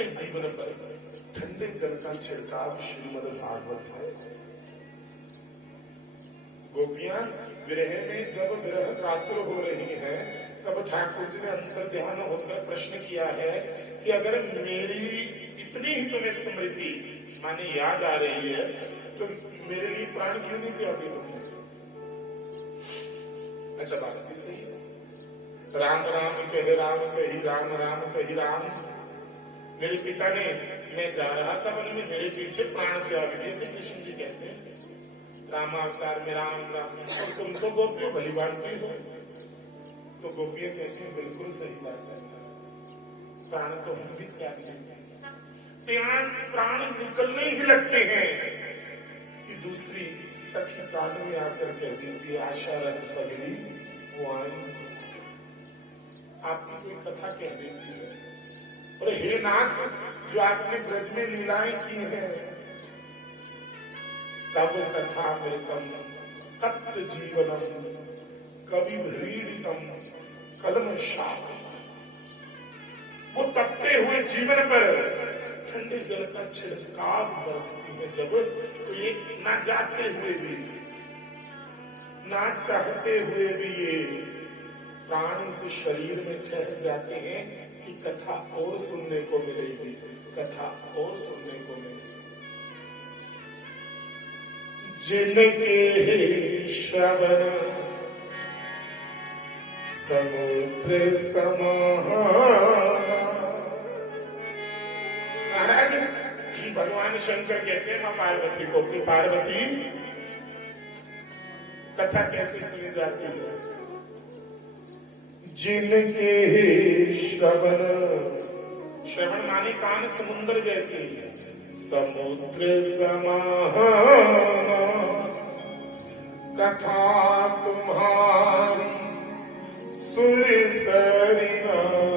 तपते जीवन पर ठंडे जल का छिड़काव श्रीमद् भागवत है। गोपियां विरह में जब विरह कातर हो रही हैं, तब ठाकुर जी ने अंतर ध्यान होकर प्रश्न किया है कि अगर मेरी इतनी ही तुम्हें स्मृति माने याद आ रही है तो मेरे लिए प्राण क्यों नहीं त्यागे तुमने? अच्छा, बात भी सही है। राम राम कहे राम कही राम राम कही राम। मेरे पिता ने, मैं जा रहा था बोले में मेरे पीछे प्राण त्याग दिए थे। कृष्ण जी कहते हैं रामावतार में राम राम, और तुम तो गोपियों भली बांधती हो। तो गोपियां कहती हैं बिल्कुल सही बात है, प्राण तो हम भी त्याग देते हैं। प्राण निकलने ही लगते हैं कि दूसरी सखी कान में आकर कह देती है आशा रख पगली वो आएंगे। आपकी कोई कथा कह देती है, और हे नाथ जो आपने ब्रज में लीलाएं की हैं, तब कथा मृतम तप्त जीवनम कवि भ्रीडितम कलम शाप। वो तपते हुए जीवन पर ठंडे जल का छिड़काव बरसती है जब, तो ये ना जाते हुए भी ना चाहते हुए भी ये प्राण इस शरीर में ठहर जाते हैं कि कथा और सुनने को मिलेगी, कथा और सुनने को मिलेगी। जिनके श्रवण समुद्र समान। महाराज भगवान शंकर कहते हैं मां पार्वती को कि पार्वती कथा कैसे सुनी जाती है? जिनके श्रवण, श्रवण माने कान समुद्र जैसे, समुद्र समान कथा तुम्हारी सुर सरिगाना,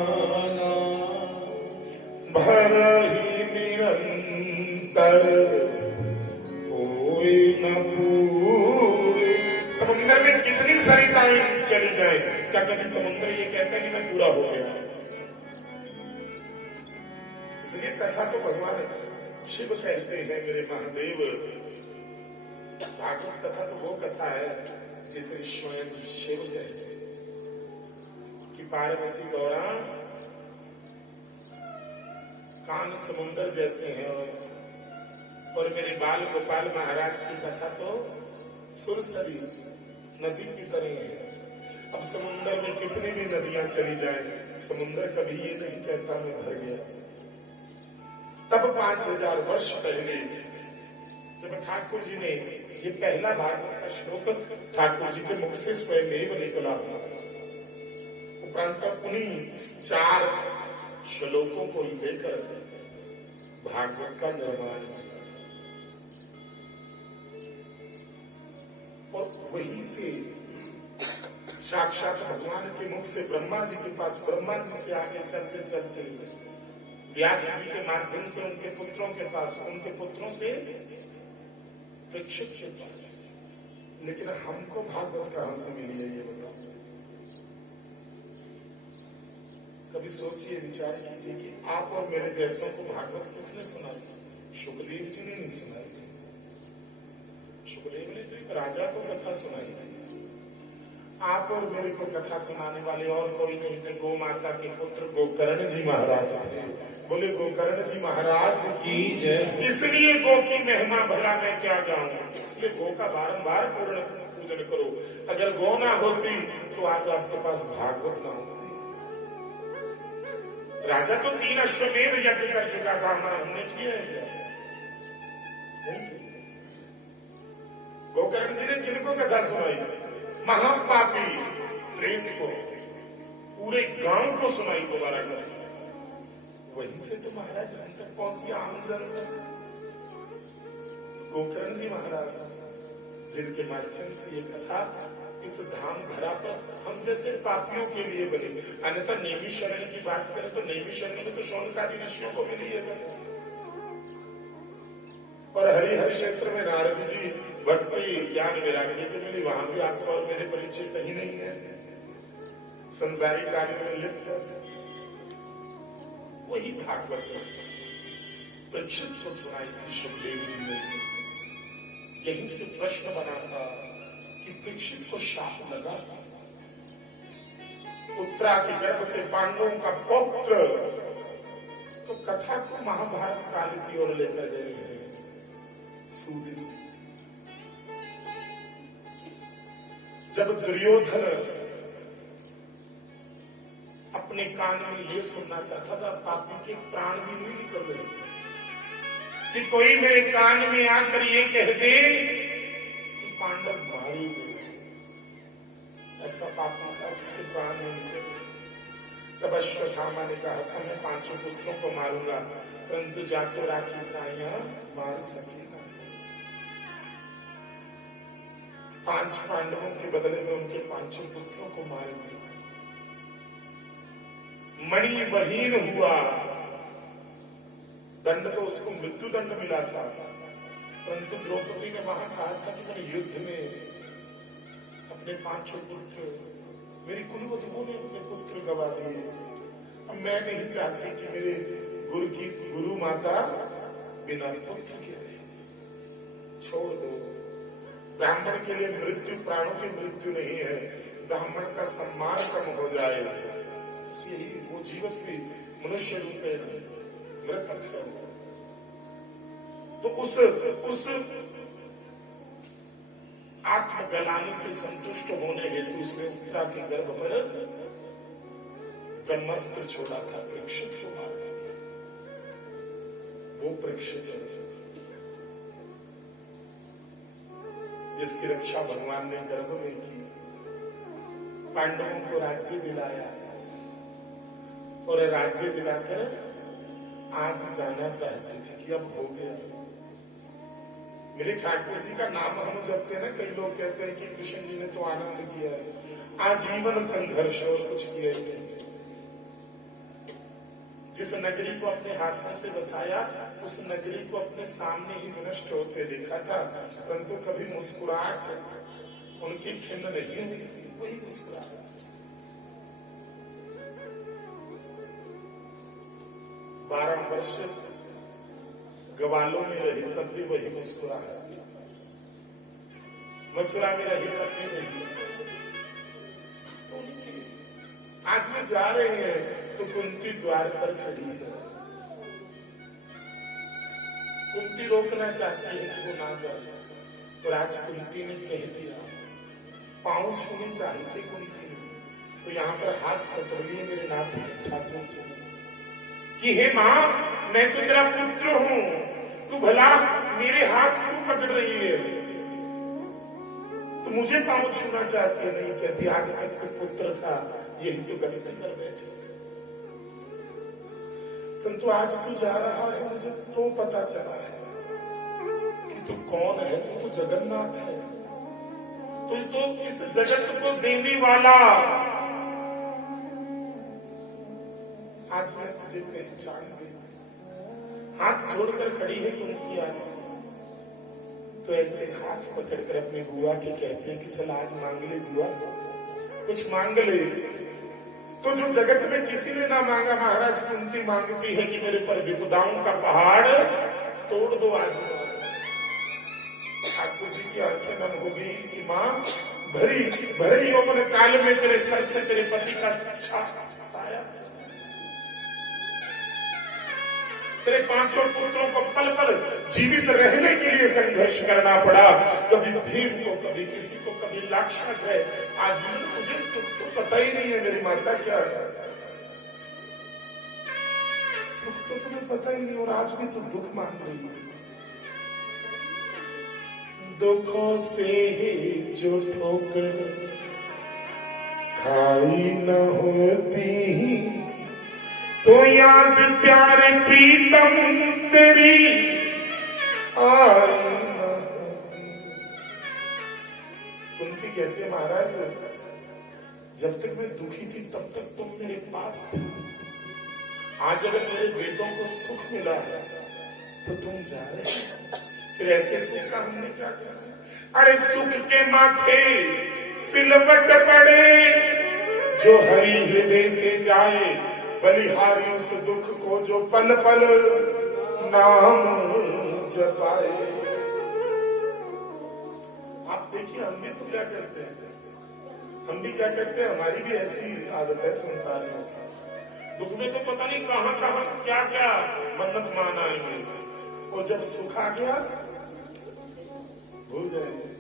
भर ही निरंतर कोई न पूरे। समुद्र में कितनी सरिताएं चली जाए, क्या कभी समुद्र ये कहता है कि मैं पूरा हो गया? इसलिए कथा तो भगवान शिव कहते हैं मेरे महादेव। भागवत कथा तो वो कथा है जिसे स्वयं शिव कहते हैं कि पार्वती गौरा कान समुद्र जैसे हैं, और मेरे बाल गोपाल महाराज की कथा तो सुरसरी नदी की तरह है। अब समुद्र में कितनी भी नदियां चली जाए, समुद्र कभी ये नहीं कहता मैं भर गया। तब 5000 वर्ष पहले जब ठाकुर जी ने ये पहला भागवत का श्लोक ठाकुर जी के मुख से स्वयं निकला, उपरांत उन्हीं 4 श्लोकों को लेकर भागवत का निर्माण किया, और वहीं से साक्षात भगवान के मुख से ब्रह्मा जी के पास, ब्रह्मा जी से आगे चलते चलते व्यास जी के माध्यम से उनके पुत्रों के पास, उनके पुत्रों से परीक्षित के पास। लेकिन हमको भागवत कहां से मिली है ये बताओ? कभी सोचिए, विचार कीजिए कि आप और मेरे जैसों को भागवत किसने सुनाई? सुखदेव जी ने नहीं सुनाई। सुखदेव ने तो एक राजा को कथा सुनाई थी। आप और मेरे को कथा सुनाने वाले और कोई नहीं थे, गौ माता के पुत्र गोकर्ण जी महाराज थे। बोले गोकर्ण जी महाराज की जय। इसलिए गो की महिमा भला मैं क्या गाऊं, इसलिए गो का बारंबार पूर्ण पूजन करो। अगर गो ना होती तो आज आपके पास भागवत ना होती। राजा तो 3 अश्वमेध यज्ञ कर चुका था, हमने किए हैं क्या? नहीं। गोकर्ण जी ने किनको कथा सुनाई? महापापी प्रेत को, पूरे गांव को सुनाई दोबारा कर। वहीं से तो महाराज हम तक पहुंची आम जनता। गोकर्ण जी महाराज जिनके माध्यम से ये कथा इस धाम धरा पर हम जैसे पापियों के लिए बने। अन्यथा नेमी शरण की बात करें तो नेमी शरण में तो शौनकादि ऋषियों को मिली है, और हरिहर क्षेत्र में नारद जी भक्ति ज्ञान वैराग्य के मिली, वहां भी आपको और मेरे परिचय कहीं नहीं है। संसारी कार्य में लिप्त वही भागवत परीक्षित को सुनाई थी सुखदेव जी ने। यहीं से प्रश्न बना था कि परीक्षित को शाप लगा, उत्तरा के गर्भ से पांडवों का पौत्र, तो कथा को महाभारत काल की ओर लेकर गए हैं सूर्य। जब दुर्योधन अपने कान में ये सुनना चाहता था, पापी के प्राण भी नहीं निकल रहे थे कि कोई मेरे कान में आकर ये कह दे कि पांडव मारे गए। ऐसा पापी था जिसके प्राण नहीं निकले। तब अश्वत्थामा ने कहा था मैं 5 पुत्रों को मारूंगा, परंतु जाके राखी साइयां मार सकेगा। 5 पांडवों के बदले में उनके 5 पुत्रों को मारेंगे। मणि बहीन हुआ, दंड तो उसको मृत्यु दंड मिला था, परंतु द्रौपदी ने वहां कहा था कि मैंने युद्ध में अपने 5 पुत्र, मेरी कुलवधुओं ने अपने पुत्र गवा दिए। अब मैं नहीं चाहती कि मेरे गुरु माता बिना पुत्र के रहे, छोड़ दो। ब्राह्मण के लिए मृत्यु प्राणों की मृत्यु नहीं है, ब्राह्मण का सम्मान कम हो जाए, इसलिए वो जीवन भी मनुष्य रूप में मृतक है। तो उस आत्मगलानी से संतुष्ट होने हेतु उसने उत्तरा के गर्भ पर ब्रह्मास्त्र छोड़ा था, परीक्षित को मारने। वो परीक्षित जिसकी रक्षा भगवान ने गर्भ में की, पांडवों को राज्य दिलाया और राज्य दिलाकर आज जाना चाहते थे कि अब हो गया। मेरे ठाकुर जी का नाम हम जपते ना, कई लोग कहते हैं कि कृष्ण जी ने तो आनंद किया है, आजीवन संघर्ष और कुछ किया ही नहीं। जिस नगरी को अपने हाथों से बसाया, उस नगरी को अपने सामने ही विनष्ट होते देखा था, परंतु कभी मुस्कुराहट उनकी खिन्न नहीं हुई थी, वही मुस्कुराहट। 12 वर्ष ग्वालों में रही तब भी वही मुस्कुराहट, मथुरा में रही तब भी वही। आज में जा रहे हैं तो कुंती द्वार पर खड़ी है, कुंती रोकना चाहती है कि वो ना जाए, और आज कुंती ने कह दिया, पांव छूने चाहते कुंती ने, तो यहाँ पर हाथ पकड़ लिए मेरे नाथ ठाकुर जी कि हे मां, मैं तो तेरा पुत्र हूं, तू भला मेरे हाथ क्यों पकड़ रही है? तो मुझे पांव छूना चाहती है? नहीं कहती, आज तक तो पुत्र था, यही तो गलती कर बैठे थे, परंतु आज तू जा रहा है, मुझे तो पता चला है कि तू कौन है। तू तो जगन्नाथ है, तू तो इस जगत को देने वाला। आज मैं तुझे पहचान गई। हाथ जोड़कर खड़ी है कुंती आज, तो ऐसे हाथ पकड़कर अपनी बुआ की कहती है कि चल आज मांग ले बुआ, कुछ मांग ले। तो जो जगत में किसी ने ना मांगा, महाराज कुंती मांगती है कि मेरे पर विपदाओं का पहाड़ तोड़ दो आज। ठाकुर जी की आंखें बंद हो गई कि मां, भरे यौवन काल में तेरे सर से तेरे पति का साया, तेरे 5 पुत्रों को पल पल जीवित रहने के लिए संघर्ष करना पड़ा। कभी भीम को, कभी किसी को, कभी लाक्षागृह है। आजीवन तुझे सुख तो पता ही नहीं है मेरी माता क्या है, सुख तो तुम्हें पता ही नहीं, और आज भी तुम दुख मांग रही है। दुखों से जो ठोकर खाई न होती, तो याद प्यारे प्रीतम तेरी आई न होती। कुंती कहती है, महाराज जब तक मैं दुखी थी तब तक तुम मेरे पास थे, आज अगर मेरे बेटों को सुख मिला है तो तुम जा रहे हो, फिर ऐसे सुख का हमने क्या करना? अरे सुख के माथे सिलवट पड़े, जो हरि हृदय से जाए, बलिहारी उस दुख को जो पल पल नाम जपाए। आप देखिए हम भी तो क्या करते हैं, हम भी क्या करते हैं, हमारी भी ऐसी आदत है संसार में। दुख में तो पता नहीं कहां कहां क्या क्या मन्नत मान आएंगे, और जब सुख आ गया भूल जाएंगे।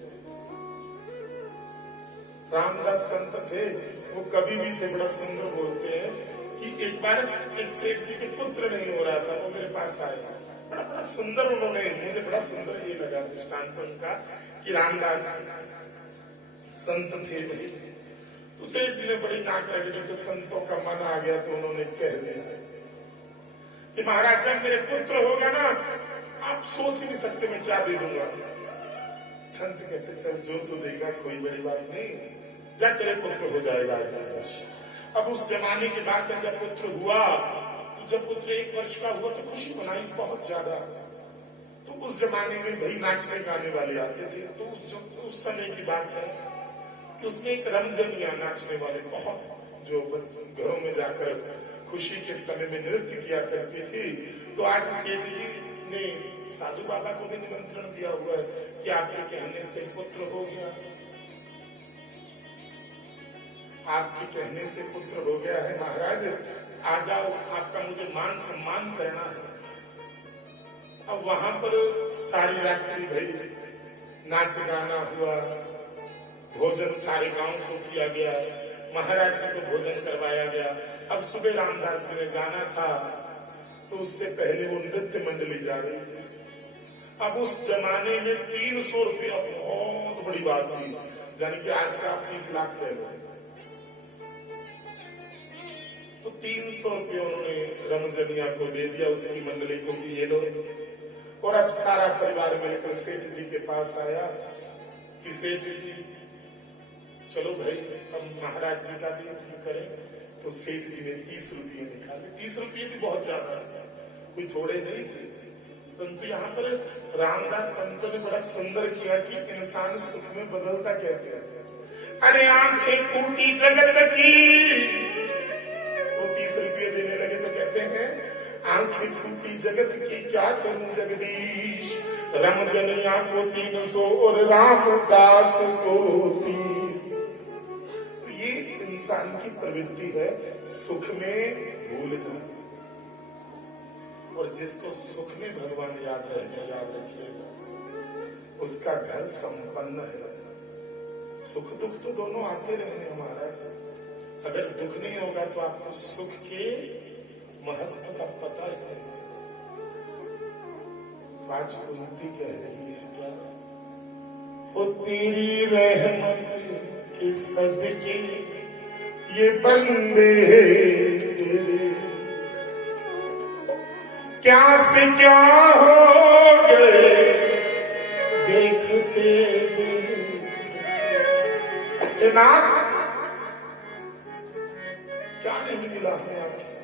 रामदास संत थे, वो कभी भी थे, बड़ा सुंदर बोलते हैं कि एक बार एक सेठ जी के पुत्र नहीं हो रहा था, वो मेरे पास आया, बड़ा बड़ा सुंदर उन्होंने, मुझे बड़ा सुंदर ये लगा दृष्टांत उनका कि रामदास संत थे भाई। तो सेठ जी ने बड़ी नाक रगड़ी, तो संतों का मन आ गया, तो उन्होंने कह दिया कि महाराज जब मेरे पुत्र होगा ना, आप सोच ही नहीं सकते मैं क्या दे दूंगा। संत कहते चल जो तू देगा कोई बड़ी बात नहीं, जा तेरे पुत्र हो जाएगा। अब उस जमाने के बाद में जब पुत्र हुआ, तो जब पुत्र 1 वर्ष का हुआ तो खुशी मनाई बहुत ज्यादा। तो उस जमाने में भाई नाचने गाने वाले आते थे, तो उस समय की बात है कि उसने एक रमजनिया नाचने वाले बहुत जो घरों में जाकर खुशी के समय में नृत्य किया करती थी। तो आज सेठ जी ने साधु बाबा को भी निमंत्रण दिया हुआ है कि आपके कहने से पुत्र हो गया, आपके कहने से पुत्र हो गया है, महाराज आ जाओ, आपका मुझे मान सम्मान करना है। अब वहां पर सारी रात्रि भाई नाच गाना हुआ, भोजन सारे गांव को किया गया, महाराज जी को भोजन करवाया गया। अब सुबह रामदास जी ने जाना था, तो उससे पहले वो नृत्य मंडली जा रही थी। अब उस जमाने में 300 रुपया बहुत बड़ी बात थी, यानी कि आज का 30 लाख कह लो। तो 300 रुपये उन्होंने रमजनिया को दे दिया, उसकी मंडली को कि ये लो। और अब सारा परिवार मिलकर सेठ जी के पास आया कि सेठ जी चलो भाई हम महाराज जी का भी करें। तो सेठ जी ने 30 रुपये निकाले। 30 रुपये भी बहुत ज्यादा, कोई थोड़े नहीं थे। परंतु यहाँ पर रामदास संत ने बड़ा सुंदर किया कि इंसान सुख में बदलता कैसे है। अरे आंखें फूटी जगत की, वो 30 रुपये देने लगे तो कहते हैं आंखें फूटी जगत की क्या करूं जगदीश, रमजनिया को 300 और रामदास को 30। ये इंसान की प्रवृत्ति है सुख में भूल जाना। और जिसको सुख में भगवान याद रहते, याद रखिएगा उसका घर संपन्न है। सुख दुख तो दोनों आते रहने महाराज, अगर दुख नहीं होगा तो आपको सुख के महत्व का पता ही नहीं चलता। आज कुंती कह रही है क्या, वो तेरी रहमत के सदके ये बंदे तेरे क्या से क्या हो गए देखते देखते। नाथ क्या नहीं मिला हमें आपसे।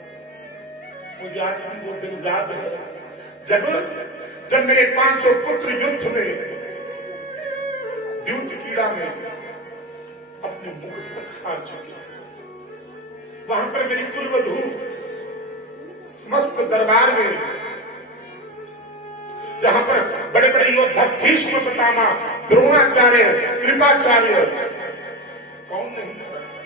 मुझे आज भी वो दिन याद है जब मेरे 5 पुत्र युद्ध में द्यूत कीड़ा में अपने मुकुट तक हार चुके थे। वहां पर मेरी कुलवधू समस्त दरबार में, जहां पर बड़े बड़े योद्धा भीष्म पितामह, द्रोणाचार्य, कृपाचार्य, कौन नहीं खड़ा था।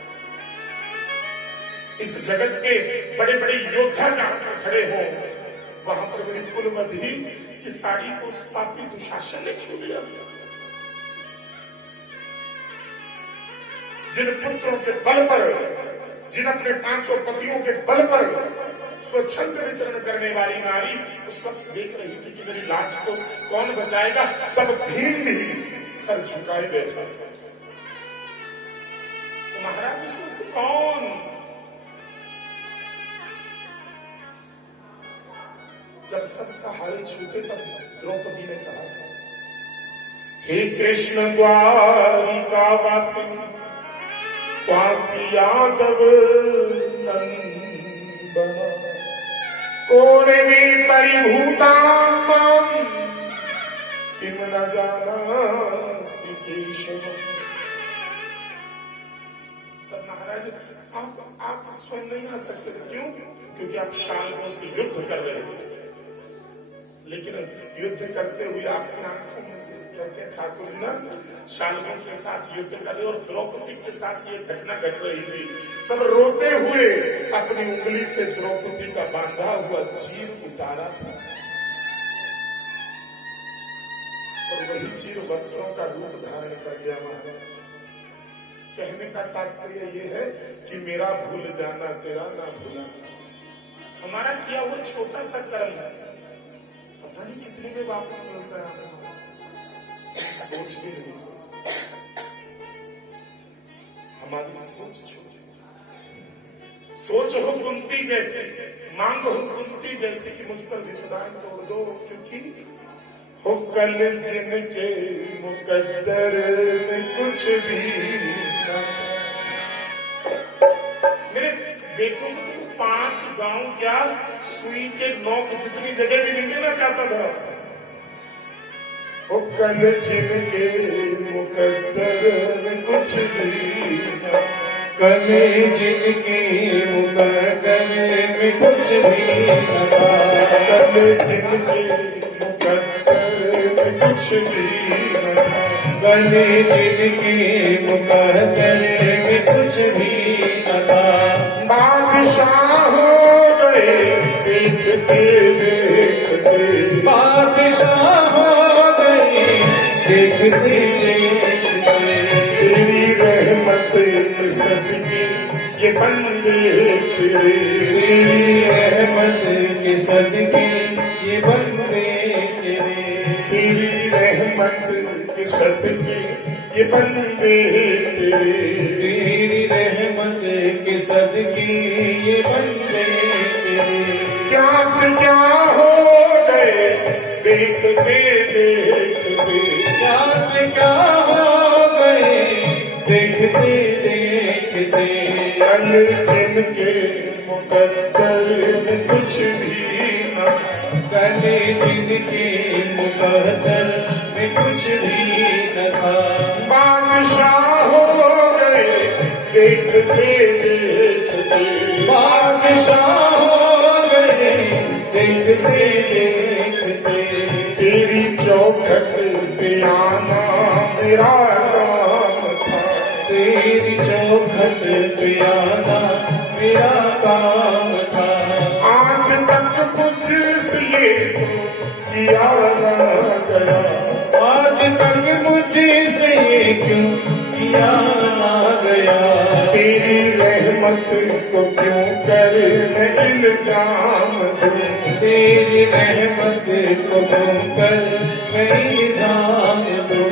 इस जगत के बड़े बड़े योद्धा जहां पर खड़े हों, वहां पर मेरी कुलवधू की साड़ी को उस पापी दुशासन ने छू लिया। जिन पुत्रों के बल पर, जिन अपने 5 पतियों के बल पर स्वच्छंद विचरण करने वाली नारी उस वक्त देख रही थी कि मेरी लाज को कौन बचाएगा, तब भीम भी सर झुकाए बैठा था। तो महाराज उस वक्त कौन, जब सब सहारे छूटे तब द्रौपदी ने कहा था, हे कृष्ण द्वारिका वासी वासी यादव नंदन कोरवी परिभूतां किम न जानासि केशव। तब महाराज आप स्वयं नहीं आ सकते। क्यों? क्योंकि आप शाल्वों से युद्ध कर रहे हैं। लेकिन युद्ध करते हुए आपकी आंखों में से कहते हैं ठाकुर जी ना शाल्वों के साथ युद्ध कर रहे और द्रौपदी के साथ ये घटना घट रही थी, तब रोते हुए अपनी उंगली से द्रौपदी का बांधा हुआ चीर उतारा था और वही चीर वस्त्रों का रूप धारण कर गया महाराज। कहने का तात्पर्य ये है कि मेरा भूल जाना तेरा ना भूलाना, हमारा किया वो छोटा सा कर्म है, पता नहीं कितने में वापस मिलता है हमें, सोच भी नहीं सकते, हमारी सोच छोटी, सोच हो कुंती जैसी, मांग हो कुंती जैसी कि मुझ पर विपदाएं तोड़ दो, क्योंकि हो कल जिनके मुकद्दर में कुछ भी न। मेरे बेटों को 5 गांव क्या सुई के नोक जितनी जगह भी नहीं देना चाहता था। ओ कल जिनके मुकद्दर में कुछ भी न, कल जिनके मुकद्दर में कुछ भी न था, कल जिनके मुकद्दर में कुछ भी न था, कल जिनके मुकद्दर में कुछ भी न था, बादशाह हो गए देखते देखते, बादशाह हो गए देखते देखते, तेरी रहमत के सदके ये बंदे तेरे, तेरी रहमत के सदके ये बंदे तेरे, तेरी रहमत के सदके ये बंदे तेरे, तेरी रहमत के सदके ये बंदे तेरे, क्या से क्या हो गए देखते देखते, क्या से क्या हो गए देखते देखते, कल जिनके मुकद्दर में कुछ भी न था, कल जिनके मुकद्दर में कुछ भी न था, बादशाह हो गए देखते देखते, बादशाह हो गए देखते देखते, तेरी चौखट पे आना मेरा काम था, तेरी चौखट पे आना मेरा काम था, आज तक मुझसे किया न गया, आज तक मुझसे ये क्यों किया ना गया, तेरी रहमत को क्यों कर मैं इल्जाम दूं, तेरी रहमत को क्यों कर मैं इल्जाम दूं,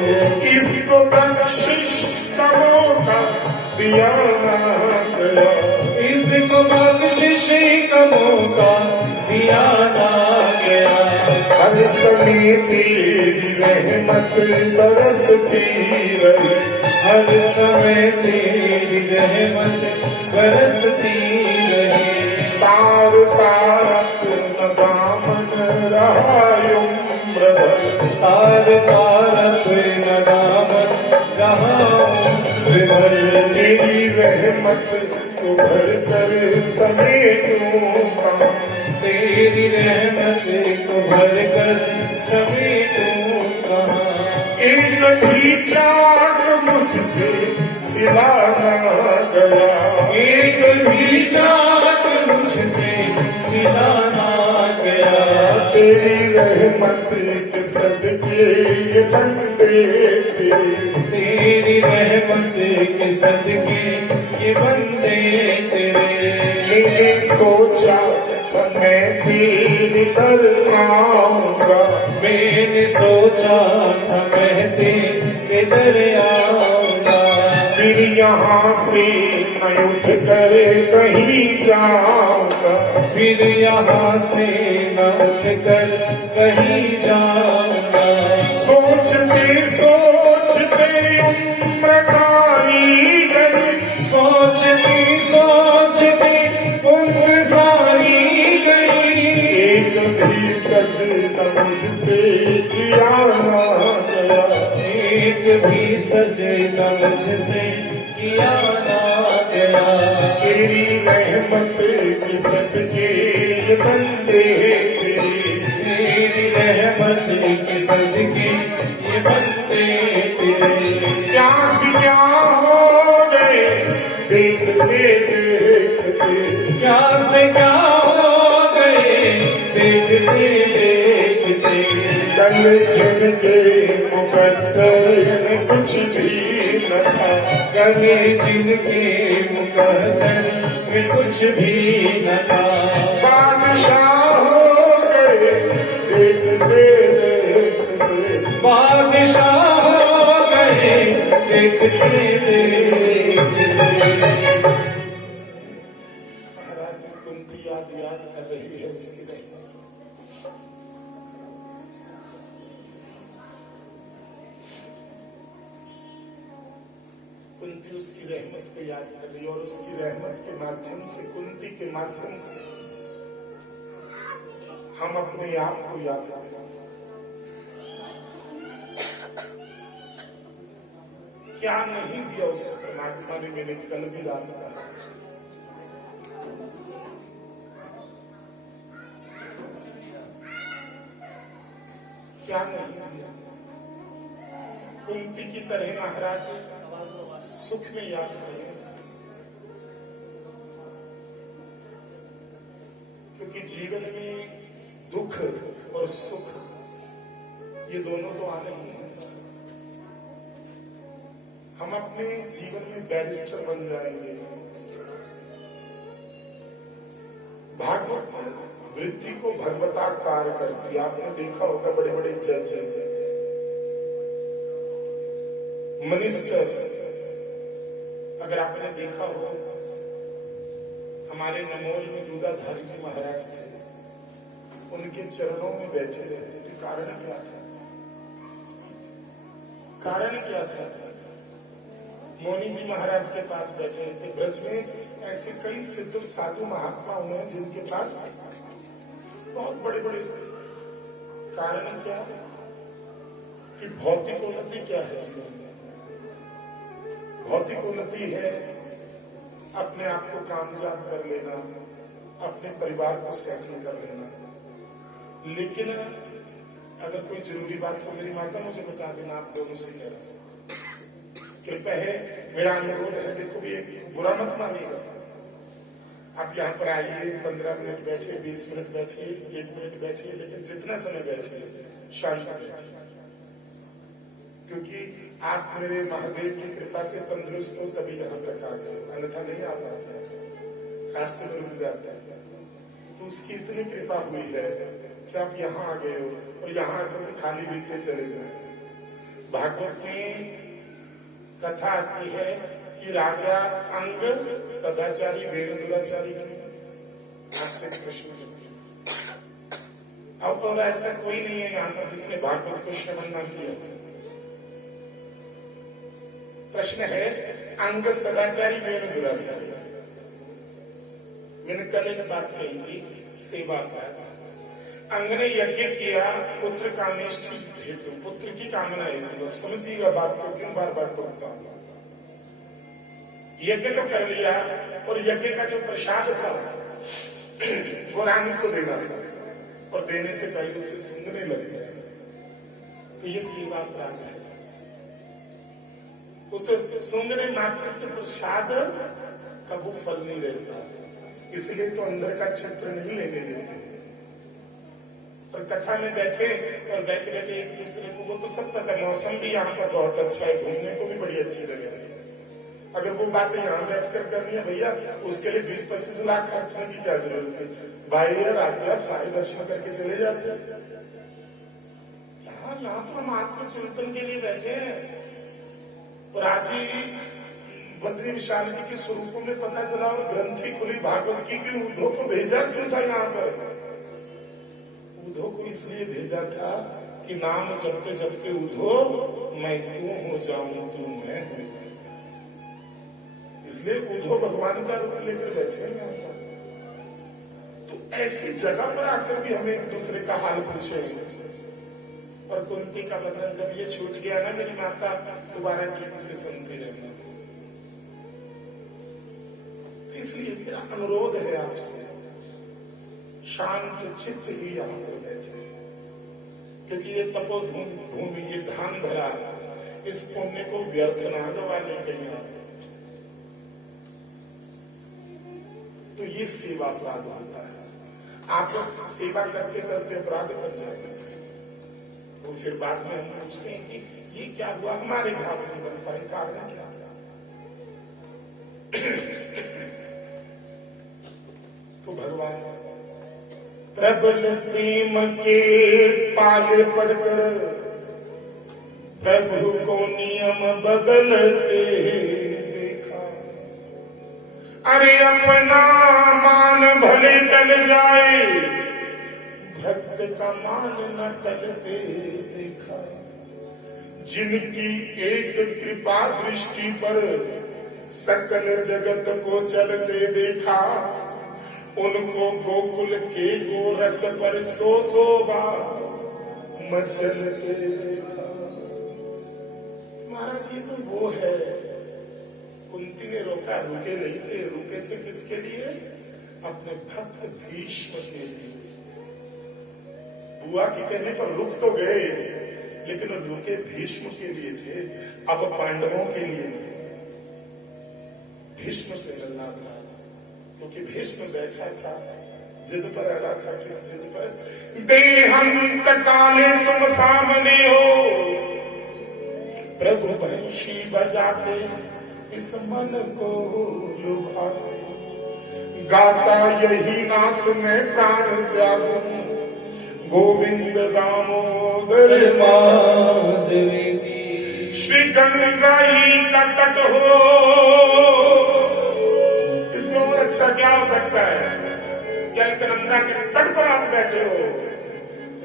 इसको बख्शिश का मौका दिया न गया, इसको बख्शिश का मौका दिया ना गया, हर समय तेरी रहमत बरसती रही, हर समय तेरी रहमत बरसती रही, तार तार अपना दामन रहा उम्र भर, तार तार अपना दामन रहा उम्र भर, तेरी रहमत को भर कर समेटूंगा, तेरी रहमत को भर कर समेटूं कहाँ, एक भी चाक मुझसे सिला न गया, एक भी चाक मुझसे सिला ना गया, तेरी रहमत के सदके ये बंदे तेरे, तेरी रहमत के सदके ये बंदे तेरे, मैंने सोचा था मैं तेरे दर आऊंगा, मैंने सोचा था मैं तेरे दर आऊंगा, फिर यहाँ से मैं उठ कर कहीं जाऊंगा, फिर यहाँ से न उठ कर कहीं जाऊंगा, सोचते सोचते उम्र सारी गई, सोचती सोचती उम्र सारी गई, एक भी सजदा मुझसे किया ना गया, एक भी सजदा मुझसे किया ना गया, तेरी रहमत के सदके ये बंदे तेरे, तेरी सदके ये बंदे तेरे। प्यास क्या हो गए देखते देखते, प्यास क्या हो गए देखते देखते। कल जिनके मुकद्दर में कुछ भी न था, गले जिनके मुकद्दर में कुछ भी न था। बादशाह हो गए देखते देखते, बादशाह हो गए देखते देखते। महाराज कुंती याद याद कर रही है उसकी रहमत। कुंती उसकी रहमत को याद कर रही है और उसकी रहमत के माध्यम से, कुंती के माध्यम से हम अपने आप को याद करें। क्या नहीं दिया उस परमात्मा ने, मैंने कल भी रात कहा। क्या नहीं दिया। कुंती की तरह महाराज सुख में याद करें उसे, क्योंकि जीवन में दुख और सुख ये दोनों तो आने ही हैं साथ। हम अपने जीवन में बैरिस्टर बन जाएंगे। भागवत वृत्ति को भगवताकार करती। आपने देखा होगा बड़े बड़े जज, मिनिस्टर, अगर आपने देखा हो, हमारे नमोल में दूधाधारी जी महाराज थे, उनके चरणों में बैठे रहते थे। कारण क्या था? कारण क्या था? मोनी जी महाराज के पास बैठे थे। ब्रज में ऐसे कई सिद्ध साधु महात्मा हुए हैं जिनके पास बहुत बड़े बड़े। कारण क्या है? कि भौतिक उन्नति क्या है जीवन में? भौतिक उन्नति है अपने आप को कामयाब कर लेना, अपने परिवार को सेटल कर लेना। लेकिन अगर कोई जरूरी बात हो, मेरी माता मुझे बता देना, आप दोनों से कह रहा कृपया है, मेरा अनुरोध है। देखो भी बुरा मत मानिएगा। आप यहाँ पर आइए, 15 मिनट बैठिए, 20 मिनट बैठिए, 1 मिनट बैठिए, लेकिन जितना समय बैठिए शांत बैठिए, क्योंकि आप मेरे महादेव की कृपा से तंदुरुस्त हो तभी यहाँ तक आ गए, अन्यथा नहीं आ पाता है, रास्ते में रुक जाता है। तो उसकी इतनी कृपा हुई है कि आप यहाँ आ गए हो और यहाँ आकर खाली बीते चले जाए। भागवत में कथा आती है कि राजा अंग सदाचारी वेद दुराचारी आपसे प्रश्न। अब और ऐसा कोई नहीं है यहाँ पर जिसने भागवत को श्रवण न किया। प्रश्न है, अंग सदाचारी वेद दुराचारी। मैंने कल एक बात कही थी, सेवा का। अंग ने यज्ञ किया पुत्र कामेष्टि हेतु, पुत्र की कामना हेतु। अब समझिएगा बात को, क्यों बार बार बोलता हूं। यज्ञ तो कर लिया और यज्ञ का जो प्रसाद था वो राम को देना था और देने से पहले उसे सूंघने लग गया। तो ये सेवा प्राप्त है। उसे सूंघने मात्र से प्रसाद का वो फल नहीं रहता, इसलिए तो अंदर का चित्र नहीं लेने देते। और कथा में बैठे और बैठे बैठे एक दूसरे को, वो तो सब पता है, मौसम भी यहाँ पर बहुत अच्छा है, घूमने को भी बड़ी अच्छी जगह है। अगर वो बातें यहाँ बैठकर करनी है भैया, उसके लिए 20-25 लाख खर्चने की क्या जरूरत है? भाई यार आप सारे दर्शन करके चले जाते हैं। यहाँ तो हम आत्मचिंतन के लिए बैठे हैं। और आज ही बद्री विशाल जी के स्वरूपों में पता चला और ग्रंथि खुली भागवत की कि उद्धव को भेजा क्यों था यहाँ पर? उद्धव को इसलिए भेजा था कि नाम जपते जपते उद्धव मैं तू हो जाऊं, तू मैं हो जाऊं। इसलिए उद्धव भगवान का रूप लेकर बैठे हैं यहाँ पर। तो ऐसी जगह पर आकर भी हमें एक दूसरे का हाल पूछे। और कुंती का बंधन जब ये छूट गया ना, मेरी माता दोबारा टीवी से सुनती रहना। तो इसलिए मेरा अनुरोध है आपसे, शांत चित्त ही यहाँ पर बैठे, क्योंकि ये तपोभूमि, ये धाम धरा, इस पुण्य को व्यर्थ ना गवाने कहीं आप। तो ये सेवा अपराध होता है। आप लोग सेवा करते करते अपराध कर जाते हैं, तो फिर बाद में हम पूछते हैं कि ये क्या हुआ, हमारे भाव नहीं बन पाए, कारण क्या? तो भगवान प्रबल प्रेम के पाले पड़कर प्रभु को नियम बदलते देखा। अरे अपना मान भले टल जाए, भक्त का मान न टलते देखा। जिनकी एक कृपा दृष्टि पर सकल जगत को चलते देखा, उनको गोकुल के गोरस पर सोबा मचलते देखा। महाराज ये तो वो है, कुंती ने रोका, रुके नहीं थे, रुके थे किसके लिए? अपने भक्त भीष्म के लिए। बुआ के कहने पर रुक तो गए, लेकिन रुके भीष्म के लिए थे, अब पांडवों के लिए नहीं। भीष्म से मिलना था, क्योंकि भीष्म बैठा था, जिद पर अड़ा था। किस जिद पर? देहंत काले तुम सामने हो, प्रभु बंशी बजाते इस मन को लुभाते। गाता यही नाथ में प्राण त्यागूं, गोविंद दामोदर माधवेती। श्री गंगाई का तट हो, इसमें अच्छा क्या हो सकता है? क्या गंगा के तट पर आप बैठे हो,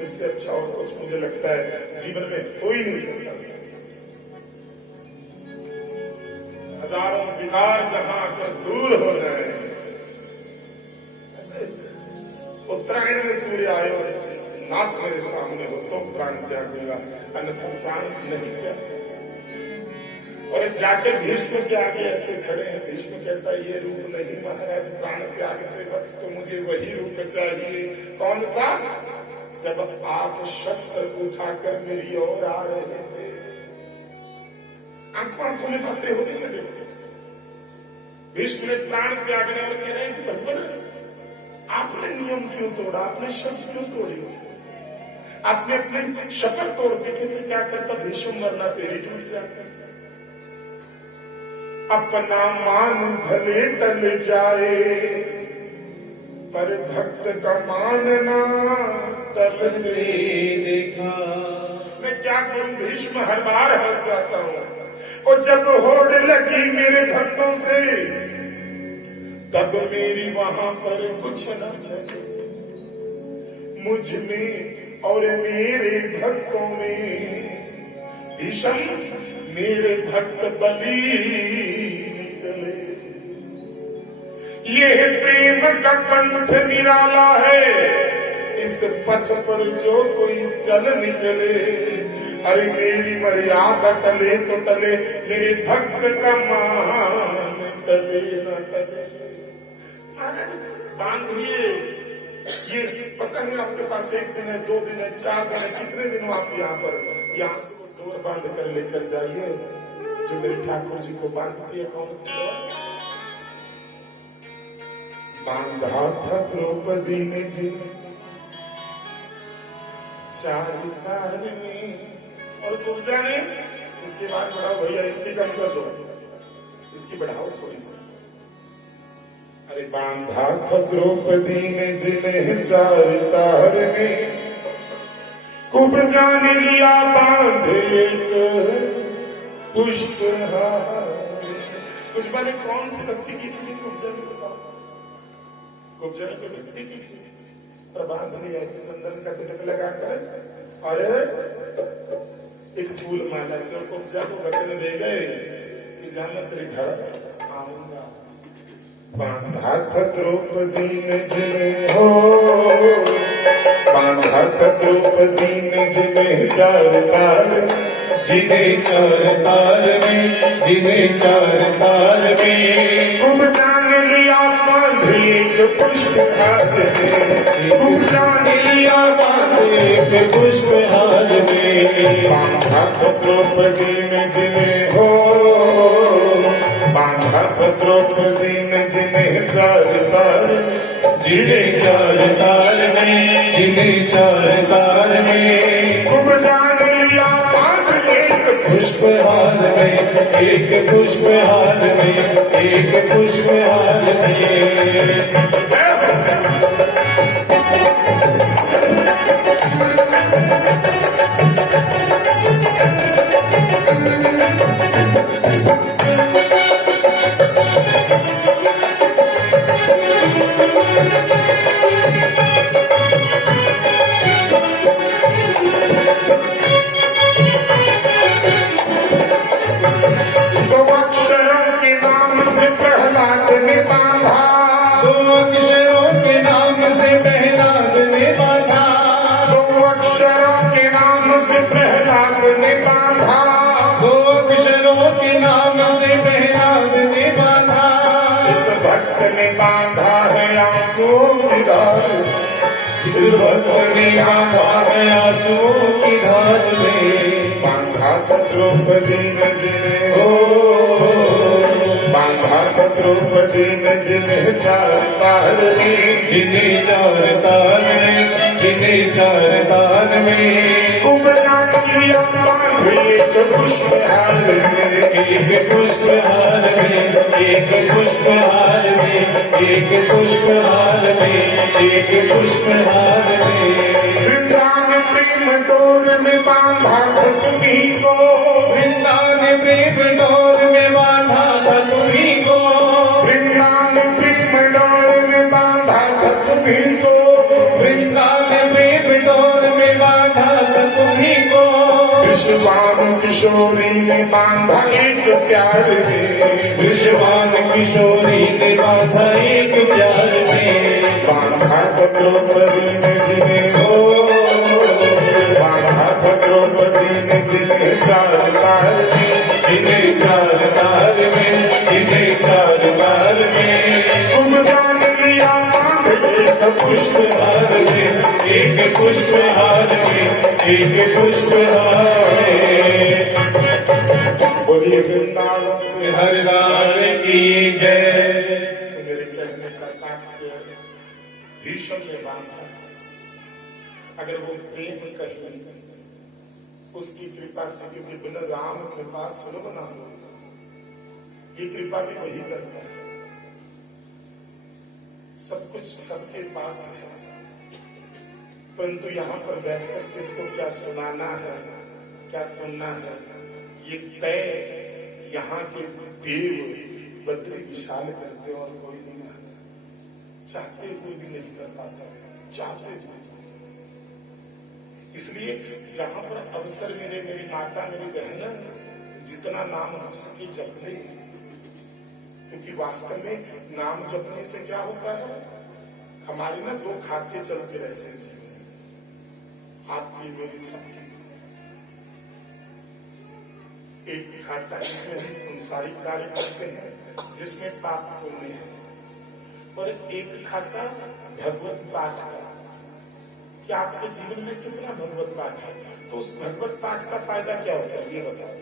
इससे अच्छा और कुछ मुझे लगता है जीवन में हो ही नहीं सकता। हजारों विकार जहां कर दूर हो जाए, ऐसे उत्तरायण में सूर्य आयो, नाथ मेरे सामने हो तो प्राण त्याग देगा, अन्यथा प्राण नहीं त्याग। और जाके भीष्म के आगे ऐसे खड़े हैं, भीष्म कहता है ये रूप नहीं महाराज, प्राण त्यागते वक्त तो मुझे वही रूप चाहिए। कौन सा? जब आप शस्त्र उठाकर मेरी ओर आ रहे थे। आंखों में बातें हो रही है। देखो भीष्म ने प्राण त्यागने और कह रहे हैं कि भगवान आपने नियम क्यों तोड़ा, आपने शब्द क्यों तोड़ी? आपने अपने शपथ तोड़ दी तो क्या करता? भीष्म मरना तेरी टूट जाती। अपना मान भले टल जाए, पर भक्त का मानना टलते देखा। मैं क्या करूं? भीष्म हर बार हार जाता हूं, और जब होड़ लगी मेरे भक्तों से, तब मेरी वहां पर कुछ न चले। मुझ में और मेरे भक्तों में भीष्म मेरे भक्त बलि निकले। यह प्रेम का पंथ निराला है, इस पथ पर जो कोई चल निकले। अरे मेरी मर्यादा टले तो टले, मेरे भक्त का मान टले न टले। बांधिए, ये पता नहीं आपके पास 1 दिन है, 2 दिन है, 4 दिन है, कितने दिन आप यहाँ से डोर बांध कर लेकर जाइए, जो मेरे ठाकुर जी को बांधती है। कौन सी डोर? बांधा था द्रौपदी ने जी चार तार में, और कुब्जा ने। इसके बाद बढ़ाओ भैया, इतनी कम कर दो, इसकी बढ़ाओ थोड़ी सी। अरे बांधा था द्रौपदी ने जिन्हें 4 तार में, कुब्जा ने लिया बांध एक पुष्पहार। कुछ वाले कौन सी भक्ति की थी कुब्जा ने? बताओ। कुब्जा ने जो भक्ति की थी, पर बांध लिया चंदन का तिलक लगाकर, और एक फूल माला से कुब्जा को वचन दे गए कि जाना तेरे घर आऊंगा। बांधा था द्रौपदी ने जिन्हें हो, बांधा था द्रौपदी ने जिन्हें 4 तार, जिन्हें 4 तार में, जिन्हें 4 तार में। कुब्जा ने लिया बांध एक पुष्पहार में, कुब्जा ने लिया बांध एक पुष्पहार बांधा था द्रौपदी में जिन्हें हो, बांधा था द्रौपदी में जिन्हें चार तार, जिन्हें चार तार में, जिन्हें चार तार में, खूब जान लिया बांध एक पुष्पहार में, एक पुष्पहार में, एक पुष्पहार में। जय हो। दो अक्षरों के नाम से प्रहलाद ने बांधा, दो अक्षरों के नाम से प्रहलाद ने बांधा, दो अक्षरों के नाम से प्रहलाद ने बांधा, दो अक्षरों के नाम से प्रहलाद ने बांधा। इस भक्त ने बांधा है आंसुओं की धार, इस भक्त ने बांधा है आंसुओं की धार में, बांधा था द्रौपदी में जिन्हें हो, बांधा था द्रौपदी में जिन्हें चार तार में, जिन्हें चार तार में, जिन्हें चार तार में, खूब जान लिया बांध एक पुष्पहार में, एक पुष्पहार में, एक पुष्पहार में, एक पुष्पहार में, एक पुष्पहार में। वृंदावन प्रेम डोर में बांधा था तुम्हीं को, वृंदावन प्रेम डोर में बांधा था तुम्हीं को, वृंदावन प्रेम डोर में बांधा था तुम्हीं को, वृंदावन प्रेम डोर में बांधा था तुम्हीं को। विश्वान किशोरी ने बांधा एक प्यार में, विश्वान किशोरी ने बांधा एक प्यार में, बांधा था द्रौपदी में जिन्हें हो, बांधा था द्रौपदी में जिन्हें चार तार में, जिन्हें चार तार में, जिन्हें चार तार में, तुम जान लिया बांध एक पुष्पहार में, एक पुष्पहार में, एक पुष्पहार में। बोलिए वृंदावन में हर लाल की जय। सो मेरे कहने का तात्पर्य भीष्म ने बांधा, अगर वो प्रेम कहीं उसकी कृपा से, क्योंकि बिना राम कृपा सुलभ ना हो, ये कृपा भी वही करता है। सब कुछ सबके पास है, परंतु यहाँ पर बैठकर किसको क्या सुनाना है, क्या सुनना है, ये तय यहाँ के देव बद्री विशाल करते और कोई नहीं आता, चाहते हुए भी नहीं कर पाता, चाहते हुए। इसलिए जहां पर अवसर मिले मेरी माता मेरी बहन जितना नाम हो सके जप ले, क्योंकि वास्तव में नाम जपने से क्या होता है, हमारे ना दो खाते चलते रहते हैं जीवन में, आपकी मेरी सबकी। एक खाता जिसमें हम संसारिक कार्य करते हैं, जिसमें पाप पुण्य है, और एक खाता भगवत पाठ का, कि आपके जीवन में कितना भगवत पाठ है, तो उस भगवत पाठ का फायदा क्या होता है ये बताओ।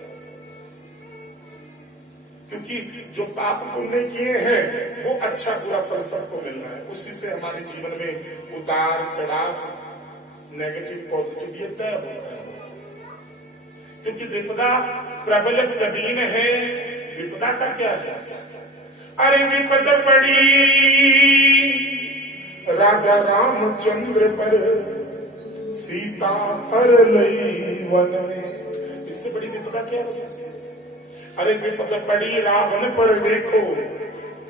क्योंकि जो पाप पुण्य किए हैं वो अच्छा बुरा फल सबको मिल रहा है, उसी से हमारे जीवन में उतार चढ़ाव, नेगेटिव पॉजिटिव ये तय होता है। क्योंकि विपदा प्रबल प्रवीण है, विपदा का क्या है, अरे विपद पड़ी राजा रामचंद्र पर, सीता हर लई वन में, इससे बड़ी विपदा क्या हो सकती है। अरे विपद पड़ी रावण पर देखो,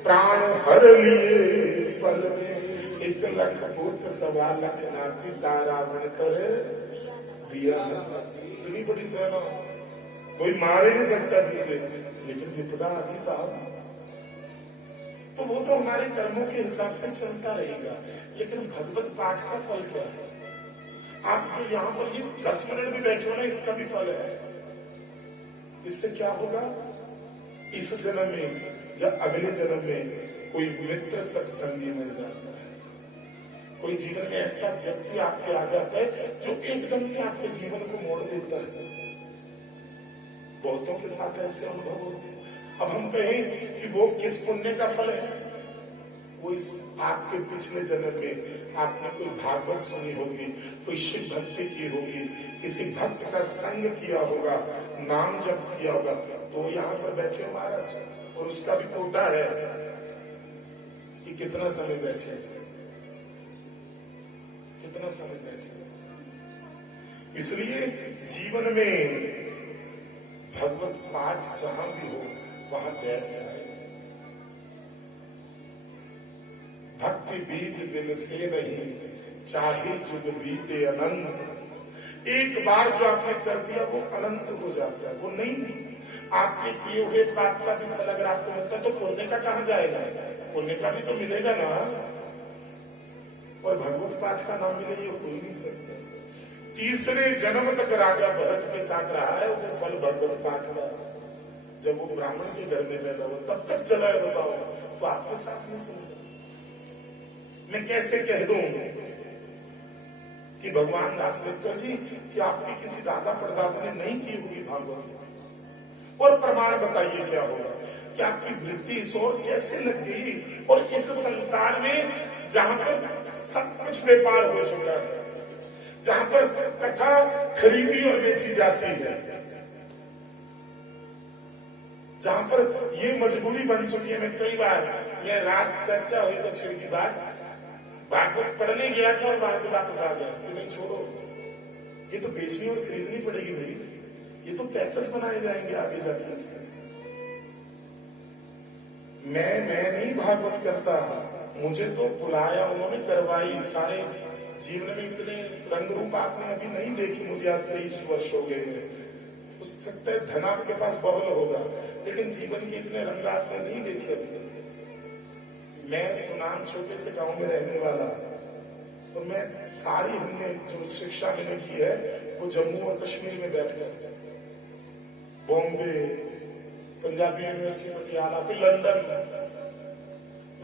प्राण हर लिए पल में, 1 लाख भूत 1.25 लाख नाती रावण कर दिया। इतनी बड़ी सेना कोई मार ही नहीं सकता जिसे, लेकिन विपदा आदि साहब, तो वो तो हमारे कर्मों के हिसाब से चलता रहेगा। लेकिन भगवत पाठ का फल क्या है, आप जो यहाँ पर ये 10 मिनट भी बैठे हो ना, इसका भी फल है। इससे क्या होगा, इस जन्म में या अगले जन्म में कोई मित्र सत्संगी मिल जाता है, कोई जीवन में ऐसा व्यक्ति आपके आ जाता है जो एकदम से आपके जीवन को मोड़ देता है। बहुतों के साथ ऐसे अनुभव होते हैं। अब हम कहें कि वो किस पुण्य का फल है, वो इस आपके पिछले जन्म में आपने कोई भागवत सुनी होगी, कोई शिव भक्ति की होगी, किसी भक्त का संग किया होगा, नाम जप किया होगा, तो यहाँ पर बैठे हो महाराज। और उसका भी कोटा है कि कितना समय बैठे, कितना समय बैठे। इसलिए जीवन में भगवत पाठ जहां भी हो वहां बैठ जाए। भक्ति बीज बिन से नहीं, चाहे जुग बीते अनंत। एक बार जो आपने कर दिया वो अनंत हो जाता है, वो नहीं। आपके किए हुए पाप का भी फल अगर आपको मिलता है तो पुण्य का कहां जाएगा, पुण्य का भी तो मिलेगा ना। और भगवत पाठ का नाम मिले ये हो ही नहीं सकता। तीसरे जन्म तक राजा भरत के साथ रहा है वो फल भगवत पाठ का। जब वो ब्राह्मण के घर में पैदा हो तब तक चला है, बताओ, तो आपके साथ नहीं चला। मैं कैसे कह दूं कि भगवान दासवेश्वर जी कि आपके किसी दादा परदादा ने नहीं की होगी भागवत, और प्रमाण बताइए क्या होगा कि आपकी वृत्ति इस ओर कैसे लग गई। और इस संसार में जहां पर सब कुछ व्यापार हो चुका है, जहां पर कथा खरीदी और बेची जाती है, जहां पर ये मजबूरी बन चुकी है। मैं कई बार मैं रात चर्चा हुई तो छिड़की बात भागवत पढ़ने गया था और वहां से वापस आ गया, तो नहीं छोड़ो, ये तो बेचनी और खरीदनी पड़ेगी भाई, ये तो पैकेज बनाए जाएंगे आगे जाके इसके। मैं नहीं भागवत करता, मुझे तो बुलाया उन्होंने, करवाई। सारे जीवन में इतने रंग रूप आपने अभी नहीं देखी, मुझे आज 23 वर्ष हो गए हैं। हो सकता है धन आपके पास बहुत होगा, लेकिन जीवन के इतने रंग आपने नहीं देखे अभी। मैं सुनाम छोटे से गांव में रहने वाला, और मैं सारी हमने जो शिक्षा मैंने की है वो जम्मू और कश्मीर में बैठकर, बॉम्बे, पंजाबी यूनिवर्सिटी पटियाला, फिर लंदन।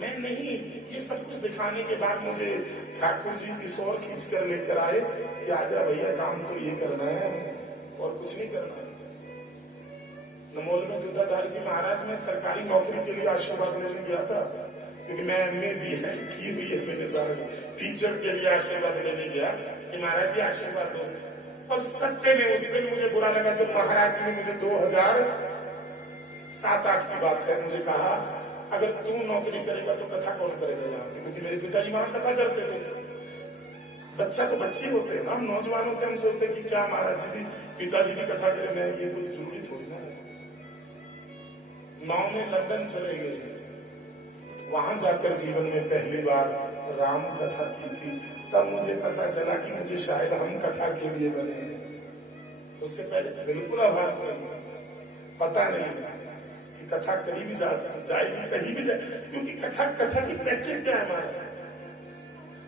मैं नहीं, ये सब कुछ दिखाने के बाद मुझे ठाकुर जी इस ओर खींच कर लेकर आए कि आजा भैया, काम तो ये करना है और कुछ नहीं करना है। नमोल में दुधाधारी जी महाराज, मैं सरकारी नौकरी के लिए आशीर्वाद लेने गया था, क्योंकि मैं एमए भी है की हुई है मैंने सारे, टीचर के लिए आशीर्वाद लेने गया कि महाराज जी आशीर्वाद दो। और सत्य में उस दिन मुझे बुरा लगा जब महाराज जी ने मुझे 2007-8 की बात है, मुझे कहा अगर तू नौकरी करेगा तो कथा कौन करेगा यहाँ पे, क्योंकि मेरे पिताजी वहां कथा करते थे। बच्चा तो बच्चे होते हैं, हम नौजवान होते हैं, हम सोचते कि क्या महाराज जी भी पिताजी की कथा करें, मैं ये कोई जरूरी थोड़ी ना है। 9 में लंदन चले गए, वहां जाकर जीवन में पहली बार राम कथा की थी, तब मुझे पता चला कि मुझे शायद हम कथा के लिए बने हैं। उससे पहले बिल्कुल आभास नहीं, पता नहीं कि कथा कहीं भी जाएगी, कहीं भी जाए, क्योंकि कथा की प्रैक्टिस क्या है हमारा।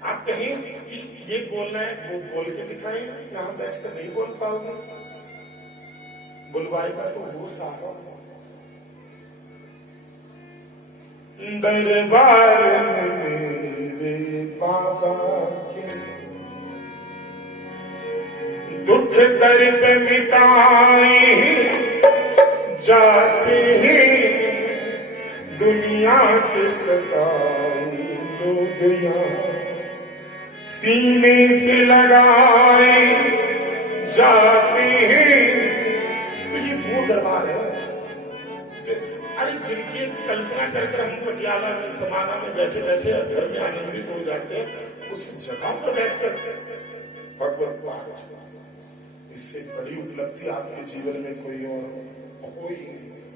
आप कहें कि ये बोलना है, वो बोल के दिखाएं, यहां बैठकर नहीं बोल पाओगे, बुलवाएगा तो वो सारा दरबार में मेरे बाबा के दुख दर्द मिटाए जाते हैं, दुनिया के सताए लोग यहाँ सीने से लगाए जाते हैं। तो ये वो दरबार है, अरे जिनकी कल्पना करके हम पटियाला में समाना में बैठे बैठे घर में आनंदित हो जाते हैं, उस जगह पर बैठकर भगवत पाठ, इससे बड़ी उपलब्धि आपके जीवन में कोई और हो ही नहीं सकती।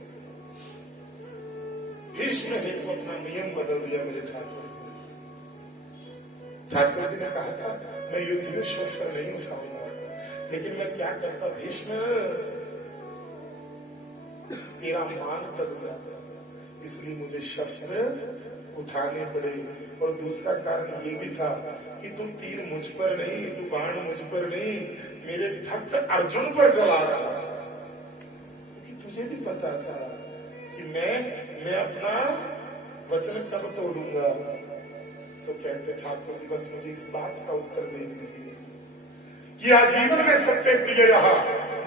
भीष्म ने तो अपना नियम बदल दिया मेरे ठाकुर जी। ठाकुर जी ने कहा था मैं युद्ध में शस्त्र नहीं उठाऊंगा, लेकिन मैं क्या करता, भीष्म तेरा मान तक जाता, इसलिए मुझे शस्त्र उठाने पड़े। और दूसरा कारण ये भी था कि तू तीर मुझ पर नहीं, तू बाण मुझ पर नहीं, मेरे भक्त अर्जुन पर चला रहा था, क्योंकि तुझे भी पता था कि मैं अपना वचन कब तोड़ूंगा। तो कहते ठाकुर जी बस मुझे इस बात का उत्तर दे दीजिए कि आजीवन में सबसे प्रिय रहा,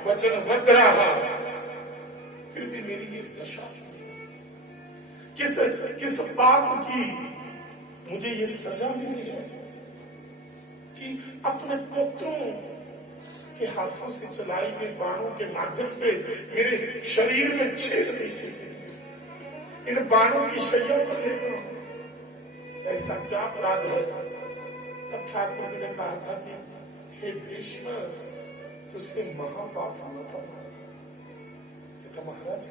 वचनबद्ध रहा, फिर भी मेरी ये दशा, किस किस पाप की मुझे ये सजा मिली है कि अपने पुत्रों के हाथों से चलाई गई बाणों के माध्यम से मेरे शरीर में छेद देखे, इन बाणों की शैया पर लेना ऐसा क्या अपराध है। तब ठाकुर जी ने कहा था कि हे भीष्म, तुझसे महापाप हुआ था। महाराज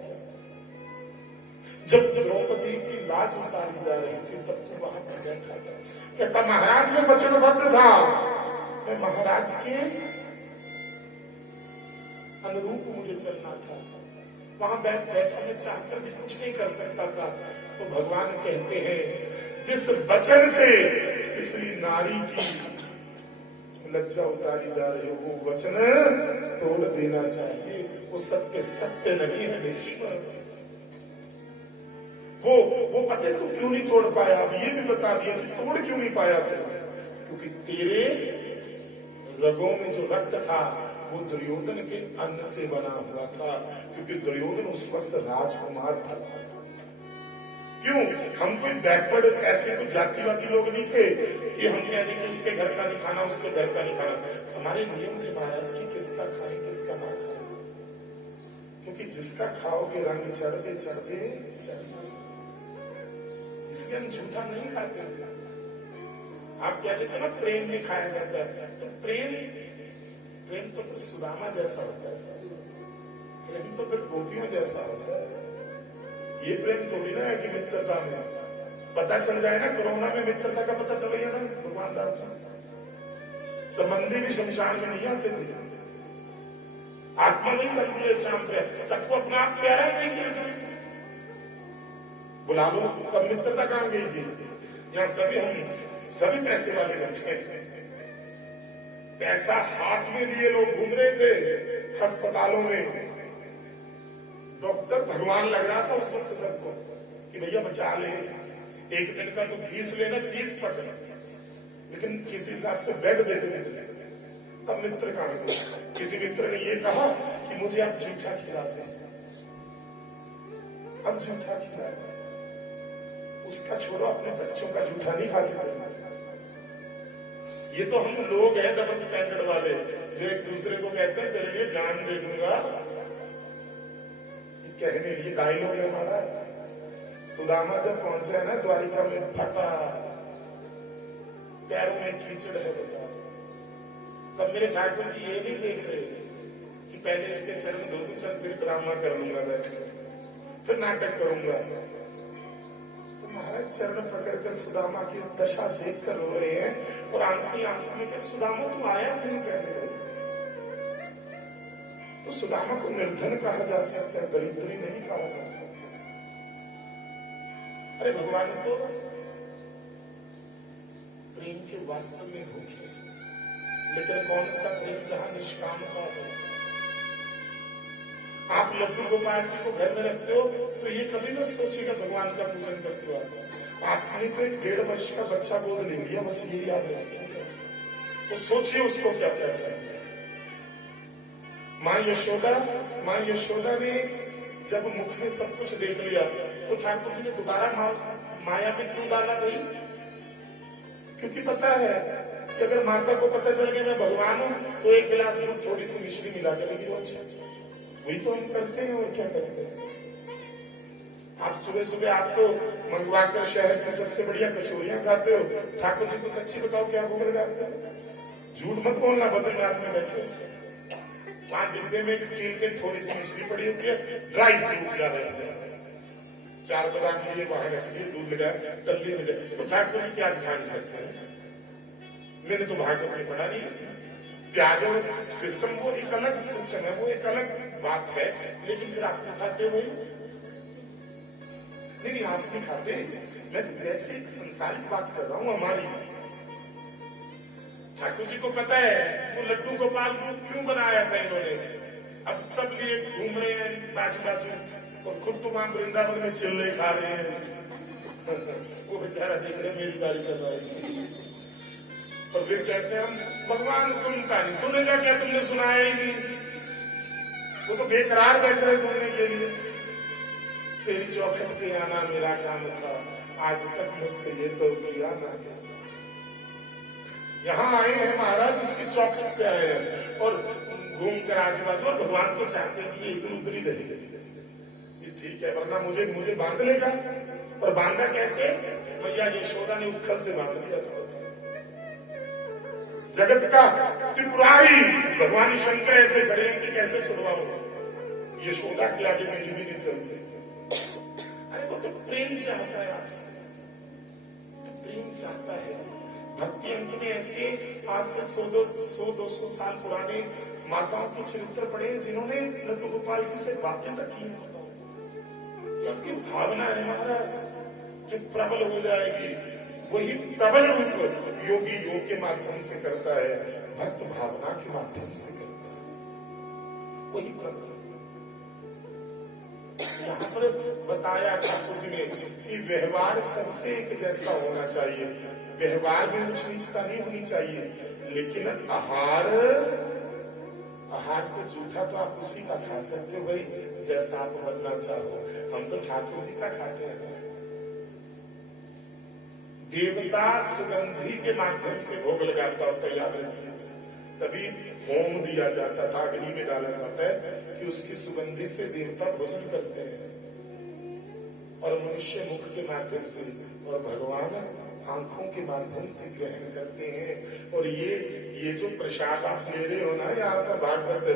जब द्रौपदी की लाज उतारी जा रही थी तब तो वहां पर बैठा था, कहता महाराज में वचनबद्ध था, मैं महाराज के अनुरूप मुझे चलना था, वहां बैठा मैं चाहकर भी कुछ नहीं कर सकता था। तो भगवान कहते हैं जिस वचन से किसी नारी की लज्जा उतारी जा रही हो वो वचन तोड़ देना चाहिए, वो सत्य सत्य नहीं है भीष्म। वो पते तू क्यों नहीं तोड़ पाया, अब ये भी बता दिया कि तोड़ क्यों नहीं पाया तू, क्योंकि तेरे रगों में जो रक्त था वो दुर्योधन के अन्न से बना हुआ था, क्योंकि दुर्योधन उस वक्त राजकुमार था। क्यों हम कोई बैकवर्ड ऐसे कोई जातिवादी लोग नहीं थे कि हम कह दें कि उसके घर का नहीं खाना उसके घर का नहीं खाना। हमारे नियम थे महाराज की किसका खाए किसका ना खाए, क्योंकि जिसका खाओगे रंग चढ़ते चढ़ते चढ़ते, इसलिए हम झूठा नहीं खाते। आप कह देते ना प्रेम नहीं खाया जाता है, तो प्रेम तो फिर सुदामा जैसा होता है, प्रेम तो फिर गोपियों जैसा होता है। ये प्रेम थोड़ी ना है कि मित्रता में पता चल जाए ना, कोरोना में मित्रता का पता चल गया ना, भगवान दास संबंधी भी शमशान में नहीं आते थे, आत्मा नहीं समझे शाम पे सबको अपना आप प्यारा नहीं बुला लो, तब मित्रता कहां गई थी। यहाँ सभी पैसे वाले बच्चे थे, पैसा हाथ में लिए लोग घूम रहे थे अस्पतालों में, डॉक्टर भगवान लग रहा था उस वक्त सबको कि भैया बचा ले, एक दिन का तो फीस लेना 30%, लेकिन किसी हिसाब से बेड देते थे। तब मित्र कहां गए, किसी मित्र ने ये कहा कि मुझे आप जूठा खिलाते हैं, अब जूठा खिलाते, उसका छोड़ो अपने बच्चों का जूठा नहीं खाते। ये तो हम लोग हैं डबल स्टैंडर्ड वाले जो एक दूसरे को कहते हैं तेरे लिए जान दे दूंगा, कहने लिए डायलॉग है हमारा। सुदामा जब पहुंचे है ना द्वारिका में, फटा पैरों में कीचड़ है बचा, तब मेरे ठाकुर जी ये नहीं देख रहे कि पहले इसके चरण धो दूं, चल फिर ड्रामा कर लूंगा बैठ कर, फिर नाटक करूंगा। तो महाराज चरण पकड़कर सुदामा की दशा देख कर रो रहे हैं और आंखों में क्या सुदामा तू आया क्यों कहने गए। तो सुदामा को निर्धन कहा जा सकता है, दरिद्री नहीं कहा जा सकता। अरे भगवान तो प्रेम के वास्तव में भूखे, लेकिन कौन सा प्रेम जहां निष्काम का हो। आप लड्डू गोपाल जी को घर में रखते हो तो ये कभी मत सोचिएगा भगवान का पूजन करते हो। आपने तो एक 1.5 वर्ष का बच्चा गोद ले लिया, बस यही याद रखिए, तो सोचिए उसको क्या क्या चाहिए। माँ यशोदा ने जब मुख में सब कुछ देख लिया तो ठाकुर जी ने दोबारा माया में क्यों डाला नहीं, क्योंकि पता है कि अगर माता को पता चल गया मैं भगवान हूं तो एक गिलास में थोड़ी सी मिश्री मिला करेगी वो। अच्छा वही तो हम करते हैं और क्या करते हैं। आप सुबह सुबह आप तो मंगवाकर शहर की सबसे बढ़िया कचौरियां खाते हो, ठाकुर जी को सच्ची बताओ क्या भूख लगाते हो, झूठ मत बोलना। बद्रीनाथ में बैठे वहां डिब्बे में एक स्टील के थोड़ी सी मिश्री पड़ी होती है, ड्राई फ्रूट ज्यादा से 4 बादाम लिए वहां रख लिए, दूध लगाया टल्ली में जाए, तो ठाकुर जी प्याज खा नहीं सकते हैं। मैंने तो भागवत में पढ़ा नहीं, प्याज और सिस्टम वो एक अलग सिस्टम है, वो एक अलग बात है, लेकिन फिर आप नहीं खाते हो। नहीं आप नहीं खाते, मैं तो वैसे एक संसारिक बात कर रहा हूं हमारी। ठाकुर जी को पता है वो लड्डू गोपाल को क्यों बनाया था इन्होंने। अब सब लिए घूम रहे हैं बाजू बाजू और खुद तो वहां वृंदावन में चिल्ले खा रहे हैं। वो बेचारा देख रहे मेरी बारी करवाई, और फिर कहते हैं हम भगवान सुनता नहीं, सुनेगा क्या, तुमने सुनाया ही नहीं, वो तो बेकरार बैठे है सुनने के लिए। तेरी चौखट पे आना मेरा काम था, आज तक मुझसे ये तो किया ना गया। यहाँ आए हैं महाराज, उसकी चौखट पे आए हैं और घूम कर आजू बाजू, और भगवान तो चाहते हैं कि ये इधर उधर ही रहे, ये ठीक है, वरना मुझे बांध लेगा। और बांधा कैसे? मैया यशोदा ने उखल से बांध लिया। जगत का त्रिपुरारी भगवान शंकर ऐसे खड़े हैं कि कैसे छुड़वाओ, यशोदा के आगे मेरी भी नहीं चलती। अरे वो तो प्रेम चाहता है आपसे, तो प्रेम चाहता है। भक्ति अंक में ऐसे आज से 100-200 साल पुराने माताओं के चरित्र पड़े जिन्होंने लड्डू गोपाल जी से बातें तक की। ये आपकी भावना है महाराज, जो प्रबल हो जाएगी, वही प्रबल रूप योगी योग के माध्यम से करता है, भक्त भावना के माध्यम से करता है, वही प्रबल। यहाँ पर बताया ठाकुर जी ने कि व्यवहार सबसे एक जैसा होना चाहिए, व्यवहार में ऊंच नीचता नहीं होनी चाहिए, लेकिन आहार तो जूठा तो आप उसी का खा सकते हो भाई, जैसा आप बनना चाहो। हम तो ठाकुर जी का खाते हैं। देवता सुगंधी के माध्यम से भोग लगाता होता है, याद रखिए, तभी होम दिया जाता था, अग्नि में डाला जाता है कि उसकी सुगंधी से देवता भोजन करते हैं, और मनुष्य मुख के माध्यम से और भगवान आंखों के माध्यम से ग्रहण करते हैं। और ये जो प्रसाद आप ले रहे हो ना यहाँ पर भागवत,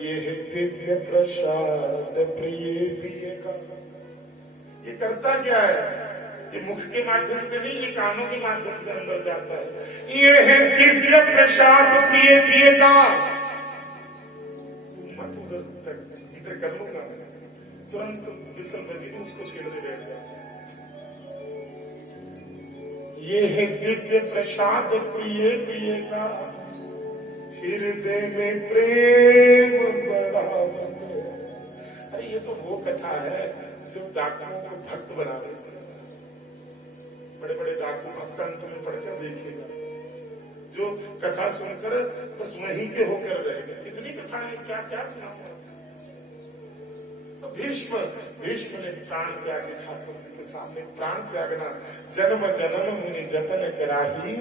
ये है दिव्य प्रसाद प्रिय प्रिय का। ये करता क्या है? ये मुख के माध्यम से नहीं, ये कानों के माध्यम से अंदर जाता है। ये है दिव्य प्रसाद प्रिय प्रिय का। मत इधर कर लूंगा, तुरंत विसल बजी तो उसको छेड़ते बैठ जाते हैं। ये है दिव्य प्रसाद प्रिय प्रिय का, हृदय में प्रेम बढ़ावे। अरे ये तो वो कथा है जो डाकुओं को भक्त बना देती है। बड़े बड़े डाकू भक्त अंत में पढ़कर देखिएगा, जो कथा सुनकर बस वहीं के होकर रहेगा। कितनी कथाएं, क्या क्या सुना। भीष्म ने प्राण त्यागी, ठाकुर जी के सामने प्राण त्यागना। जन्म जन्म मुनि जतन कराही,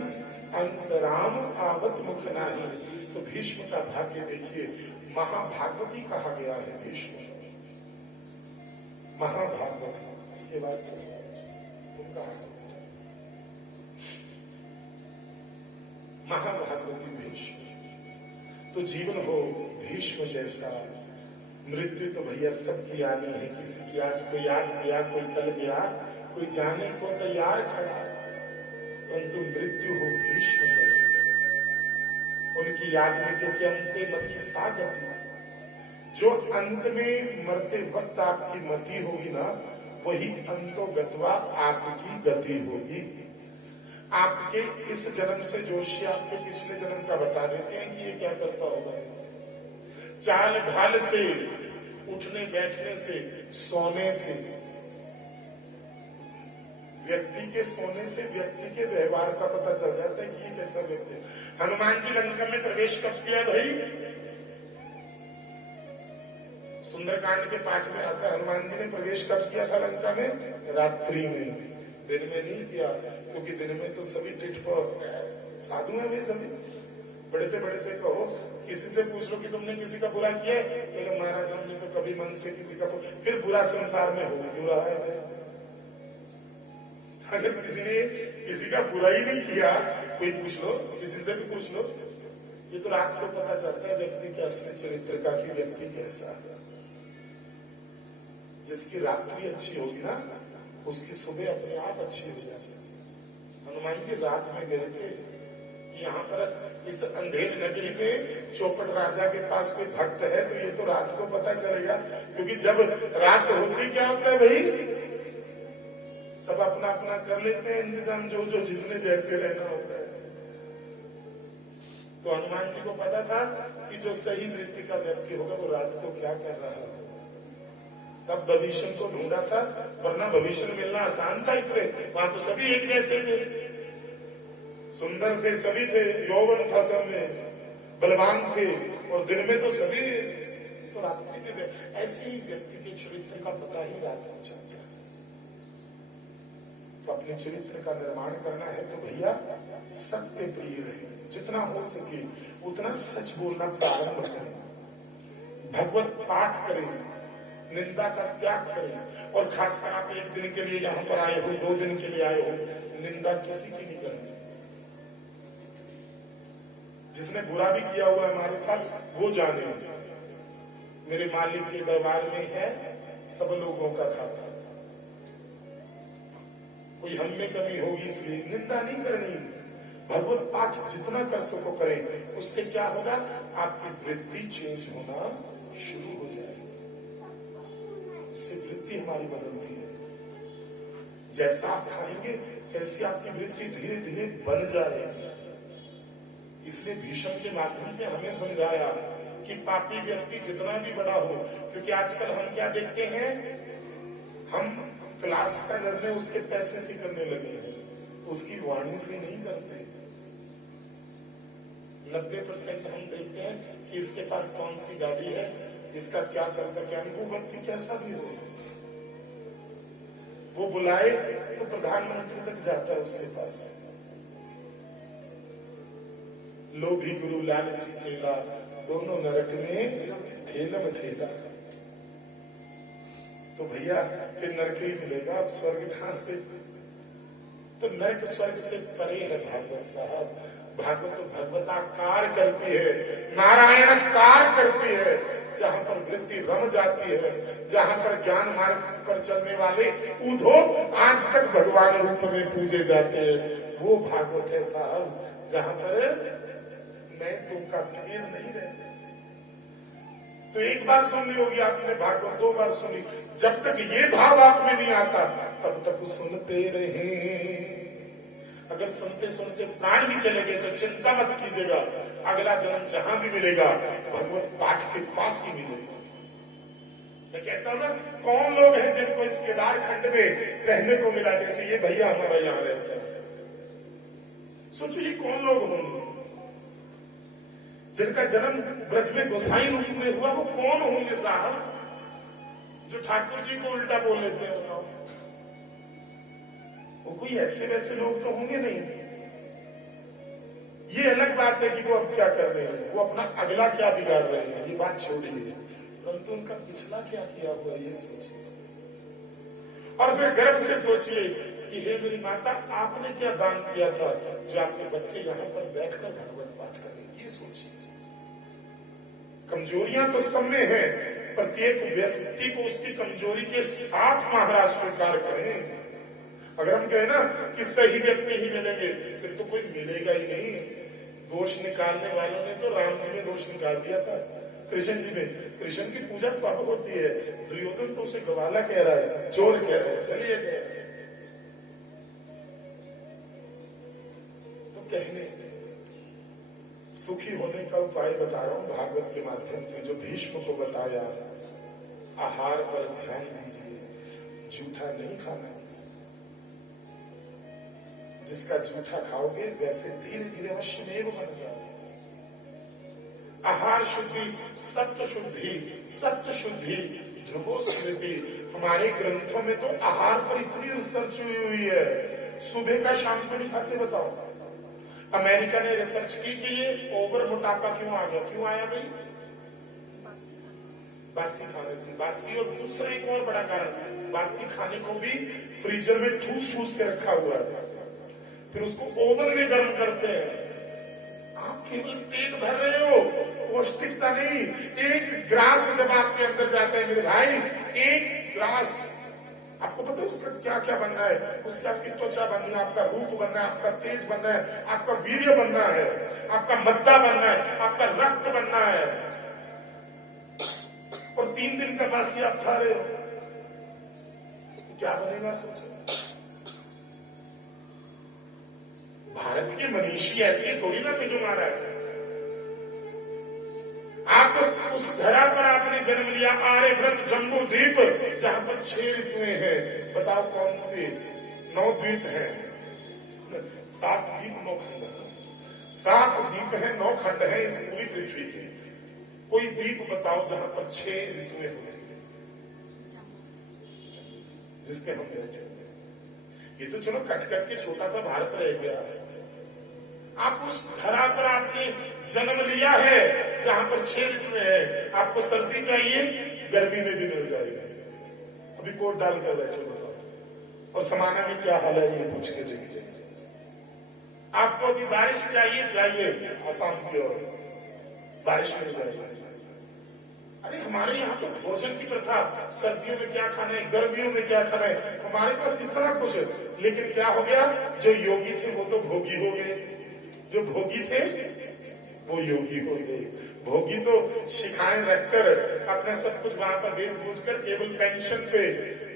अंतराम आवत मुख नाही। तो भीष्म का भाग्य देखिए, महाभागवती कहा गया है भीष्म, महाभागवती। इसके बाद महाभागवती भीष्म। तो जीवन हो भीष्म जैसा। मृत्यु तो भैया सबकी आनी है, किसी की आज कोई आज गया, कोई कल गया, कोई जाने को तैयार खड़ा, परंतु मृत्यु हो भीष्म जैसी उनकी याद में, क्योंकि अंते मति सा गति। जो अंत में मरते वक्त आपकी मति होगी ना, वही अंतो गत्वा आपकी गति होगी। आपके इस जन्म से जोशी आपके पिछले जन्म का बता देते हैं कि ये क्या करता होगा। चाल ढाल से, उठने बैठने से, सोने से, व्यक्ति के सोने से व्यक्ति के व्यवहार का पता चल जाता है कि ये कैसा व्यक्ति है। हनुमान जी लंका में प्रवेश कब किया भाई? सुंदरकांड के पाठ में आता है, हनुमान जी ने प्रवेश कब किया था लंका में? रात्रि में, दिन में नहीं किया, क्योंकि दिन में तो सभी टिट साधु हैं, वे सभी बड़े से कहो, किसी से पूछ लो कि तुमने किसी का बुरा किया है, तो महाराज हमने तो कभी मन से किसी का, फिर बुरा संसार में हो क्यों रहा है? अगर किसी ने किसी का बुरा ही नहीं किया, कोई पूछ लो, किसी से भी पूछ लो, ये तो रात को पता चलता है व्यक्ति के असली चरित्र का कि व्यक्ति कैसा है। जिसकी रात्रि अच्छी होगी ना, उसकी सुबह अपने आप अच्छी हो जाती। हनुमान जी रात में गए थे, यहाँ पर इस अंधेर नगरी में चौपट राजा के पास कोई भक्त है, तो ये तो रात को पता चलेगा, क्योंकि जब रात होती क्या होता है भाई, सब अपना अपना कर लेते हैं इंतजाम, जो जिसने जैसे रहना होता है। तो हनुमान जी को पता था कि जो सही वृत्ति का व्यक्ति होगा वो रात को क्या कर रहा है। तब भविष्य को ढूंढा था, वरना भविष्य मिलना आसान था। इतने वहां तो सभी एक जैसे थे, सुंदर थे, सभी थे, यौवन था सब में, बलवान थे, और दिन में तो सभी, तो नवरात्रि में ऐसे ही व्यक्ति के चरित्र का पता ही रात में चल जाता। तो अपने चरित्र का निर्माण करना है तो भैया सत्य प्रिय रहे, जितना हो सके उतना सच बोलना प्रारंभ करें, भगवत पाठ करें, निंदा का त्याग करें। और खासकर आप एक दिन के लिए यहाँ पर आए हो, 2 दिन के लिए आए हो, निंदा किसी की नहीं करनी। जिसने बुरा भी किया हुआ हमारे साथ वो जाने, मेरे मालिक के दरबार में है सब लोगों का खाता, कोई हम में कमी होगी इसलिए निंदा नहीं करनी। भगवत पाठ जितना कर सको करें, उससे क्या होगा, आपकी वृत्ति चेंज होना शुरू हो जाएगी। उससे वृत्ति हमारी बदलती है। जैसा आप खाएंगे वैसे आपकी वृत्ति धीरे धीरे बन जाएगी। इसलिए भीष्म के माध्यम से हमें समझाया कि पापी व्यक्ति जितना भी बड़ा हो, क्योंकि आजकल हम क्या देखते हैं, हम क्लास का निर्णय उसके पैसे से करने लगे हैं, उसकी वाणी से नहीं करते। 90% हम देखते हैं कि इसके पास कौन सी गाड़ी है, इसका क्या चलता क्या नहीं। वो व्यक्ति कैसा भी हो, वो बुलाए तो प्रधानमंत्री तक जाता है उसके पास। लोभी गुरु लालची चेला, दोनों नरक में ठेलम ठेला। तो भैया फिर नरक ही मिलेगा, अब स्वर्ग कहां से। तो नरक स्वर्ग से परे है भागवत साहब। भागवत तो भगवताकार करती है, नारायणकार करती है, जहां पर वृत्ति रम जाती है, जहां पर ज्ञान मार्ग पर चलने वाले उधो आज तक भगवान रूप में पूजे जाते हैं। वो भागवत है साहब जहां पर मैं तुमका भेद नहीं रहता। तो एक बार सुन ली होगी आपने भागवत, 2 बार सुनी, जब तक ये भाव आप में नहीं आता तब तक सुनते रहे। अगर सुनते सुनते प्राण भी चले गए तो चिंता मत कीजिएगा, अगला जन्म जहां भी मिलेगा भगवत पाठ के पास ही मिलेगा। मैं कहता हूं ना, कौन लोग हैं जिनको इस केदार खंड में रहने को मिला, जैसे ये भैया हमारा यहाँ रहता है। सोचो ये कौन लोग होंगे जिनका जन्म ब्रज में गोसाई रूप में हुआ। वो कौन होंगे साहब जो ठाकुर जी को उल्टा बोल लेते हैं, बताओ। वो कोई ऐसे वैसे लोग तो होंगे नहीं। ये अलग बात है कि वो अब क्या कर रहे हैं, वो अपना अगला क्या बिगाड़ रहे हैं, ये बात छोड़िए, परंतु उनका पिछला क्या किया हुआ ये सोचिए। और फिर गर्व से सोचिए कि हे मेरी माता, आपने क्या दान किया था जो आपके बच्चे यहाँ पर बैठकर भगवत पाठ करें, ये सोचिए। कमजोरियां तो सब में है, प्रत्येक व्यक्ति को उसकी कमजोरी के साथ महाराज स्वीकार करें। अगर हम कहें ना कि सही व्यक्ति ही मिलेंगे, फिर तो कोई मिलेगा ही नहीं। दोष निकालने वालों ने तो राम जी ने दोष निकाल दिया था, कृष्ण जी ने। कृष्ण की पूजा तो अब होती है, दुर्योधन तो उसे गवाला कह रहा है, चोर कह रहा है, चलिए गए। तो कहने सुखी होने का उपाय बता रहा हूं भागवत के माध्यम से, जो भीष्म को बताया। आहार पर ध्यान दीजिए, जूठा नहीं खाना किसी। जिसका जूठा खाओगे वैसे धीरे धीरे अवश्य में बन जाओगे। आहार शुद्धि, सत्य शुद्धि, सत्य शुद्धि, ध्रुवो स्मृति। हमारे ग्रंथों में तो आहार पर इतनी रिसर्च हुई है, सुबह का शाम को नहीं खाते, बताओ। अमेरिका ने रिसर्च की कि ये ओवर मोटापा क्यों आ गया, क्यों आया भाई? बासी खाने से। बासी, और दूसरा एक और बड़ा कारण, बासी खाने को भी फ्रीजर में ठूस ठूस के रखा हुआ है, फिर उसको ओवन में गर्म करते हैं। आप केवल पेट भर रहे हो, पौष्टिकता नहीं। एक ग्रास जब आपके अंदर जाता है मेरे भाई, एक ग्रास, आपको पता है उसका क्या क्या बनना है? उससे आपकी त्वचा बनना है, आपका रूप बनना है, आपका तेज बनना है, आपका वीर्य बनना है, आपका मद्दा बनना है, आपका रक्त बनना है। और 3 दिन का बासी आप खा रहे हो, क्या बनेगा सोचो। भारत के मनीषी ऐसे थोड़ी ना कि जो मारा है। आप उस धरा पर आपने जन्म लिया, आर्यव्रत जम्बू द्वीप, जहां पर 6 ऋतुएं हैं। बताओ कौन से? 9 द्वीप हैं, 7 द्वीप 9 खंड, 7 द्वीप हैं, 9 खंड हैं इस पूरी पृथ्वी के। कोई द्वीप बताओ जहां पर 6 ऋतुएं होती जिसपे हम रहते हैं। ये तो चलो कट कट के छोटा सा भारत रह गया। आप उस धरा पर आपने जन्म लिया है जहां पर 6 ऋतुएं है। आपको सर्दी चाहिए, गर्मी में भी मिल जाएगी। अभी कोट डाल कर बैठे बताओ। और समाना में क्या हाल है ये पूछ के देखिए। आपको अभी बारिश चाहिए आसाम की ओर, बारिश मिल जाएगी। अरे हमारे यहाँ तो भोजन की प्रथा, सर्दियों में क्या खाना है, गर्मियों में क्या खाना है, हमारे पास इतना कुछ है। लेकिन क्या हो गया, जो योगी थे वो तो भोगी हो गए, जो भोगी थे वो योगी हो गए। भोगी तो शिखाएं रखकर अपना सब कुछ वहां पर बेच बूझ कर केवल पेंशन पे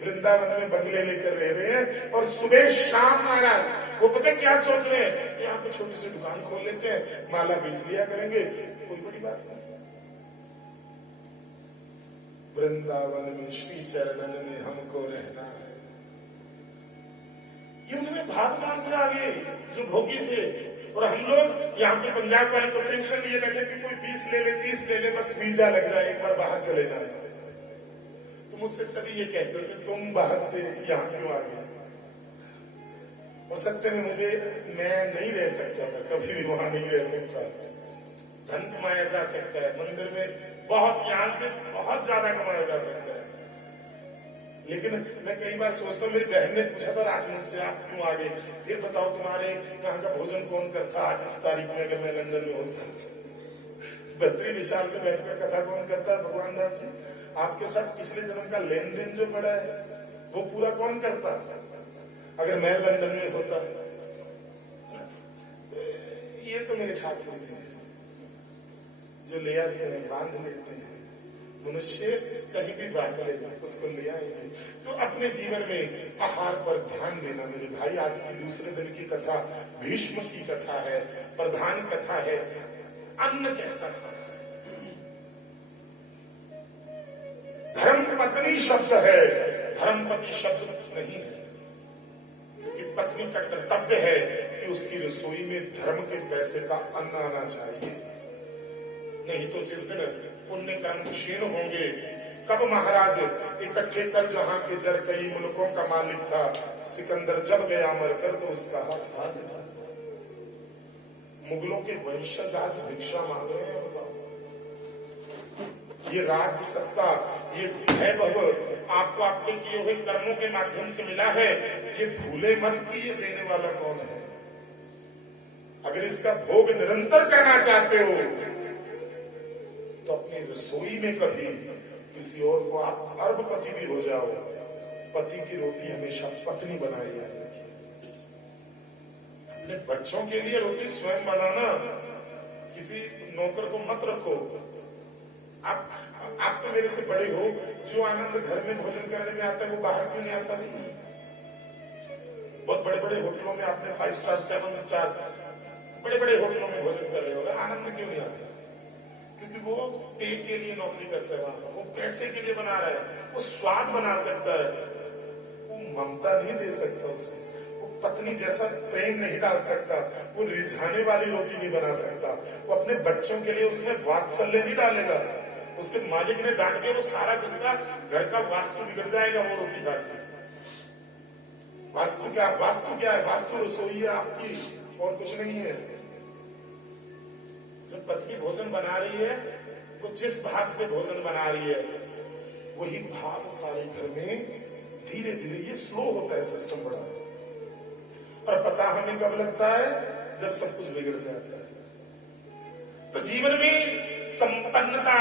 वृंदावन में बंगले लेकर रह रहे हैं। और सुबह शाम महाराज वो पता क्या सोच रहे हैं, यहाँ पे छोटी सी दुकान खोल लेते हैं, माला बेच लिया करेंगे, कोई बड़ी बात नहीं। वृंदावन में श्री चरणन में हमको रहना है, ये उनमें भागमान से आगे जो भोगी थे। और हम लोग यहाँ पे पंजाब वाले तो टेंशन लिए बैठे कि कोई 20 ले ले 30 ले ले, बस वीजा लग जाए, एक बार बाहर चले जाए। तो मुझसे सभी ये कहते थे तुम बाहर से यहाँ क्यों आ गए। और सत्य में मैं नहीं रह सकता था, कभी भी वहां नहीं रह सकता। धन कमाया जा सकता है मंदिर में, बहुत यहाँ से बहुत ज्यादा कमाया जा सकता है। लेकिन मैं कई बार सोचता हूँ, मेरी बहन ने पूछा था रात मुझसे आप क्यों आ गए, फिर बताओ तुम्हारे यहाँ का भोजन कौन करता आज इस तारीख में, अगर मैं लंदन में होता। बद्री विशाल के बहन का कथा कौन करता है, भगवान दास जी। आपके साथ पिछले जन्म का लेन देन जो पड़ा है वो पूरा कौन करता अगर मैं लंदन में होता। ये तो मेरे ठाकुर जी हैं जो ले आते हैं, बांध लेते हैं। मनुष्य कहीं भी बांध लेगा उसको ले आएंगे। तो अपने जीवन में आहार पर ध्यान देना मेरे भाई। आज की दूसरे दिन की कथा भीष्म की कथा है, प्रधान कथा है। अन्न कैसा खाना है, धर्म पत्नी शब्द है, धर्मपति शब्द नहीं है। क्योंकि पत्नी का कर्तव्य है कि उसकी रसोई में धर्म के पैसे का अन्न आना चाहिए। नहीं तो जिस दिन पुण्य कर्म क्षीण होंगे, कब महाराज इकट्ठे कर जहां के जर कई मुल्कों का मालिक था, सिकंदर जब गया मरकर तो उसका हाथ हाथ था। मुगलों के वंशज आज भिक्षा मांग रहे हैं। बताओ, ये राज सत्ता, ये वैभव आपको आपके किए हुए कर्मों के माध्यम से मिला है। ये भूले मत कि ये देने वाला कौन है। अगर इसका भोग निरंतर करना चाहते हो तो अपनी रसोई में कभी किसी और को, आप अरबपति भी हो जाओ, पति की रोटी हमेशा पत्नी बनाई याद रखिए। अपने बच्चों के लिए रोटी स्वयं बनाना, किसी नौकर को मत रखो। आप तो मेरे से बड़े हो, जो आनंद घर में भोजन करने में आता है वो बाहर क्यों नहीं आता। नहीं, बहुत बड़े बड़े होटलों में आपने 5 स्टार 7 स्टार बड़े बड़े होटलों में भोजन कर रहे हो, आनंद क्यों नहीं आता। क्योंकि वो पे के लिए नौकरी करता है, वहां वो पैसे के लिए बना रहा है। वो स्वाद बना सकता है, वो ममता नहीं दे सकता उसको, वो पत्नी जैसा प्रेम नहीं डाल सकता, वो रिझाने वाली रोटी नहीं बना सकता, वो अपने बच्चों के लिए उसमें वात्सल्य नहीं डालेगा। उसके मालिक ने डांट के वो सारा गुस्सा, घर का वास्तु बिगड़ जाएगा वो रोटी खा के। वास्तु क्या है, वास्तु रसोई है आपकी, और कुछ नहीं है। जब पत्नी भोजन बना रही है तो जिस भाव से भोजन बना रही है वही भाव सारे घर में धीरे धीरे, ये स्लो होता है सिस्टम बड़ा। और पता हमें कब लगता है, जब सब कुछ बिगड़ जाता है। तो जीवन में संपन्नता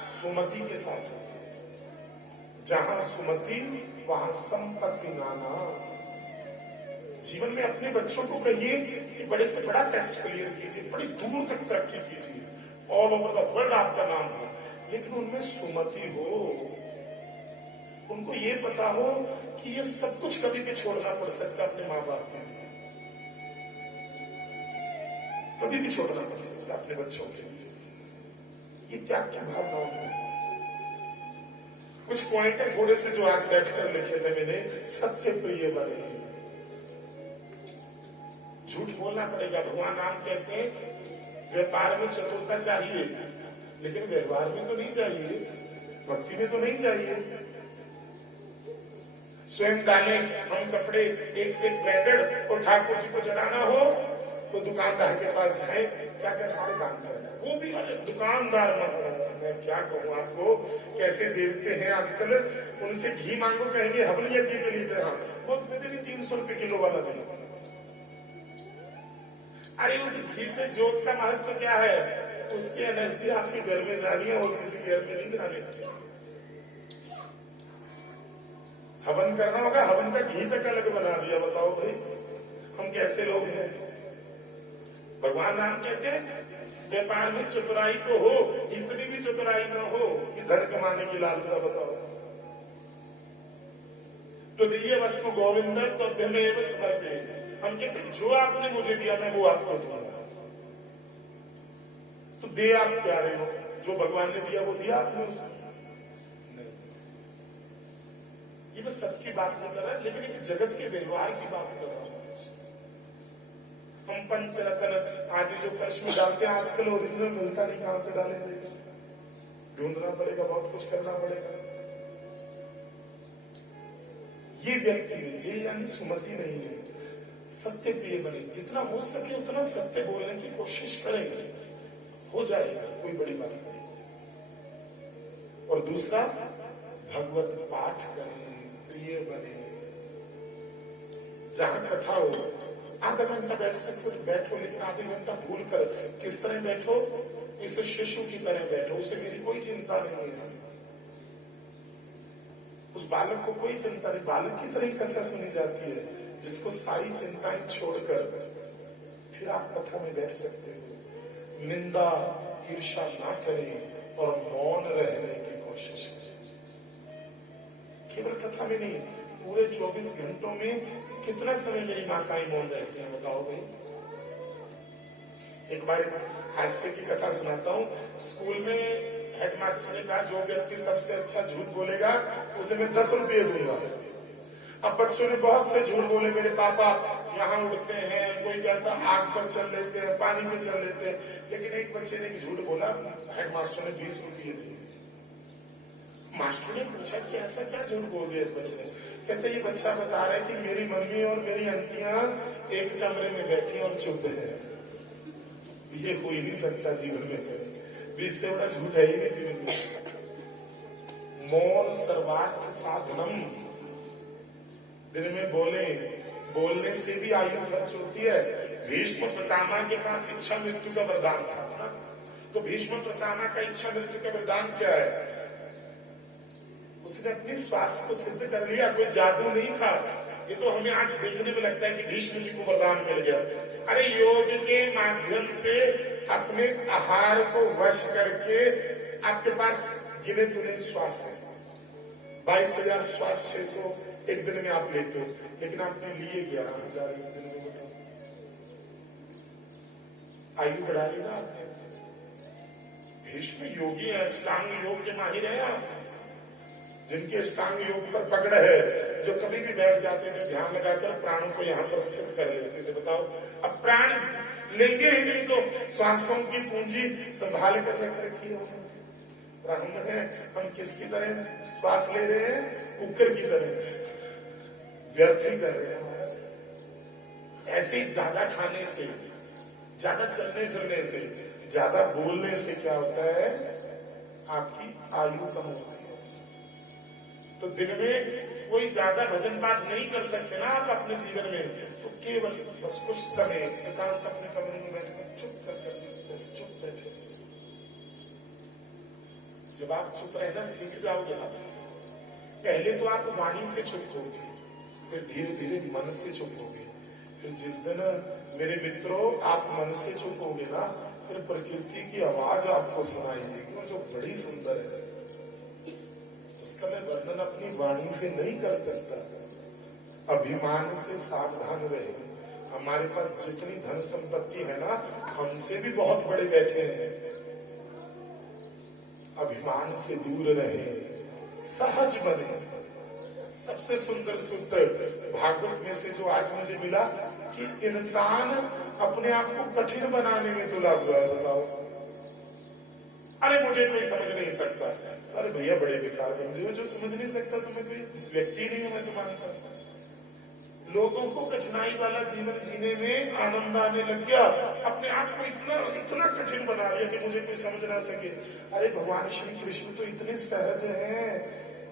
सुमति के साथ होती है। जहां सुमति वहां संपत्ति नाना। जीवन में अपने बच्चों को कहिए कि बड़े से बड़ा टेस्ट क्लियर कीजिए, बड़ी दूर तक तरक्की कीजिए, ऑल ओवर द वर्ल्ड आपका नाम हो, लेकिन उनमें सुमति हो। उनको ये पता हो कि ये सब कुछ कभी भी छोड़ना पड़ सकता है अपने माँ बाप के लिए, कभी भी छोड़ना पड़ सकता है अपने बच्चों के लिए। ये त्याग की भावना है। कुछ पॉइंट है थोड़े से जो आज बैठकर लिखे थे मैंने, सत्य प्रिय बने। झूठ बोलना पड़ेगा। भगवान राम कहते हैं व्यापार में चतुरता चाहिए, लेकिन व्यवहार में तो नहीं चाहिए, भक्ति में तो नहीं चाहिए। स्वयं डाले हम कपड़े एक से एक ब्रांडेड और ठाकुर जी को चढ़ाना हो तो दुकानदार के पास जाए, क्या करना है, दान करना। वो भी अरे दुकानदार मैं क्या कहूँ आपको, कैसे देवते हैं आजकल। उनसे घी मांगो, कहेंगे हवन यज्ञ के लिए चढ़ा, वो देते भी 300 रुपए किलो वाला देना। अरे उस घी से ज्योत का महत्व क्या है? उसकी एनर्जी आपके घर में जानी है और किसी घर में नहीं जाने। हवन करना होगा, हवन का घी तक अलग बना दिया। बताओ भाई हम कैसे लोग हैं। भगवान राम कहते हैं व्यापार में चतुराई तो हो, इतनी भी चतुराई ना हो कि धन कमाने की लालसा। बताओ तो दिए वस्तु गोविंद तो धन्य समर्पे। हम कहते हैं जो आपने मुझे दिया मैं वो आपको दूंगा। तो दे आप प्यारे हो, जो भगवान ने दिया वो दिया आपने उसे। ये मैं सबकी बात नहीं कर रहा, लेकिन एक जगत के व्यवहार की बात कर रहा हूं। हम पंचरत्न आदि जो कलश में डालते हैं आजकल ओरिजिनल मिलता नहीं, कहां से डालेंगे, ढूंढना पड़ेगा, बहुत कुछ करना पड़ेगा। ये व्यक्ति लीजिए यानी सुमति नहीं है, सत्य प्रिय बने, जितना हो सके उतना सत्य बोलने की कोशिश करेंगे, हो जाएगा, कोई बड़ी बात नहीं। और दूसरा भगवत पाठ करें, प्रिय बने। जहां कथा हो आधा घंटा बैठ सकते हो बैठो, लेकिन आधे घंटा भूल कर किस तरह बैठो, इसे शिशु की तरह बैठो। उसे मेरी कोई चिंता नहीं है, उस बालक को कोई चिंता नहीं। बालक की तरह कथा सुनी जाती है, जिसको सारी चिंताएं छोड़कर फिर आप कथा में बैठ सकते हो। निंदा ईर्ष्या ना करें और मौन रहने की कोशिश करें। केवल कथा में नहीं, पूरे 24 घंटों में कितना समय मेरी माताएं मौन रहती हैं, बताओ भाई। एक बार हास्य की कथा सुनाता हूँ। स्कूल में हेडमास्टर ने कहा जो व्यक्ति सबसे अच्छा झूठ बोलेगा उसे मैं 10 रुपये दूंगा। अब बच्चों ने बहुत से झूठ बोले, मेरे पापा यहाँ उड़ते हैं, कोई कहता आग पर चल लेते हैं, पानी पे चल लेते हैं, लेकिन एक बच्चे ने झूठ बोला, हेडमास्टर ने 20 रुपये दिए। मास्टर ने पूछा कि ऐसा क्या झूठ बोल दिया इस बच्चे ने? कहते ये बच्चा बता रहा है कि मेरी मम्मी और मेरी आंटियां एक कमरे में बैठी और चुप है। ये हो ही नहीं सकता जीवन में, 20 से बड़ा झूठ है ही नहीं जीवन में। मौन सर्वार्थ साधनम। दिन में बोलने से भी आयु खर्च होती है। भीष्म पितामह के पास इच्छा मृत्यु का वरदान था ना, तो भीष्म पितामह का इच्छा मृत्यु का वरदान क्या है? उसने अपनी स्वास्थ्य को सिद्ध कर लिया, कोई जादू नहीं था। ये तो हमें आज देखने में लगता है कि भीष्म जी को वरदान मिल गया। अरे योग के माध्यम से अपने आहार को वश करके आपके पास गिने चुने श्वास है, 22,000 श्वास 600 एक दिन में आप लेते हो, लेकिन आपने लिए 11,000 एक दिन में। बताओ आयु बढ़ा ली ना आपने। भीष्म योगी है, अष्टांग योग के माहिर है आप, जिनके अष्टांग योग पर पकड़ है, जो कभी भी बैठ जाते थे ध्यान लगाकर प्राणों को यहाँ पर स्थित कर लेते थे। बताओ अब प्राण लेंगे ही नहीं तो श्वासों की पूंजी संभाल कर रख रखी है। हम है, हम किसकी तरह श्वास ले रहे हैं? कुकर की तरह व्यर्थ ही कर रहे हैं। ऐसे ही ज्यादा खाने से, ज्यादा चलने फिरने से, ज्यादा बोलने से क्या होता है? आपकी आयु कम होती है। तो दिन में कोई ज्यादा भजन पाठ नहीं कर सकते ना आप अपने जीवन में, तो केवल बस कुछ समय एकांत अपने कमरे में बैठकर चुप कर बस चुप बैठे। जब आप चुप रहना सीख जाओगे ना, पहले तो आप वाणी से चुप होगे, फिर धीरे धीरे मन से चुप होगे, फिर जिस दिन मेरे मित्रों आप मन से चुप होगे ना, फिर प्रकृति की आवाज आपको सुनाई देगी जो बड़ी सुंदर है। उसका मैं वर्णन अपनी वाणी से नहीं कर सकता। अभिमान से सावधान रहे। हमारे पास जितनी धन संपत्ति है ना, हमसे भी बहुत बड़े बैठे हैं। अभिमान से दूर रहे, सहज बने। सबसे सुंदर सूत्र भागवत में से जो आज मुझे मिला कि इंसान अपने आप को कठिन बनाने में तुला हुआ है। बताओ अरे मुझे कोई समझ नहीं सकता। अरे भैया बड़े बेकार बंदे हो जो समझ नहीं सकता, तुम्हें कोई व्यक्ति नहीं हो मैं तो मानता हूं। लोगों को कठिनाई वाला जीवन जीने में आनंद आने लग गया, अपने आप को इतना इतना कठिन बना लिया कि मुझे कोई समझ ना सके। अरे भगवान श्री कृष्ण तो इतने सहज हैं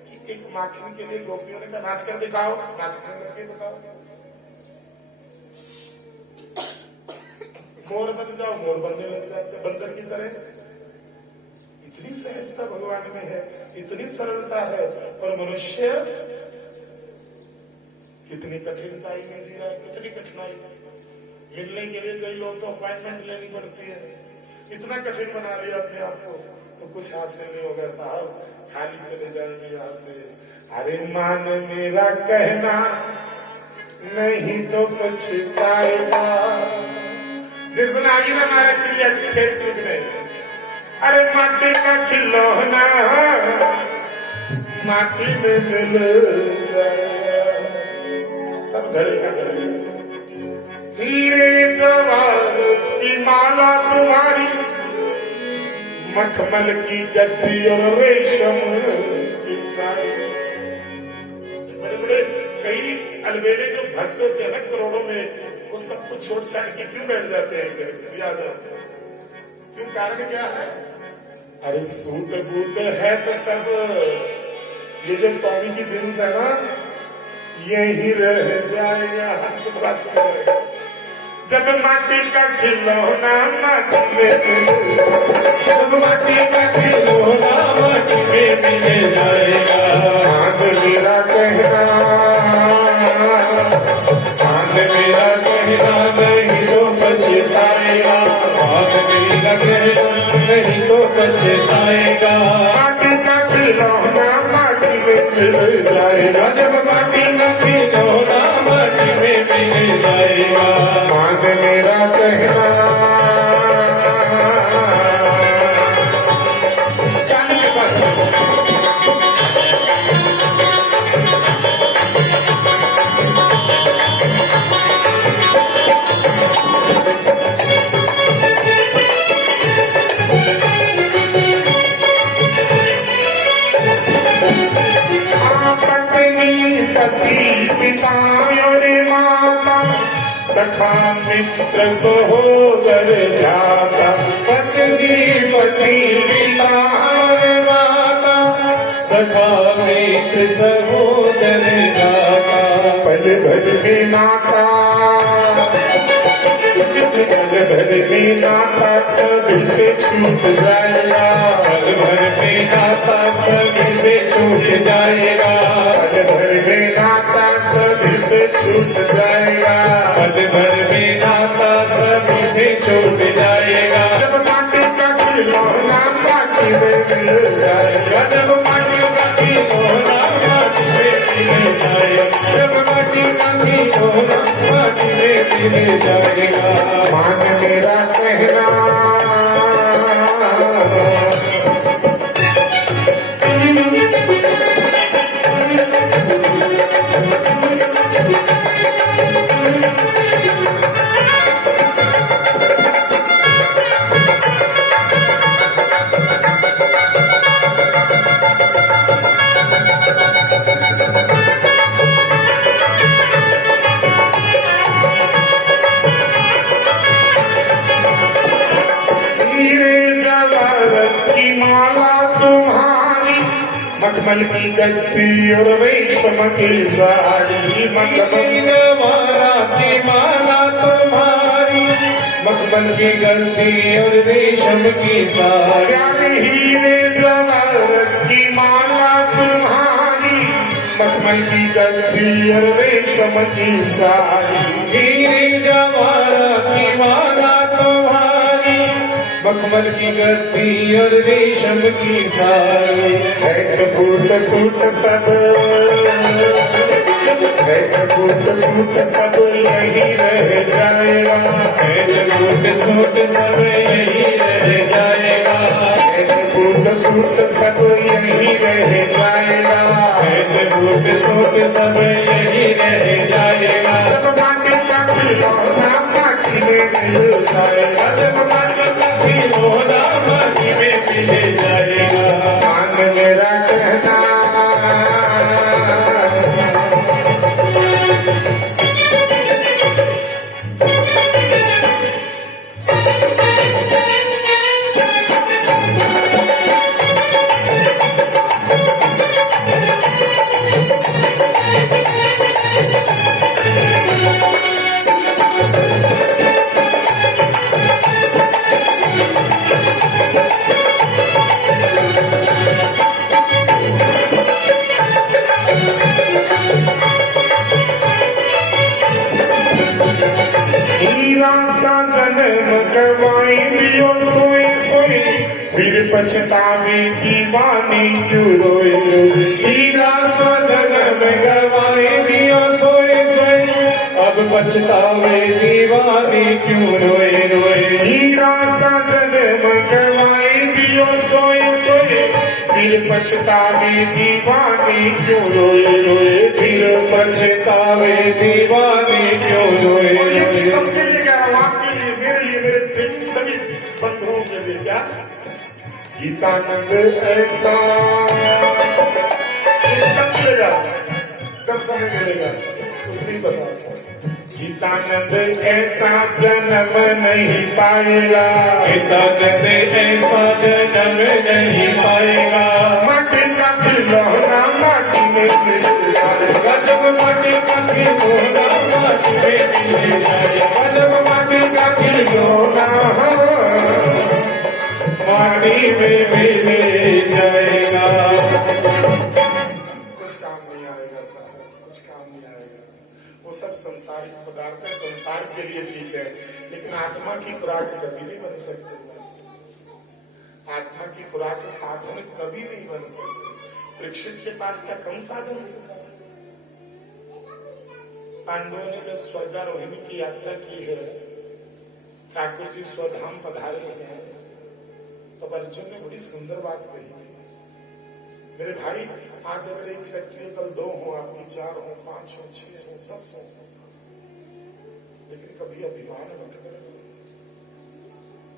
कि एक माखन के लिए गोपियों ने कहा नाच कर दिखाओ, नाच करके दिखाओ, मोर बन जाओ, मोर बनने लग जाते बंदर की तरह। इतनी सहजता भगवान में है, इतनी सरलता है, और मनुष्य कितनी कठिनाई में जी रहा है, कितनी कठिनाई। मिलने के लिए कई लोग तो अपॉइंटमेंट लेनी पड़ती है, इतना कठिन बना लिया अपने आप को। तो कुछ हासिल नहीं होगा साहब, खाली चले जाएंगे यहाँ से। अरे मान मेरा कहना नहीं तो पछताएगा। जिस दिन आगे ना हमारा चिड़िया खेत चुगने, अरे माटी का खिलौना माटी में मिल जाएगा, सब घर का घर। हीरे जवाहरात की माला तुम्हारी, मखमल की गद्दी और रेशम की साड़ी। बड़े बड़े कई अलबेले जो भक्त होते हैं ना करोड़ों में, वो सब कुछ छोड़ छाड़ के क्यों बैठ जाते हैं, आ जाते हैं क्यों? कारण क्या है? अरे सूट बूट है तो सब, ये जो टॉमी की जींस है ना यही रह जाएगा, सब जब माटी का खिलौना माटी में, जब माटी का खिलौना माटी में मिल जाएगा। चांद मेरा कहना, चांद मेरा कहना नहीं तो पछताएगा, चांद मेरा कहना नहीं तो पछताएगा। माटी का खिलौना माटी में मिल जाएगा, जब माटी का खिलौना माटी में मिल जाएगा। चांद मेरा कहना। चांद के साथ पिता और माता, सखा मित्र सहोदर भ्राता। पत्नी पति पिता और माता, सखा मित्र सहोदर भ्राता। पल भर में नाता, पल भर में नाता सभी से छूट जाएगा, पल भर में नाता सभी से छूट जाएगा। पल भर में नाता सभी से छूट जाएगा, पल भर में नाता सभी से छूट जाएगा। जब माटी का खिलौना माटी में मिल जाएगा, जब माटी का खिलौना माटी में मिल जाएगा, जब माटी का खिलौना माटी में मिल जाएगा। मान मेरा कहना। मखमल की गद्दी और रेशम की साड़ी, मखमल जवारा की माला तुम्हारी, मखमल की गद्दी और रेशम की साड़ी। हीरे जवाहरात की माला तुम्हारी, मखमल की गद्दी और रेशम की साड़ी। हीरे जवाहरात की माला तुम्हारी, मखमल की गद्दी और रेशम की साड़ी। है बूट सूट सब, है बूट सूट सब यही रह जाएगा, है बूट सूट सब यही रह जाएगा। है बूट सूट सब यही रह जाएगा, है बूट सूट सब यही रह जाएगा। जब माटी का खिलौना माटी में मिल जाएगा, जब माटी का खिलौना माटी में मिल पछतावे दीवाने क्यों रोए रोए। हीरा स्वजन में गवाए दिया सोए सोए, अब पछतावे दीवाने क्यों रोए रोए। हीरा साजन मंगवाए दियो सोए सोए, फिर पछतावे दीवाने क्यों रोए रोए। फिर पछतावे दीवाने क्यों रोए और ये रोए। सबके लिए कह रहा हूं, आपके लिए, मेरे लिए, मेरे प्रेम सभी बंधुओं के लिए। क्या गीतानंद ऐसा कब मिलेगा, कब समय मिलेगा कुछ नहीं पता। गीतानंद ऐसा जन्म नहीं पाएगा, गीतानंद ऐसा जन्म नहीं पाएगा। माटी का खिलौना माटी में मिल जाएगा। जब माटी का खिलौना माटी में मिल जाएगा। जब माटी का खिलौना माटी में मिल जाएगा। कुछ काम नहीं आएगा साहब, कुछ काम नहीं आएगा। वो सब संसारिक पदार्थ है, संसार के लिए ठीक है, लेकिन आत्मा की खुराक कभी नहीं बन सकती। आत्मा की खुराक साधन कभी नहीं बन सकते। परीक्षित के पास क्या कम साधन थे साहब? पांडवों ने जब स्वर्गारोहिणी की यात्रा की है, ठाकुर जी स्वधाम पधारे हैं, तब अर्जुन ने बड़ी सुंदर बात कही। मेरे भाई, आज अगर एक फैक्ट्री कल 2 हो, आपकी 4 हो, 5 हो, 6 हो, 10 हो, लेकिन कभी अभिमान मत करो।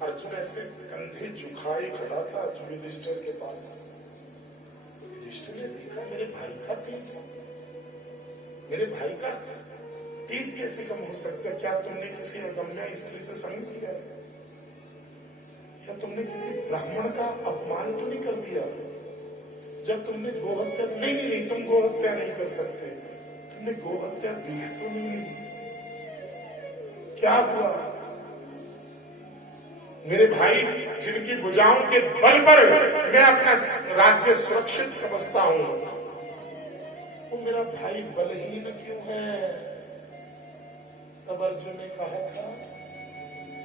अर्जुन ऐसे कंधे झुकाए खड़ा था युधिष्ठिर के पास। युधिष्ठिर ने देखा मेरे भाई का तेज, मेरे भाई का तेज कैसे कम हो सकता है? क्या तुमने किसी अगम्य स्त्री से संग किया? क्या तुमने किसी ब्राह्मण का अपमान तो नहीं कर दिया? जब तुमने गोहत्या, नहीं नहीं नहीं, तुम गोहत्या नहीं कर सकते, तुमने गोहत्या देख तो नहीं, क्या हुआ? मेरे भाई जिनकी भुजाओं के बल पर मैं अपना राज्य सुरक्षित समझता हूं, वो मेरा भाई बलहीन क्यों है? तब अर्जुन ने कहा था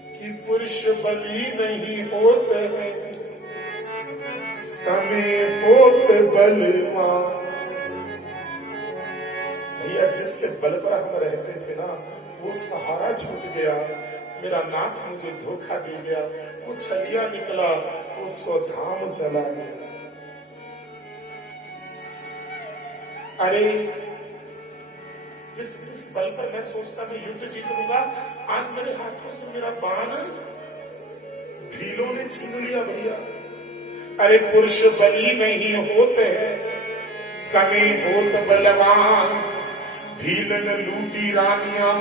कि पुरुष बली नहीं होते हैं, समय होत बलवान। भैया, जिसके बल पर हम रहते थे ना, वो सहारा छूट गया, मेरा नाथ मुझे धोखा दे गया, वो छलिया निकला, वो स्वधाम चला गया। अरे जिस जिस बल पर मैं सोचता मैं युद्ध जीत लूंगा, आज मेरे हाथों से मेरा बाण भीलों ने छीन लिया भैया। अरे पुरुष बली नहीं होते हैं, समय होत बलवान। भीलन लूटी रानियां,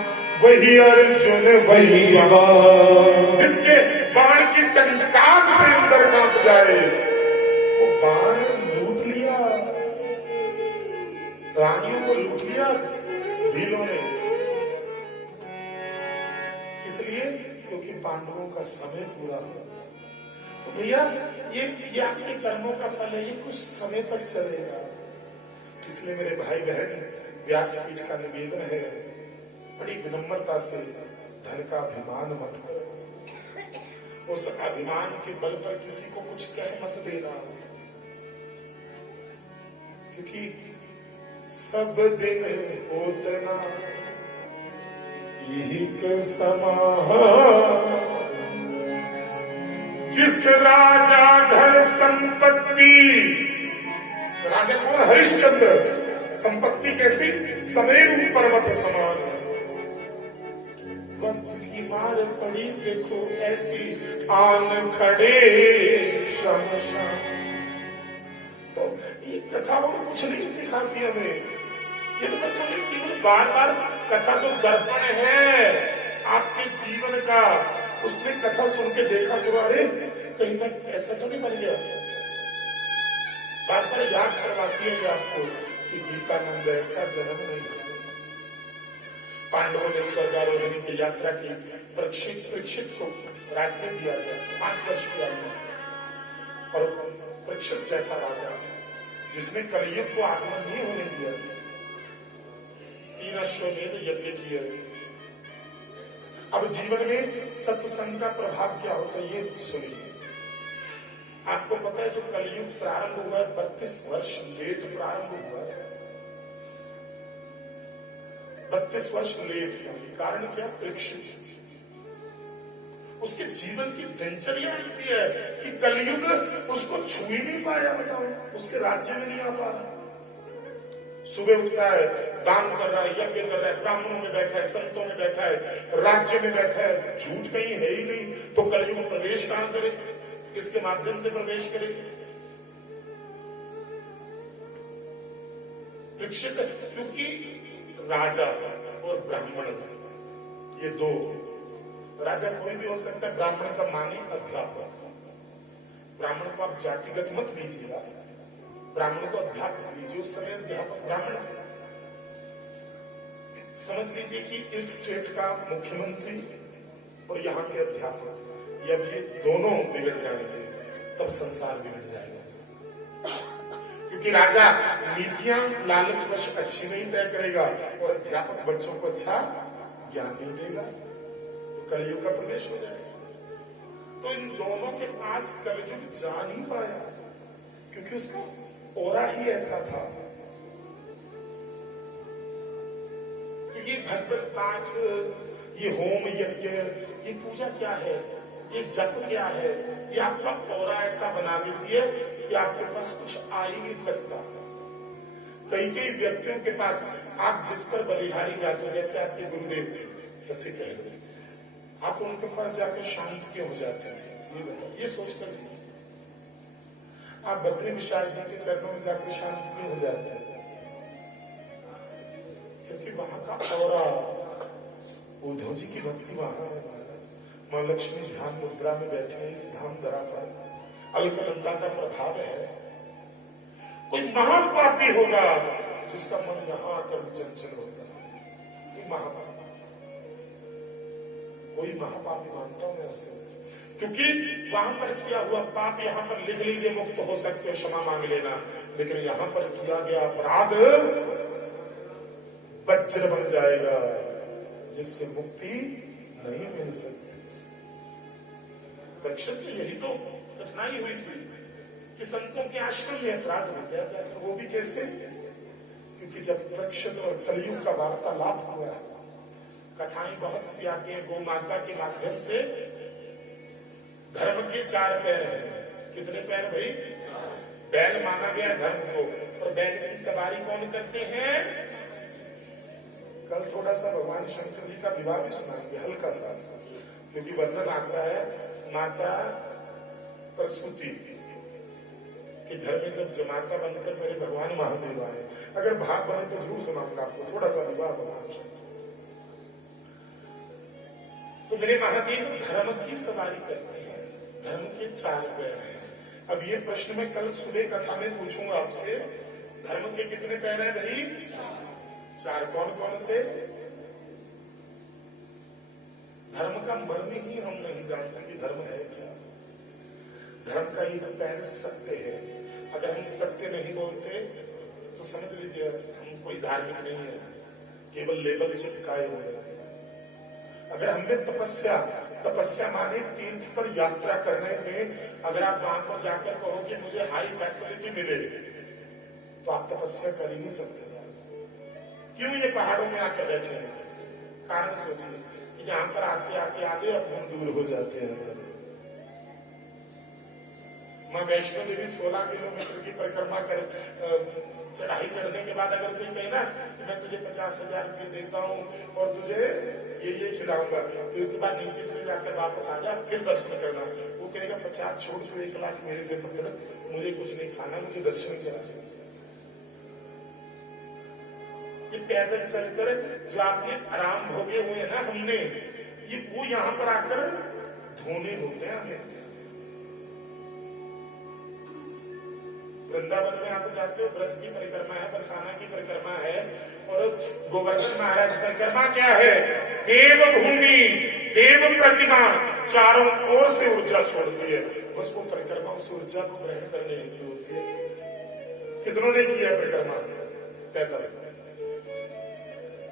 वही अर्जुन वही भगवान। जिसके बाण की टंकार से अंदर कांप जाए, वो बाण लूट लिया, रानियों को लूट लिया भीलों ने। इसलिए क्योंकि पांडवों का समय पूरा हो। तो भैया, ये आपके कर्मों का फल है, ये कुछ समय तक चलेगा। इसलिए मेरे भाई बहन, व्यासपीठ का निवेदन है, बड़ी विनम्रता से धन का अभिमान मत करो। उस अभिमान के बल पर किसी को कुछ कह मत देना, क्योंकि सब दिन होतना एक समान। जिस राजा घर संपत्ति, राजा कौन? हरिश्चंद्र। संपत्ति कैसी? समेरु पर्वत समान। वक्त की मार पड़ी देखो ऐसी, आन खड़े शमशान। तो ये कथा और कुछ नहीं सिखाती हमें, ये तो बस हमें केवल बार बार, कथा तो दर्पण है आपके जीवन का, उसमें कथा सुन के देखा करो, अरे कहीं मैं ऐसा तो नहीं बन गया। बार बार याद करवाती है आपको कि गीतानंद ऐसा जन्म नहीं है। पांडवों ने स्वर्गारोहिणी की यात्रा की, परीक्षित को राज्य दिया गया, 5 वर्ष की आयु, और परीक्षित जैसा राजा जिसने कलयुग को आगमन नहीं होने दिया, 3 अश्वमेध यज्ञ किए। अब जीवन में सत्संग का प्रभाव क्या होता है, ये सुनिए। आपको पता है जो कलयुग प्रारंभ हुआ है 32 वर्ष लेट प्रारंभ हुआ है। 32 वर्ष लेट। कारण क्या? परीक्षित। उसके जीवन की दिनचर्या ऐसी है कि कलयुग उसको छू ही नहीं पाया। बताओ, उसके राज्य में नहीं आ पा रहा। सुबह उठता है, दान कर रहा है, यज्ञ कर रहा है, ब्राह्मणों में बैठा है, संतों में बैठा है, राज्य में बैठा है, झूठ कहीं है ही नहीं, तो कलयुग में प्रवेश कहां करे? किसके माध्यम से प्रवेश करे? परीक्षित। क्योंकि राजा और ब्राह्मण ये दो, राजा कोई भी हो सकता है, ब्राह्मण का माने अध्यापक। ब्राह्मण को आप जातिगत मत लीजिएगा, ब्राह्मण को अध्यापक लीजिए। उस समय अध्यापक ब्राह्मण थे। समझ लीजिए कि इस स्टेट का मुख्यमंत्री और यहाँ के अध्यापक, जब ये दोनों बिगड़ जाएंगे तब संसार बिगड़ जाएगा। क्योंकि राजा नीतियां लालचवश अच्छी नहीं तय करेगा और अध्यापक बच्चों को अच्छा ज्ञान नहीं देगा, तो कलयुग का प्रवेश हो जाएगा। तो इन दोनों के पास कलयुग जा नहीं पाया, क्योंकि उसका ओरा ही ऐसा था। तो ये भगवत पाठ, ये होम यज्ञ, ये पूजा क्या है, ये जप क्या है, ये आपका ओरा ऐसा बना देती है कि आपके पास कुछ आ ही नहीं सकता। कई कई व्यक्तियों के पास आप जिस पर बलिहारी जाते हो, जैसे आपके गुरुदेव थे, ऐसे कहते आप उनके पास जाकर शांत क्यों हो जाते थे? ये बताओ, ये सोचकर थे। आप बद्री विशाल जी के चरणों में जाकर शांत क्यों हो जाते हैं? क्योंकि वहां का औरा, उद्धव जी की भक्ति वहां है। मां लक्ष्मी ध्यान मुद्रा में बैठे हैं इस धाम धरा पर, अलकनंदा का प्रभाव है। कोई महापापी होगा जिसका मन यहां आकर चंचल होता है, कोई महापापी मानता हूं मैं उसे, क्योंकि वहां पर किया हुआ पाप यहाँ पर लिख लीजिए, मुक्त हो सकते हो, क्षमा मांग लेना, लेकिन यहाँ पर किया गया अपराध वज्र बन जाएगा, जिससे मुक्ति नहीं मिल सकती। परीक्षित से यही तो कठिनाई हुई थी कि संतों के आश्रम में अपराध हो गया जाए, वो भी कैसे? क्योंकि जब परीक्षित और कलयुग का वार्तालाप हुआ, कथाएं बहुत सी आती हैं गौ माता के माध्यम से। धर्म के 4 पैर हैं। कितने पैर भाई? बैल माना गया धर्म को, और बैल की सवारी कौन करते हैं? कल थोड़ा सा भगवान शंकर जी का विवाह भी सुनाएंगे, हल्का सा, क्योंकि वर्णन आता है माता प्रसूति कि घर में जब जमाता बनकर मेरे भगवान महादेव आए। अगर भाग बने तो जरूर सुनाऊंगा आपको थोड़ा सा विवाह भगवान शंकर। तो मेरे महादेव धर्म की सवारी करते हैं, धर्म के 4 पैर हैं। अब ये प्रश्न मैं कल सुबह कथा में पूछूंगा आपसे, धर्म के कितने पैर हैं भाई? 4। कौन कौन से? धर्म का मर्म ही हम नहीं जानते कि धर्म है क्या। धर्म का एक पैर सत्य है। अगर हम सत्य नहीं बोलते तो समझ लीजिए हम कोई धार्मिक नहीं है, केवल लेबल चिपकाए हुए हैं। अगर हमने तपस्या माने तीर्थ पर यात्रा करने में, अगर आप वहां पर जाकर कहो कि मुझे हाई फैसिलिटी मिले, तो आप तपस्या कर ही नहीं सकते। क्यों ये पहाड़ों में आकर बैठे हैं? कारण सोचिए, यहाँ पर आते आते आधे अपने दूर हो जाते हैं। मां वैष्णो देवी 16 किलोमीटर की परिक्रमा कर चढ़ाई चढ़ने के बाद अगर कोई कहे ना कि मैं तुझे 50,000 रुपये देता हूँ और तुझे ये खिलाऊंगा, तो उसके बाद नीचे से जाकर वापस आ जा, फिर दर्शन करना, वो कहेगा 50 छोड़ जो 1 लाख मेरे से पकड़, मुझे कुछ नहीं खाना, मुझे दर्शन करना। ये पैदल चलकर जो आपने आराम भोगे हुए हैं ना हमने, ये वो यहाँ पर आकर धोने होते हैं हमें। वृंदावन में आप जाते हो, ब्रज की परिक्रमा है, बरसाना की परिक्रमा है, और गोवर्धन महाराज परिक्रमा क्या है? देव भूमि, देव प्रतिमा, चारों ओर से ऊर्जा छोड़ती है। उसको परिक्रमा उस ऊर्जा को ग्रहण करने हेतु होती है। कितनों ने किया परिक्रमा पैदल?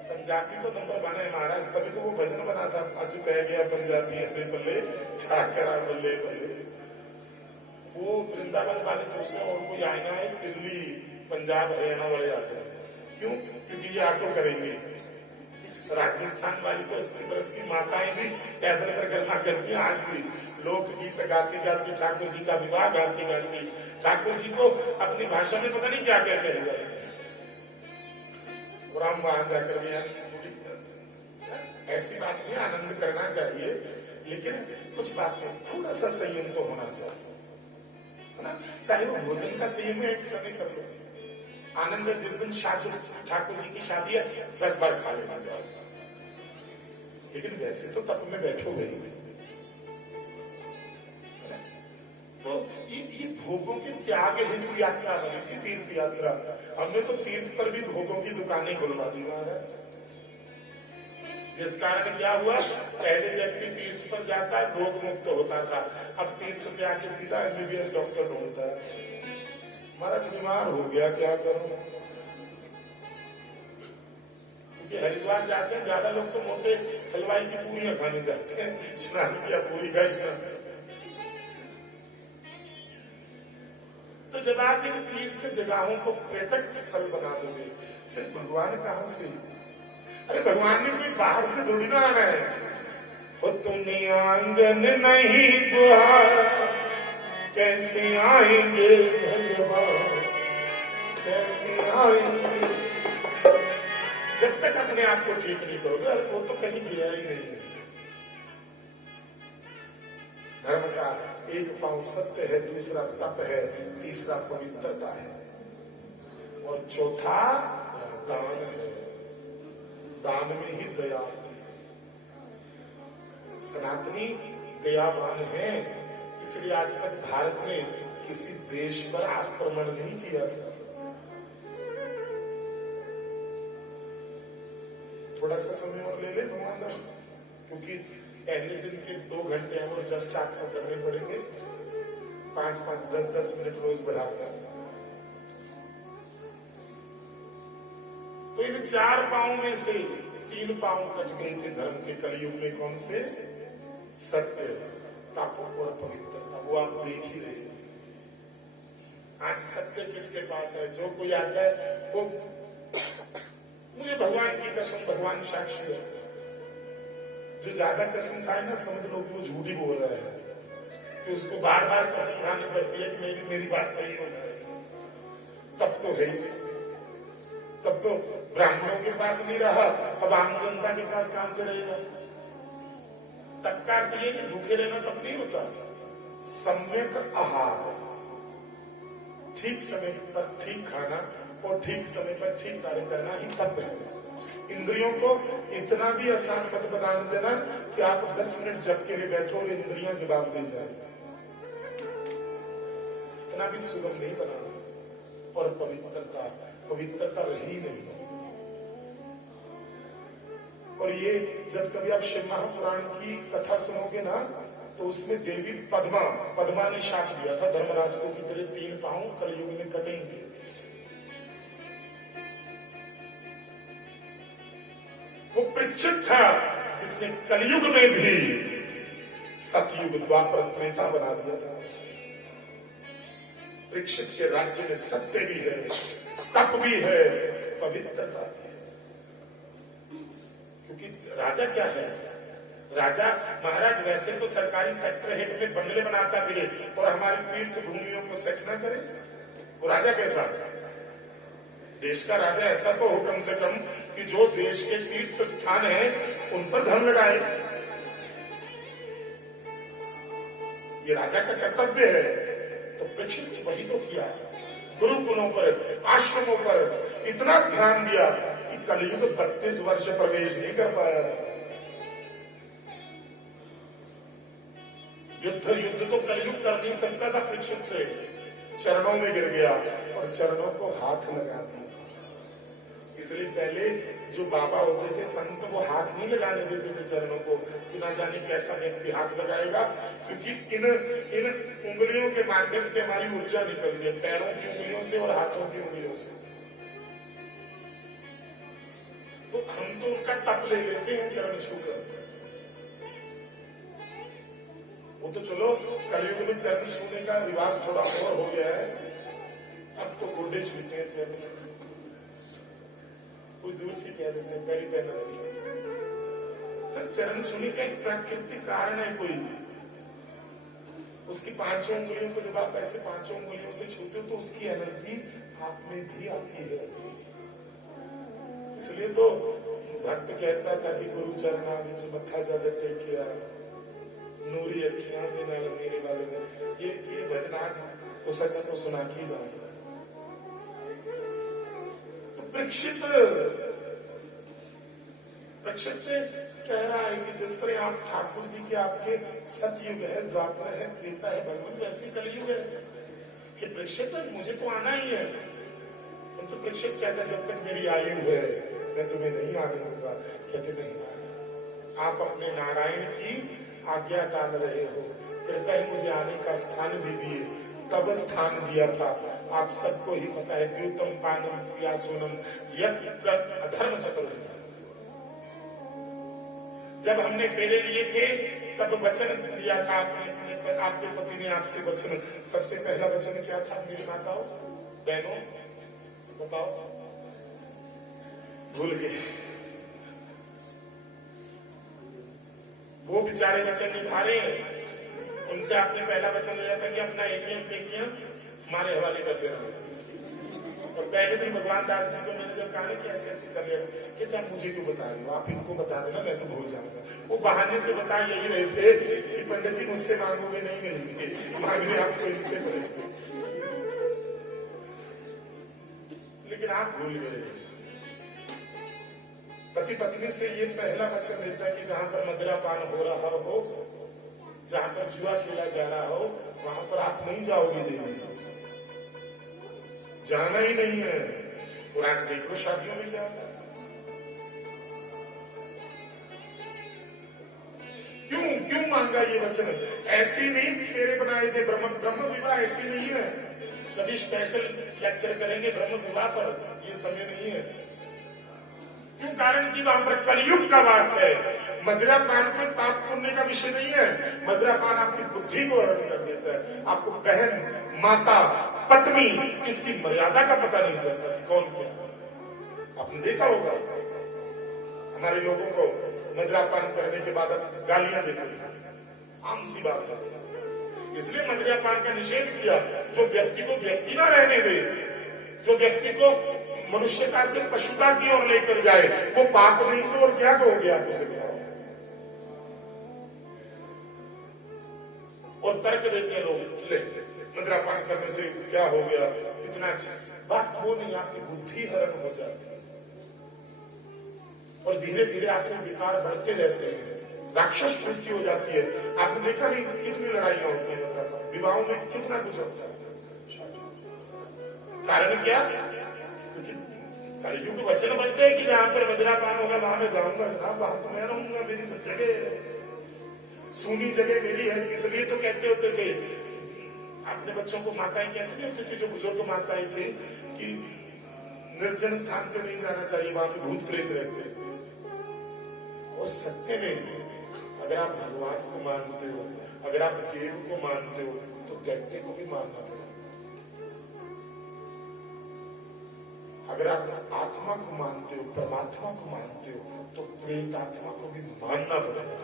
पंजाबी तो नंबर 1 है महाराज, तभी तो वो भजन बना था, अज पै गया पंजाबी हमें बल्ले ठाकरा बल्ले बल्ले। वो वृंदावन वाले सोचते हैं और कोई आएगा है दिल्ली पंजाब हरियाणा वाले आ जाए, क्यों? क्योंकि ये ऑटो करेंगे। राजस्थान वाली तो 80 वर्ष की माताएं भी पैदल परिक्रमा करती हैं आज भी। लोकगीत गाती गाती ठाकुर जी का विवाह गाती गाती ठाकुर जी को अपनी भाषा में पता नहीं क्या क्या कह जाए, राम वहां जाकर भी ऐसी बात नहीं, आनंद करना चाहिए, लेकिन कुछ बातें थोड़ा सा संयम तो होना चाहिए, है ना? चाहे वो भोजन का संयम है, एक समय कर लो। आनंद जिस दिन ठाकुर जी की शादी है 10 बार खा लेना चाहिए, लेकिन वैसे तो तप में बैठोगे ही। तो ये भोगों के त्याग हेतु यात्रा बनी थी, तीर्थ यात्रा। हमने तो तीर्थ पर भी भोगों की दुकानें खुलवा दी महाराज, जिस कारण क्या हुआ, पहले व्यक्ति तीर्थ पर जाता है रोग मुक्त होता था, अब तीर्थ से आके सीधा MBBS डॉक्टर ढूंढता है। महाराज बीमार हो गया, क्या करूं? क्योंकि हरिद्वार जाते हैं ज्यादा लोग तो मोटे हलवाई की पूरियां खाने जाते हैं, स्नान किया पूरी खाई स्नान। तो जब आप इन तीर्थ जगहों को पर्यटक स्थल बना दोगे, फिर भगवान कहां से? अरे भगवान ने कोई बाहर से थोड़ी ना आना है। वो तुमने आंगन नहीं बुहारा, कैसे आएंगे भगवान, कैसे आएंगे? जब तक अपने आप को ठीक नहीं करोगे, अरे वो तो कहीं गया ही नहीं है। धर्म का एक पांव सत्य है, दूसरा तप है, तीसरा पवित्रता है, और चौथा दान है। दान में ही दया है। सनातनी दयावान है, इसलिए आज तक भारत ने किसी देश पर आक्रमण नहीं किया था। थोड़ा सा समय और ले ले भगवान, क्योंकि पहले दिन के 2 घंटे हम और जस्ट आपको करने पड़ेंगे, 5-5, 10-10 मिनट रोज बढ़ाकर। तो इन 4 पांव में से 3 पांव कट गए थे धर्म के कलयुग में। कौन से? सत्य, तप और पवित्रता। वो आप देख ही रहे हैं। आज सत्य किसके पास है? जो कोई आता है वो मुझे भगवान की कसम, भगवान साक्षी है, जो ज्यादा कसम खाए ना समझ लो कि वो झूठी बोल रहा है, कि उसको बार बार कसम खानी पड़ती है कि मेरी बात सही हो जाए। तब तो है ही नहीं। तब तो ब्राह्मणों के पास नहीं रहा, अब आम जनता के पास कहां से रहेगा? तब का अर्थ ये कि भूखे रहना तब नहीं होता। सम्यक आहार, ठीक समय पर ठीक खाना और ठीक समय पर ठीक कार्य करना ही तप है। इंद्रियों को इतना भी आसान मत बना देना कि आप 10 मिनट जप के लिए बैठो और इंद्रियां जवाब दे जाए, इतना भी सुगम नहीं बनाना। और पवित्रता रही नहीं। और ये जब कभी आप शिव महापुराण की कथा सुनोगे ना, तो उसमें देवी पद्मा ने शाप दिया था धर्मराज को कि तेरे 3 पांव कलयुग में कटेंगे। वो परीक्षित था जिसने कलयुग में भी सतयुग द्वापर त्रेता बना दिया था। परीक्षित के राज्य में सत्य भी है, तप भी है, पवित्रता भी है। क्योंकि राजा क्या है? राजा महाराज वैसे तो सरकारी सेक्टर हेड में बंगले बनाता फिरे और हमारी तीर्थ भूमियों को सेट न करे, वो राजा कैसा? देश का राजा ऐसा तो हो कम से कम कि जो देश के तीर्थ स्थान है उन पर धन लगाए। ये राजा का कर्तव्य है। तो परीक्षित वही तो किया। गुरुकुलों पर, आश्रमों पर इतना ध्यान दिया कि कलयुग 32 वर्ष प्रवेश नहीं कर पाया। युद्ध तो कलयुग कर नहीं सकता था परीक्षित से, चरणों में गिर गया और चरणों को हाथ लगा दिया। इसलिए पहले जो बाबा होते थे संत, वो हाथ नहीं लगाने देते थे चरणों को, कि ना जाने कैसा व्यक्ति हाथ लगाएगा, क्योंकि इन उंगलियों के माध्यम से हमारी ऊर्जा निकलती है, पैरों की उंगलियों से और हाथों की उंगलियों से। तो हम तो उनका तप ले लेते हैं चरण छूकर। वो तो चलो कलयुग में चरण छूने का रिवाज थोड़ा और हो गया है, अब तो गोडे छूते हैं चरण, कोई दूर से कह देते हैं पैरी पहना चाहिए। तो चरण छूने का एक प्राकृतिक कारण है, कोई उसकी पांचों उंगलियों को जब आप ऐसे पांचों उंगलियों से छूते हो तो उसकी एनर्जी आप में भी आती है। इसलिए तो भक्त कहता था कि गुरु चरणा विच मत्था ज्यादा टेकिया नूरी अखियां दे नाल मेरे वाले ने, ये भजन आज हो सका तो सुना की जाए। तो परीक्षित से कह रहा है कि जिस तरह आप ठाकुर जी के आपके सतयुग है, द्वापर है, त्रेता है, भगवान वैसे कलयुग है कि परीक्षित मुझे तो आना ही है। तो परीक्षित कहता है जब तक मेरी आयु है मैं तुम्हें नहीं आने दूंगा। कहते नहीं महाराज, आप अपने नारायण की आज्ञा टाल रहे हो, कृपया मुझे आने का स्थान दीजिए। तब स्थान दिया था, आप सबको ही पता है, द्यूतम पानम सियासोनम यत्र अधर्म चतुर्थ। जब हमने फेरे लिए थे तब वचन दिया था आपने, आपके पति ने आपसे वचन, सबसे पहला वचन क्या था मेरी माताओं बहनों बताओ? भूल गए। वो बेचारे वचन निभा रहे हैं, उनसे आपने पहला वचन लिया था कि अपना एटीएम पेटीएम हमारे हवाले कर देना। और पहले दिन भगवान दास जी को मैंने जब कहा कि ऐसे ऐसे कर लेना, कहते आप मुझे क्यों बता रहे हो, आप इनको बता देना, मैं तो भूल जाऊंगा। वो बहाने से बता यही रहे थे कि पंडित जी मुझसे मांगोगे नहीं मिलेंगे, मांगने आपको इनसे पड़ेंगे। लेकिन आप भूल गए। पति पत्नी से ये पहला वचन देता है कि जहां पर मदिरापान हो रहा हो, जहां पर जुआ खेला जा रहा हो, वहां पर आप नहीं जाओगे देवी, जाना ही नहीं है। और आज देखो शादियों में क्या होता है। क्यों मांगा ये वचन? ऐसे नहीं फेरे बनाए थे, ब्रह्म विवाह ऐसी नहीं है। कभी स्पेशल लेक्चर करेंगे ब्रह्म विवाह पर, ये समय नहीं है। क्यों? कारण कि वहां पर कलयुग का वास है। मदिरापान के पाप पुण्य का विषय नहीं है। मदिरापान आपकी बुद्धि को हरण कर देता है, आपको बहन, माता, पत्नी, इसकी मर्यादा का पता नहीं चलता कि कौन क्या। आपने देखा होगा हमारे लोगों को मदिरापान करने के बाद गालियां देते हैं, आम सी बात है। इसलिए मदिरापान का निषेध किया। जो व्यक्ति को व्यक्ति ना रहने दे, जो व्यक्ति को मनुष्यता से पशुता की ओर लेकर जाए, वो पाप नहीं तो और क्या कहोगे आप उसे? और तर्क देते हैं लोग, ले मदिरापान करने से क्या हो गया, इतना अच्छा। बात वो नहीं, आपकी बुद्धि हरण हो जाती है और धीरे धीरे आपके विकार बढ़ते रहते हैं, राक्षस वृत्ति हो जाती है। आपने देखा नहीं कितनी लड़ाइयां होती हैं मदिरापान, विवाहों में कितना कुछ होता है। कारण क्या? क्योंकि कलयुग वचन बनते हैं कि जहां पर मदिरापान होगा वहां मैं जाऊंगा ना, वहां तो मैं रहूंगा, मेरी तो जगह सूनी जगह मेरी है। इसलिए तो कहते होते थे, अपने बच्चों को माताएं कहते नहीं होते थे, जो बुजुर्ग माताएं थे, कि निर्जन स्थान पे नहीं जाना चाहिए, वहां पे भूत प्रेत रहते हैं। और सत्य में अगर आप भगवान को मानते हो, अगर आप देव को मानते हो, तो दैत्य को भी मानना पड़ेगा। अगर आप आत्मा को मानते हो, परमात्मा को मानते हो, तो प्रेत आत्मा को भी मानना पड़ेगा।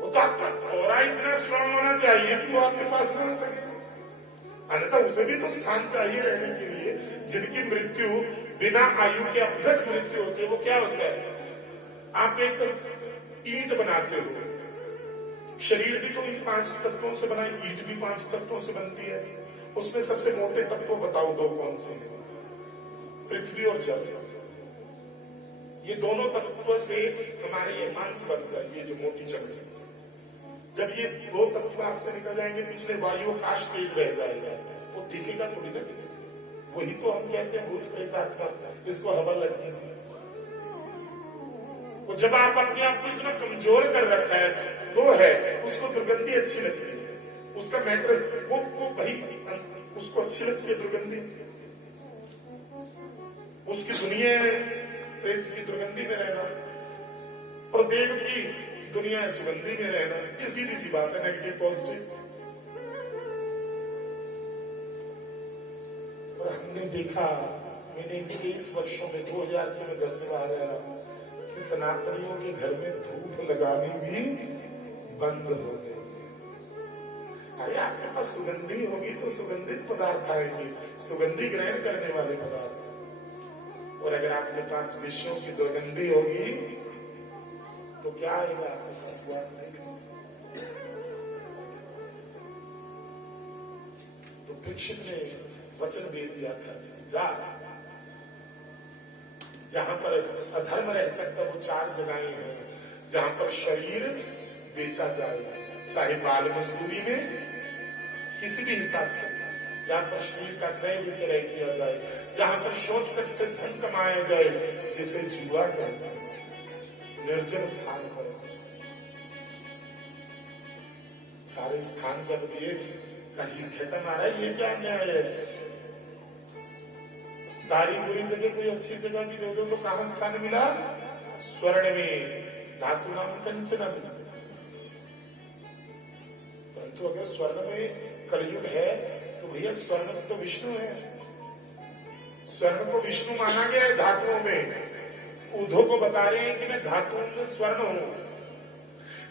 वो तो आपका औरा इतना स्ट्रांग होना चाहिए कि वो आपके पास ना आ सके, अन्यथा उसे भी तो स्थान चाहिए रहने के लिए। जिनकी मृत्यु बिना आयु के अपघट मृत्यु होती है, वो क्या होता है? आप एक ईंट बनाते हो, शरीर भी तो इन 5 तत्वों से बना, ईंट भी 5 तत्वों से बनती है। उसमें सबसे मोटे तत्व बताओ, 2 कौन से हैं? पृथ्वी और जल। ये दोनों तत्व से हमारे ये मांस बनता है, ये जो मोटी चमड़ी। जब ये 2 तत्व आपसे निकल जाएंगे, पिछले वायु आकाश तेज रह जाएगा, वो दिखेगा थोड़ी ना किसी को। वही तो हम कहते हैं भूत प्रेत आत्मा, इसको हवा लगनी चाहिए। वो जब आप अपने आप को इतना कमजोर कर रखा है, तो है उसको दुर्गंधी अच्छी लगती है, उसका मैटर वो भाई उसको अच्छी लगती है दुर्गंधी, उसकी दुनिया प्रेत की दुर्गंधी में रहना। और देव की दुनिया है सुगंधी में रहना, ये सीधी सी बात है, नेगेटिव पॉजिटिव। और हमने देखा, मैंने 23 वर्षों में 2000 से मैं घर से बाहर आया कि सनातनियों के घर में धूप लगानी भी बंद हो गई। अरे आपके पास सुगंधी होगी तो सुगंधित पदार्थ आएंगे, सुगंधी ग्रहण करने वाले पदार्थ। और अगर आपके पास विषयों की दुर्गंधी होगी तो क्या आएगा आपके पास? स्वाद नहीं। तो परीक्षित ने वचन दे दिया था, जा जहां पर अधर्म रह सकता वो 4 जगहें हैं जहां पर शरीर बेचा जाएगा, चाहे बाल मजदूरी में किसी भी हिसाब से, जहां पर शरीर का क्रय विक्रय किया जाए, जहां पर शॉर्टकट से धन कमाया जाए, जिसे जुआ कहते हैं, निर्जन स्थान पर। सारे स्थान जब दिए कहीं खत्म आ रहा है, ये क्या अन्याय है? सारी बुरी जगह कोई अच्छी जगह भी दे दो तो कहां स्थान मिला? स्वर्ण में धातु नाम कंचन। परंतु अगर स्वर्ण में कलयुग है तो भैया स्वर्ण में तो विष्णु है। स्वर्ण को विष्णु माना गया है धातुओं में। उद्धव को बता रहे हैं कि मैं धातुओं में स्वर्ण हूं।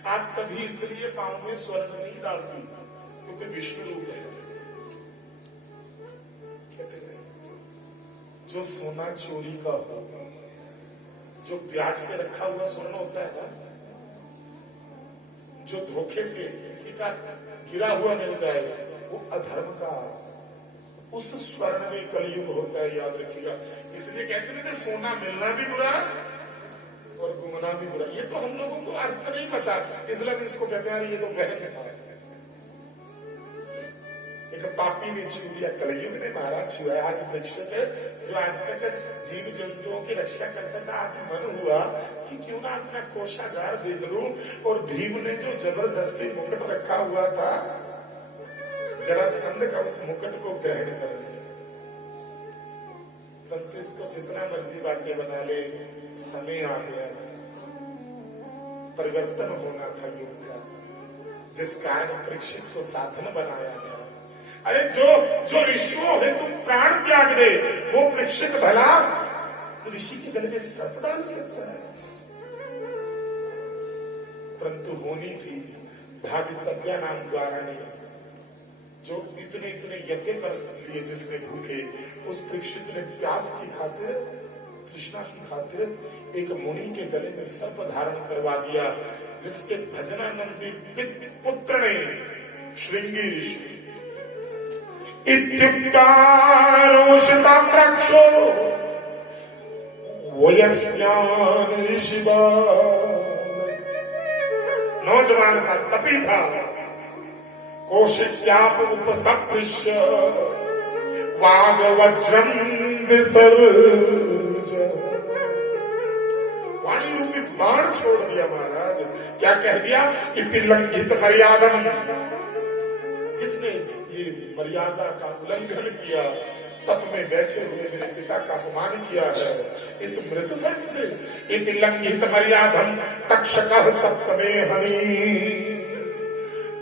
आप कभी इसलिए पांव में स्वर्ण नहीं डालती क्योंकि विष्णु रूप है। कहते हैं जो सोना चोरी का हो, जो ब्याज पे रखा हुआ स्वर्ण होता है ना, जो धोखे से किसी का गिरा हुआ मिल जाए, वो अधर्म का, उस स्वर्ण में कलयुग होता है, याद रखिएगा। इसलिए कहते हैं कि सोना मिलना भी बुरा और घूमना भी बुरा। ये तो हम लोगों को अर्थ नहीं पता, इसलिए इसको कहते हैं ये तो गहन था। एक पापी ने छू दिया, कलयुग ने महाराज छुआ। आज प्रेक्षक जो आज तक जीव जंतुओं की रक्षा करता था, आज मन हुआ कि क्यों ना अपना कोषागार देख लूं। और भीम ने जो जबरदस्ती मुकुट रखा हुआ था, जरासंध का उस मुकुट को ग्रहण कर लिया। परंतु इसको जितना मर्जी बातें बना ले, समय आ गया, परिवर्तन होना था युग का, जिस कारण परीक्षित को साधन बनाया गया। अरे जो ऋषियों है तुम प्राण त्याग दे, वो परीक्षित भला ऋषि के गले में सर्प डाल सकता है। परंतु होनी थी भावितव्या नाम द्वारा ने, जो इतने इतने यज्ञ कर लिए जिसने भूखे, उस परीक्षित ने प्यास की खातिर, कृष्णा की खातिर एक मुनि के गले में सर्प धारण करवा दिया, जिसके भजनानंदी पुत्र ने श्रृंगी ऋषि इत्युक्तारोषिता प्रक्षो वयस्यान ऋषिवा। नौजवान था, तपी था, कौशिक्याप उपसपृश्य वाग वज्रम विसर्ज। वाणी रूपी बाण छोड़ दिया महाराज। क्या कह दिया? इति लंघित मर्यादम। जिसने ये मर्यादा का उल्लंघन किया, तप में बैठे हुए मेरे पिता का अपमान किया है, इस मृत संत से। इति लंघित मर्यादम तक्षकः सप्तमे हनि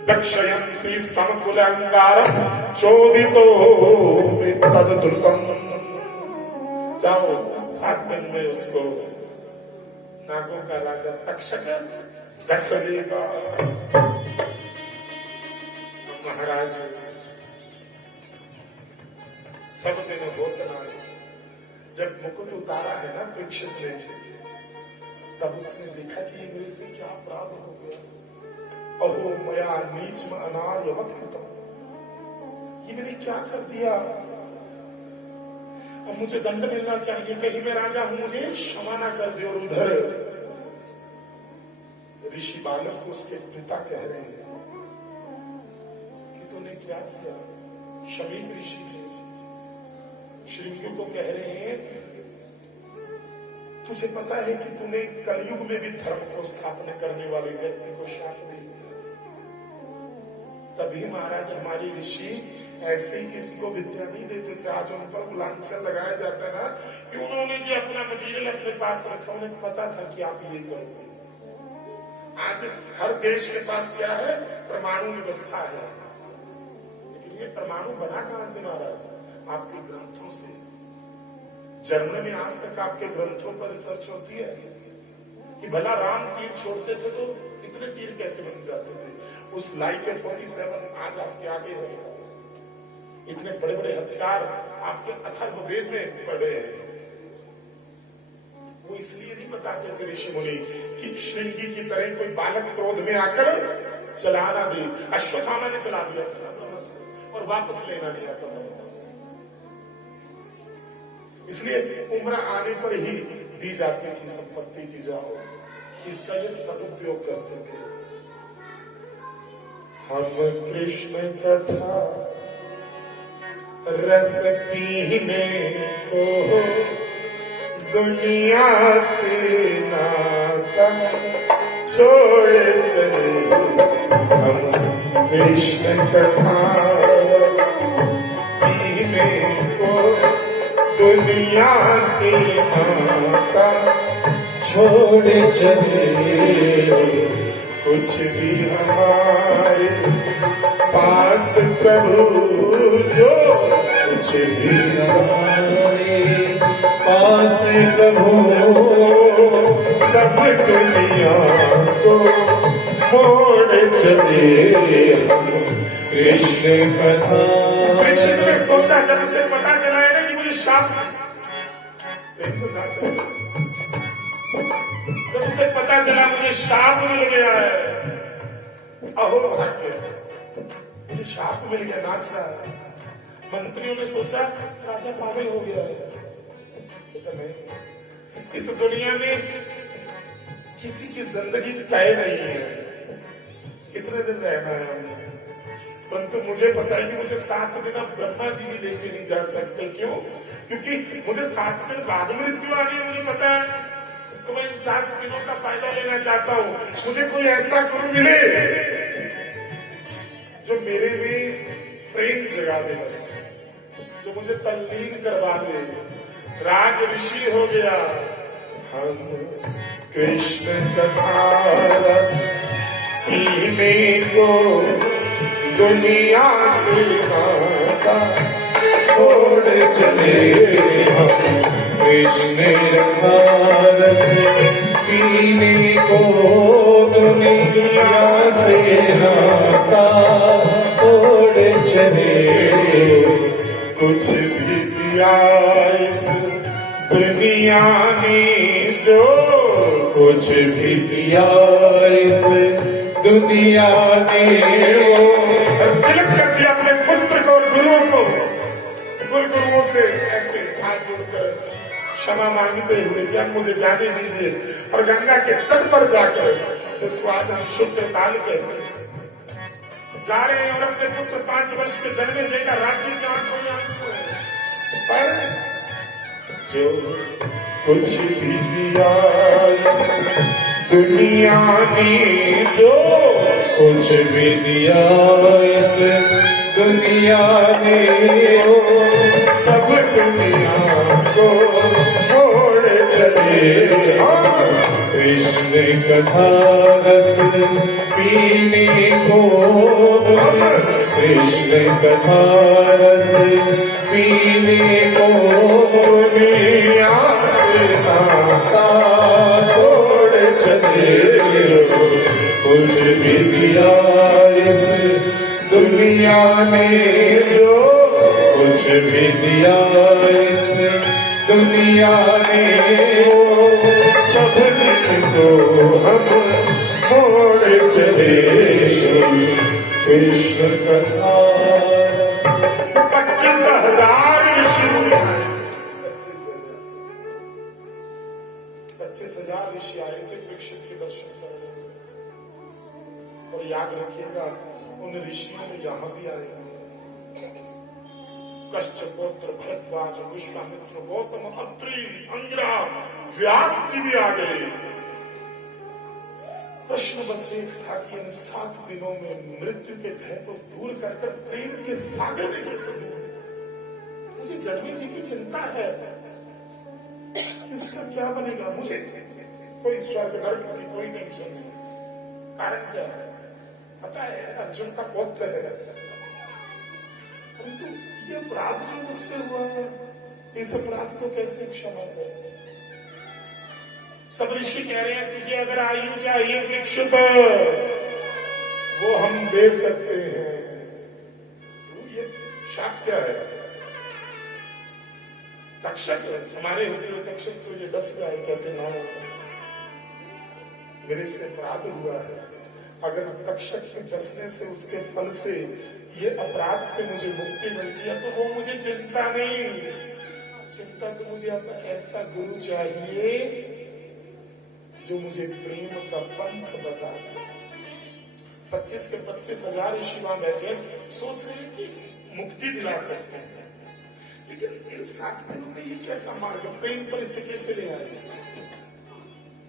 दक्षयन्ति समकुलांगारम चोदितो तदतुल्कम। जाओ 7 दिन में उसको नागों का राजा तक्षक दस देगा। महाराज सब दिन होता, जब मुकुट उतारा है ना परीक्षित ने, तब उसने देखा कि ये मेरे से क्या अपराध हो गया। अहो मया नीच में अनार्य मत कृतम, ये मैंने क्या कर दिया। अब मुझे दंड मिलना चाहिए, कहीं मैं राजा हूं, मुझे क्षमा ना कर दे। और उधर ऋषि बालक को उसके पिता कह रहे हैं कि तूने क्या किया। शमीक ऋषि श्रृंगी को कह रहे हैं, तुझे पता है कि तूने कलयुग में भी धर्म को स्थापना करने वाले व्यक्ति को शाप दे दिया। तभी महाराज हमारे ऋषि ऐसे ही किसी को विद्या नहीं देते थे। आज उन पर लांछन लगाया जाता है ना कि उन्होंने जो अपना मटीरियल अपने पास रखा, उन्हें पता था कि आप ये करोगे। आज हर देश के पास क्या है? परमाणु व्यवस्था है। लेकिन ये परमाणु बना कहां से महाराज? आपके ग्रंथों से। जर्मनी में आज तक आपके ग्रंथों पर रिसर्च होती है कि भला राम तीर छोड़ते थे तो इतने तीर कैसे बन जाते थे? उस लाइके 47 आज आपके आगे है। इतने बड़े बड़े हथियार आपके अथर्ववेद में पड़े हैं। वो इसलिए नहीं बताते थे ऋषि मुनि कि श्रृंगी की तरह कोई बालक क्रोध में आकर चला ना दे। अश्वत्थामा ने चला दिया था और वापस लेना नहीं आता था। इसलिए उम्र आने पर ही दी जाती थी संपत्ति की, जाओ इसका ये सदुपयोग कर सके। हम कृष्ण कथा रस पीने को दुनिया से नाता छोड़ चले। हम कृष्ण कथा रस पीने को दुनिया से नाता छोड़ चले। कुछ भी हमारे पास प्रभु जो कुछ भी हमारे पास प्रभु सब दुनिया को मोड़ चले। कृष्ण कथा। कृष्ण ने सोचा, जब उसे पता चला है ना कि मुझे शाप, जब उसे पता चला मुझे शाप मिल गया है, अहो भाग्य, मुझे शाप मिल गया, नाच रहा है। मंत्रियों ने सोचा राजा पागल हो गया है। नहीं, इस दुनिया में किसी की जिंदगी तय नहीं है, कितने दिन रहना है हमने। परंतु मुझे पता है कि मुझे 7 दिन अब ब्रह्मा जी भी लेके नहीं जा सकते। क्यों? क्योंकि मुझे 7 दिन बाद मृत्यु आनी है, मुझे पता है। तो मैं इन 7 दिनों का फायदा लेना चाहता हूँ। मुझे कोई ऐसा गुरु मिले जो मेरे में प्रेम जगा दे, बस जो मुझे तल्लीन करवा दे। राज ऋषि हो गया। हम कृष्ण कथा रस पीने को दुनिया से नाता छोड़ चले। हम कृष्ण कथा रस पीने को दुनिया से नाता छोड़ चले। कुछ भी किया इस दुनिया ने जो कुछ भी किया इस दुनिया ने वो तिलक कर दिया अपने पुत्र को और गुरुओं को। गुरुओं से ऐसे हाथ जोड़कर क्षमा मांगते हुए कि अब मुझे जाने दीजिए। और गंगा के तट पर जाकर, जिसको आज हम शुद्ध ताल कहते हैं, जा रहे हैं और अपने पुत्र 5 वर्ष के जन्मे जयका राज्य के आंखों में आंसू है। पर जो कुछ भी किया इस दुनिया ने जो कुछ भी दिया इस दुनिया ने वो सब दुनिया को छोड़ चले। कृष्ण कथा रस पीने को कृष्ण कथा रस पीने को दुनिया से नाता तोड़ चले। जो कुछ भी दिया इस दुनिया ने जो कुछ भी दिया इस दुनिया ने वो सब दिन को हम मोड़ चले। कृष्ण कथा 25,000 ऋषि हुए हैं। 25,000 ऋषि आए थे परीक्षित के दर्शन करने। और याद रखिएगा, उन ऋषियों में यहां भी आए कश्यप गोत्र, भरद्वाज, विश्वामित्र, गौतम, अत्रि, अंगिरा, व्यास जी भी आ गए। प्रश्न बस एक था कि इन 7 दिनों में मृत्यु के भय को दूर कर प्रेम के सागर में कैसे डूबे। मुझे जन्मी जी की चिंता है कि उसका क्या बनेगा। मुझे कोई स्वर्ग नरक की कोई टेंशन नहीं। कारण क्या है? पता है अर्जुन का पौत्र है, परंतु ये अपराध जो मुझसे हुआ है, इस अपराध को कैसे क्षमा करें? सब ऋषि कह रहे हैं तुझे अगर आयु चाहिए भिक्षुक वो हम दे सकते हैं। तो ये शाप क्या है? तक्षक हमारे होते हुए तक्षक तो ये डस गया है, कहते ना मेरे से अपराध हुआ है, अगर तक्षक के डसने से उसके फल से ये अपराध से मुझे मुक्ति मिलती है तो वो मुझे चिंता नहीं, चिंता तो मुझे अब ऐसा गुरु चाहिए जो मुझे प्रेम का पंथ बता दे। 25 के 25,000 ऋषि वहां बैठे सोच रहे हैं कि मुक्ति दिला सकते हैं, लेकिन इन 7 दिनों में ये कैसा मार्ग प्रेम पर इसे कैसे ले आए?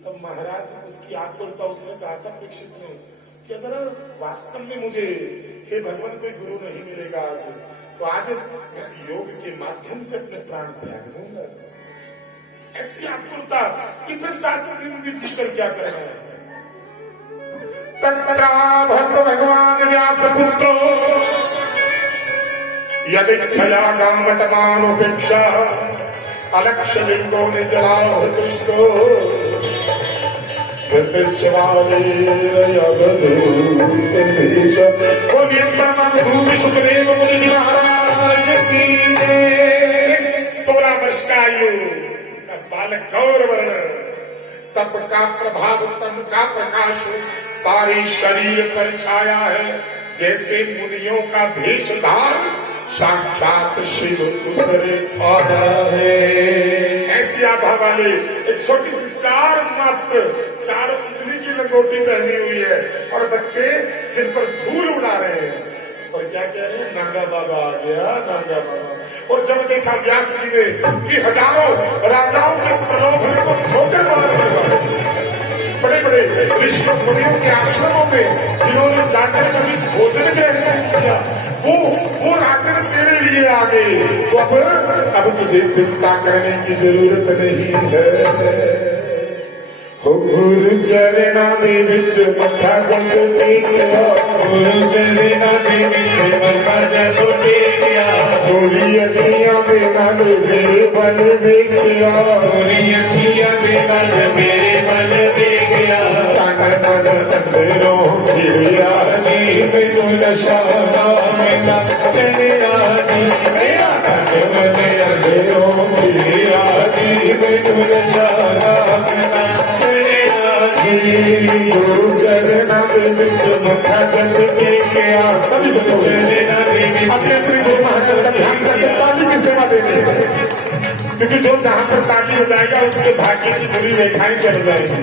तब महाराज उसकी आतुरता उसने कहा था परीक्षित ने कि अगर वास्तव में मुझे हे भगवान कोई गुरु नहीं मिलेगा आज, तो आज मैं योग के माध्यम से अपने प्राण त्याग दूंगा। ऐसी आतुरता कि फिर 7 जिंदगी जीकर क्या करना है? तत्रा भक्त भगवान व्यास पुत्रो यदिच्छया गांवटमानुपेक्षा अलक्ष्य लिंगो निजलाभृतुष्टो भूमि सुखदेव मुनि जी महाराज की जय। 16 वर्ष का आयु बालक गौर वर्ण, तप का प्रभाव तम का प्रकाश सारे शरीर पर छाया है, जैसे मुनियों का भेषधार साक्षात शिव उतरे आया है। ऐसी आभा वाले एक छोटी सी 4 उंगली की लंगोटी पहनी हुई है और बच्चे जिन पर धूल उड़ा रहे हैं और क्या कह रहे हैं? नागा बाबा आ गया, नागा बाबा। और जब देखा व्यास जी ने कि हजारों राजाओं के प्रलोभन को ठोकर मार बड़े बड़े ऋषि मुनियों के आश्रमों में जिन्होंने जाकर कभी भोजन ग्रहण किया, वो राजन तेरे लिए आ गए, तो अब तुझे चिंता करने की जरूरत नहीं है। हो गुरु चरणा दे विच मथा जग टेकिया, गुरु चरणा दे विच मथा जग टेकिया, गोरी अखियां दे नाल मेरे बल देखिया, गोरी अखियां दे नाल मेरे बल देखिया, तन मन अंदरों खिड़िया जी मैनू नशा मेरा चढ़िया जी, मेरा तन मन अंदरों खिड़िया जी मैनू नशा मेरा गुरु चरणा दे विच मथा जग टेकिया। सभी लोग अपने अपने गुरु महाराज का ध्यान करके ताली की सेवा देनी है, क्योंकि जो जहां पर ताली बजाएगा उसके भाग्य की बुरी रेखाएं चढ़ जाएंगी।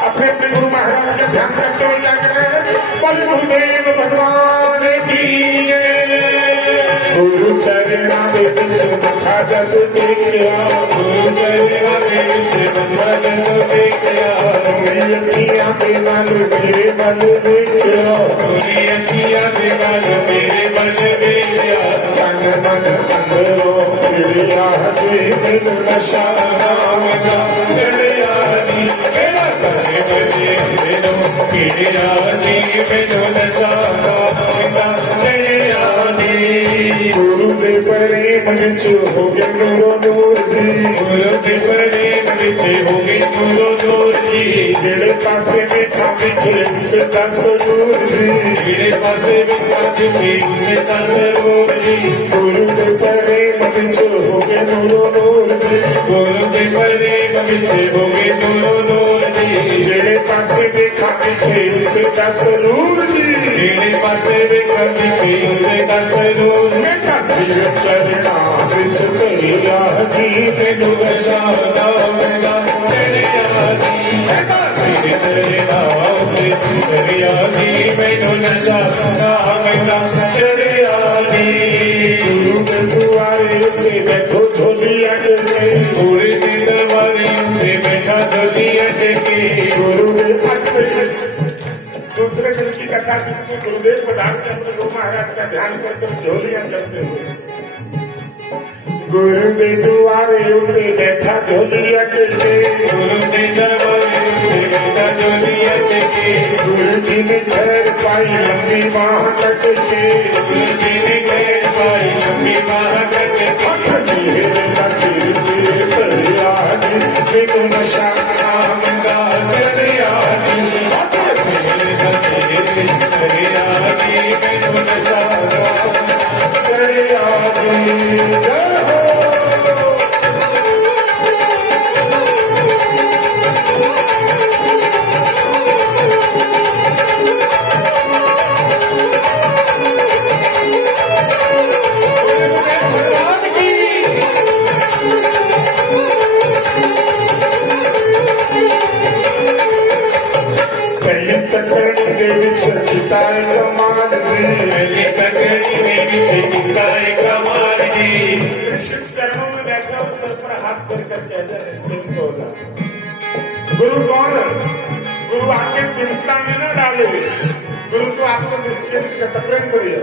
अपने अपने गुरु महाराज का ध्यान करते हुए क्या कर रहे हैं? बोले गुरुदेव भगवान की गुरु चरणा दे विच मथा जग टेकिया, गुरु चरणा दे विच मथा जग टेकिया, गोरी अखियां दे नाल मेरे बल देखिया, गोरी अखियां दे नाल मेरे बल देखिया, तन मन अंदरों खिड़िया जी मैनू नशा नाम दा चढ़िया जी, मेरा तन बजे मैनू खिड़िया जी मैनू नशा नाम दा चढ़िया जी। गुरु दे प्रेम विच हो गए नूरो नूर जी, गुरु दे प्रेम विच हो गए नूरो नूर जी, जेड़े पासे बैठा दिखे उसे दस नूर जी, जेड़े पासे बैठा दिखे उसे दस नूर जी, गुरु दे प्रेम विच हो गए नूरो नूर जी, गुरु दे प्रेम विच हो गए नूरो नूर जी, जेड़े पासे बैठा दिखे उसे दस नूर जी, जेड़े पासे बैठा दिखे उसे दस नूर। मेरा सिर चढ़ना विच तेरा जी मैनू नशा नाम दा चढ़िया जी, मेरा सिर चढ़ना विच तेरा जी मैनू नशा नाम दा चढ़िया जी। गुरु के दुआरे उत्ते बैठो झोलिया टेके, गुरु के दरबारे उत्ते बैठा झोलिया टेके, गुरु के दूसरे दिन की कथा जिसमें गुरुदेव पधारते अपने गुरु महाराज का ध्यान कर झोलियां करते हुए, गुरु के दुआरे उत्ते बैठा झोलिया टेके, गुरु के दरबारे उत्ते कजोलियत के गुरु जी ने खैर पाई लंबी बाह कट के गुरु जी ने खैर पाई लंबी बाह कट के मेरा सिर पे दरिया बिनु नशा नाम का दरिया मेरे ससुर दरिया बिनु नशा चढ़िया जय हो पहले तकड़ी दे विच पिताए कमाल जी पहले तकड़ी में भी पिताए कमाल जी शिव चरणों में बैठा हो सर पर हाथ कर कर कह जा निश्चिंत हो जा गुरु कौन है गुरु आपके चिंता में न डाले गुरु तो आपको निश्चिंत करता प्रेम से दिया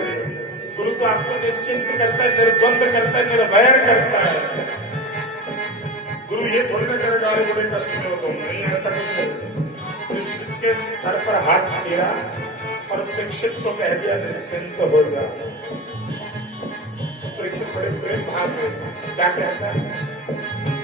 गुरु तो आपको निश्चिंत करता है निर्द्वंद करता है निर्भय करता है गुरु ये थोड़ी ना करेगा अरे बड़े कष्ट में हो तुम नहीं ऐसा कुछ नहीं कृष्ण के सर पर हाथ फेरा और परीक्षित को कह दिया निश्चिंत हो जा परीक्षित बड़े प्रेम भाव में क्या कहता है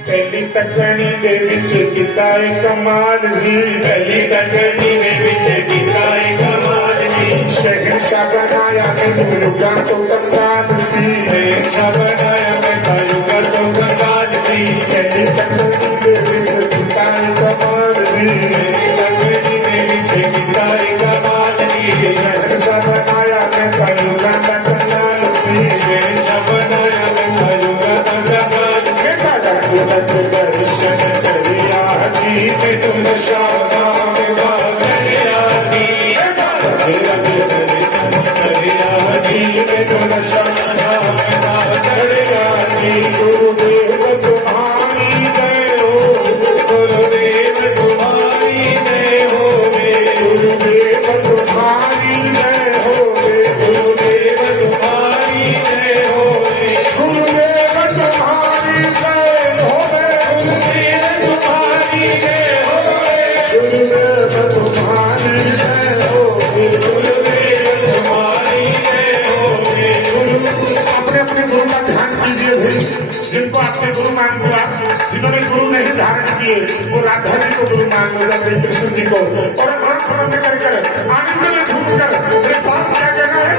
पहली तकड़ी दे विच पिताए कमाल जी पहली तकड़ी में भी पिताए कमाल जी शहंशाह बनाया मैं युगा तो कंगाल सी शहंशाह बनाया मैं युगा तो कंगाल सी पहली तकड़ी दे विच पिताए कमाल जी पहली तकड़ी में भी पिताए कमाल जी शहंशाह बनाया मैं युगा तो कंगाल सी शहंशाह बनाया मैं युगा तो कंगाल सी बेटा रख दर्शन करिया जी पे तुम शादा में दरिया जी दर्शन दरिया जी पे तुम शादा दरिया जी गुरुदेव तुम्हारी जय हो गुरुदेव तुम्हारी जय हो गुरुदेव तुम्हारी जय हो गुरुदेव तुम्हारी जय हो गुरुदेव तुम्हारी जय हो गुरुदेव तुम्हारी जय हो गुरुदेव तुम्हारी जय हो गुरुदेव तुम्हारी जय हो अपने अपने गुरु का ध्यान कीजिए भाई जिनको आपने गुरु मान लिया जिन्होंने गुरु नहीं धारण किए वो राधा जी को गुरु मान लो जाते कृष्ण जी को और आंख बंद कर आनंद में झूम कर मेरे साथ क्या कहना है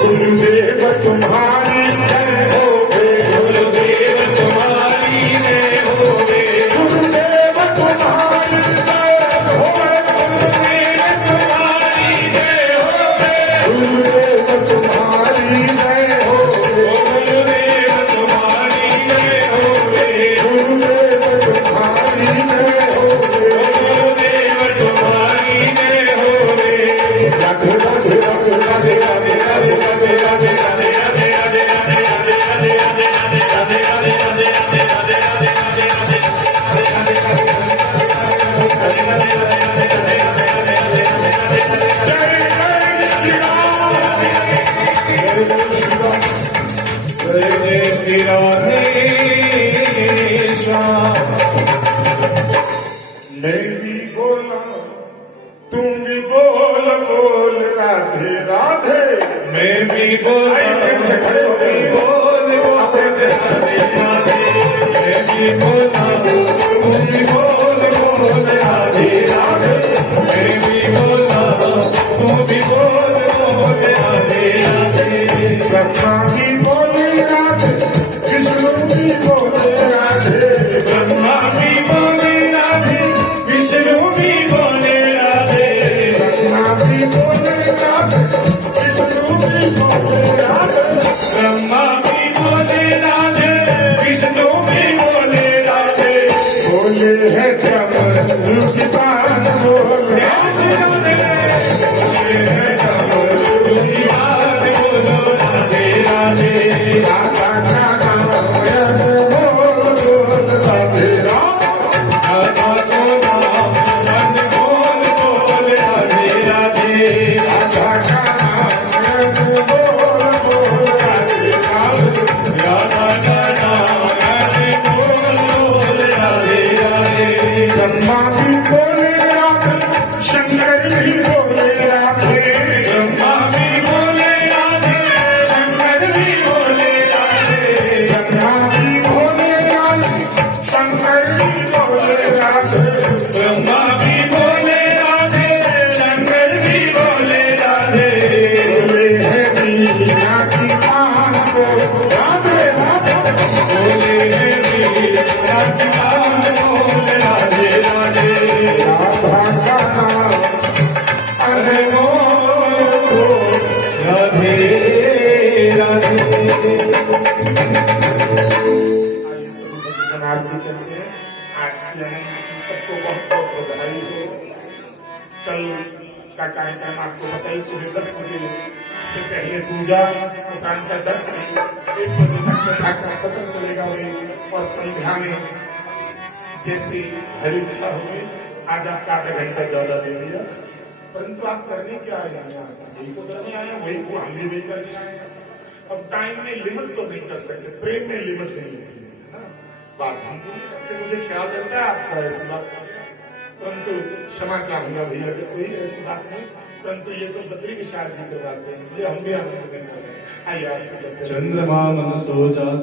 गुरुदेव तुम्हारी जय हो गुरुदेव तुम्हारी जय हो गुरुदेव तुम्हारी जय हो गुरुदेव तुम्हारी जय हो गुरुदेव तुम्हारी जय हो गुरुदेव तुम्हारी जय हो गुरुदेव तुम्हारी जय हो गुरुदेव तुम्हारी जय हो राधे राधे राधे राधे राधे राधे राधे राधे राधे जय जय श्री राधे श्याम मैं भी बोला तुम भी बोल बोल राधे राधे मैं भी बोल आइए प्रेम से खड़े हो गए। बोल बोल राधे राधे मैं भी बोला तुम भी बोल बोल राधे राधे मैं भी बोला तुम भी बोल बोल राधे राधे ब्रह्मा भी बोले राधे विष्णु भी बोले राधे ब्रह्मा भी बोले राधे विष्णु भी बोले राधे ब्रह्मा भी बोले राधे विष्णु भी बोले राधे ब्रह्मा भी बोले राधे आरती करते हैं। आज की अनंत की सबको बहुत बहुत बधाई हो। कल का कार्यक्रम आपको बताइए, सुबह 10 बजे से पहले पूजा, उपरांत 10 से 1 बजे तक कथा का सत्र चलेगा भाई। और संध्या में जैसी हरी इच्छा हुई, आज आपका आधा घंटा ज्यादा दे दिया, परंतु आप करने क्या आए हैं यहाँ? यही तो करने आए हैं, वही को हम भी वही करने आए हैं। अब टाइम में लिमिट तो नहीं कर सकते, प्रेम में लिमिट नहीं होती है ना। बात हमको ऐसे, मुझे ख्याल रहता है आपका ऐसी बात, परंतु क्षमा चाहूंगा भैया अगर कोई ऐसी बात नहीं, परंतु ये तो बद्री विशाल जी करवाते हैं, इसलिए हम भी आनंद नहीं कर रहे हैं। आइए आरती करते हैं। चंद्रमा मन सो जा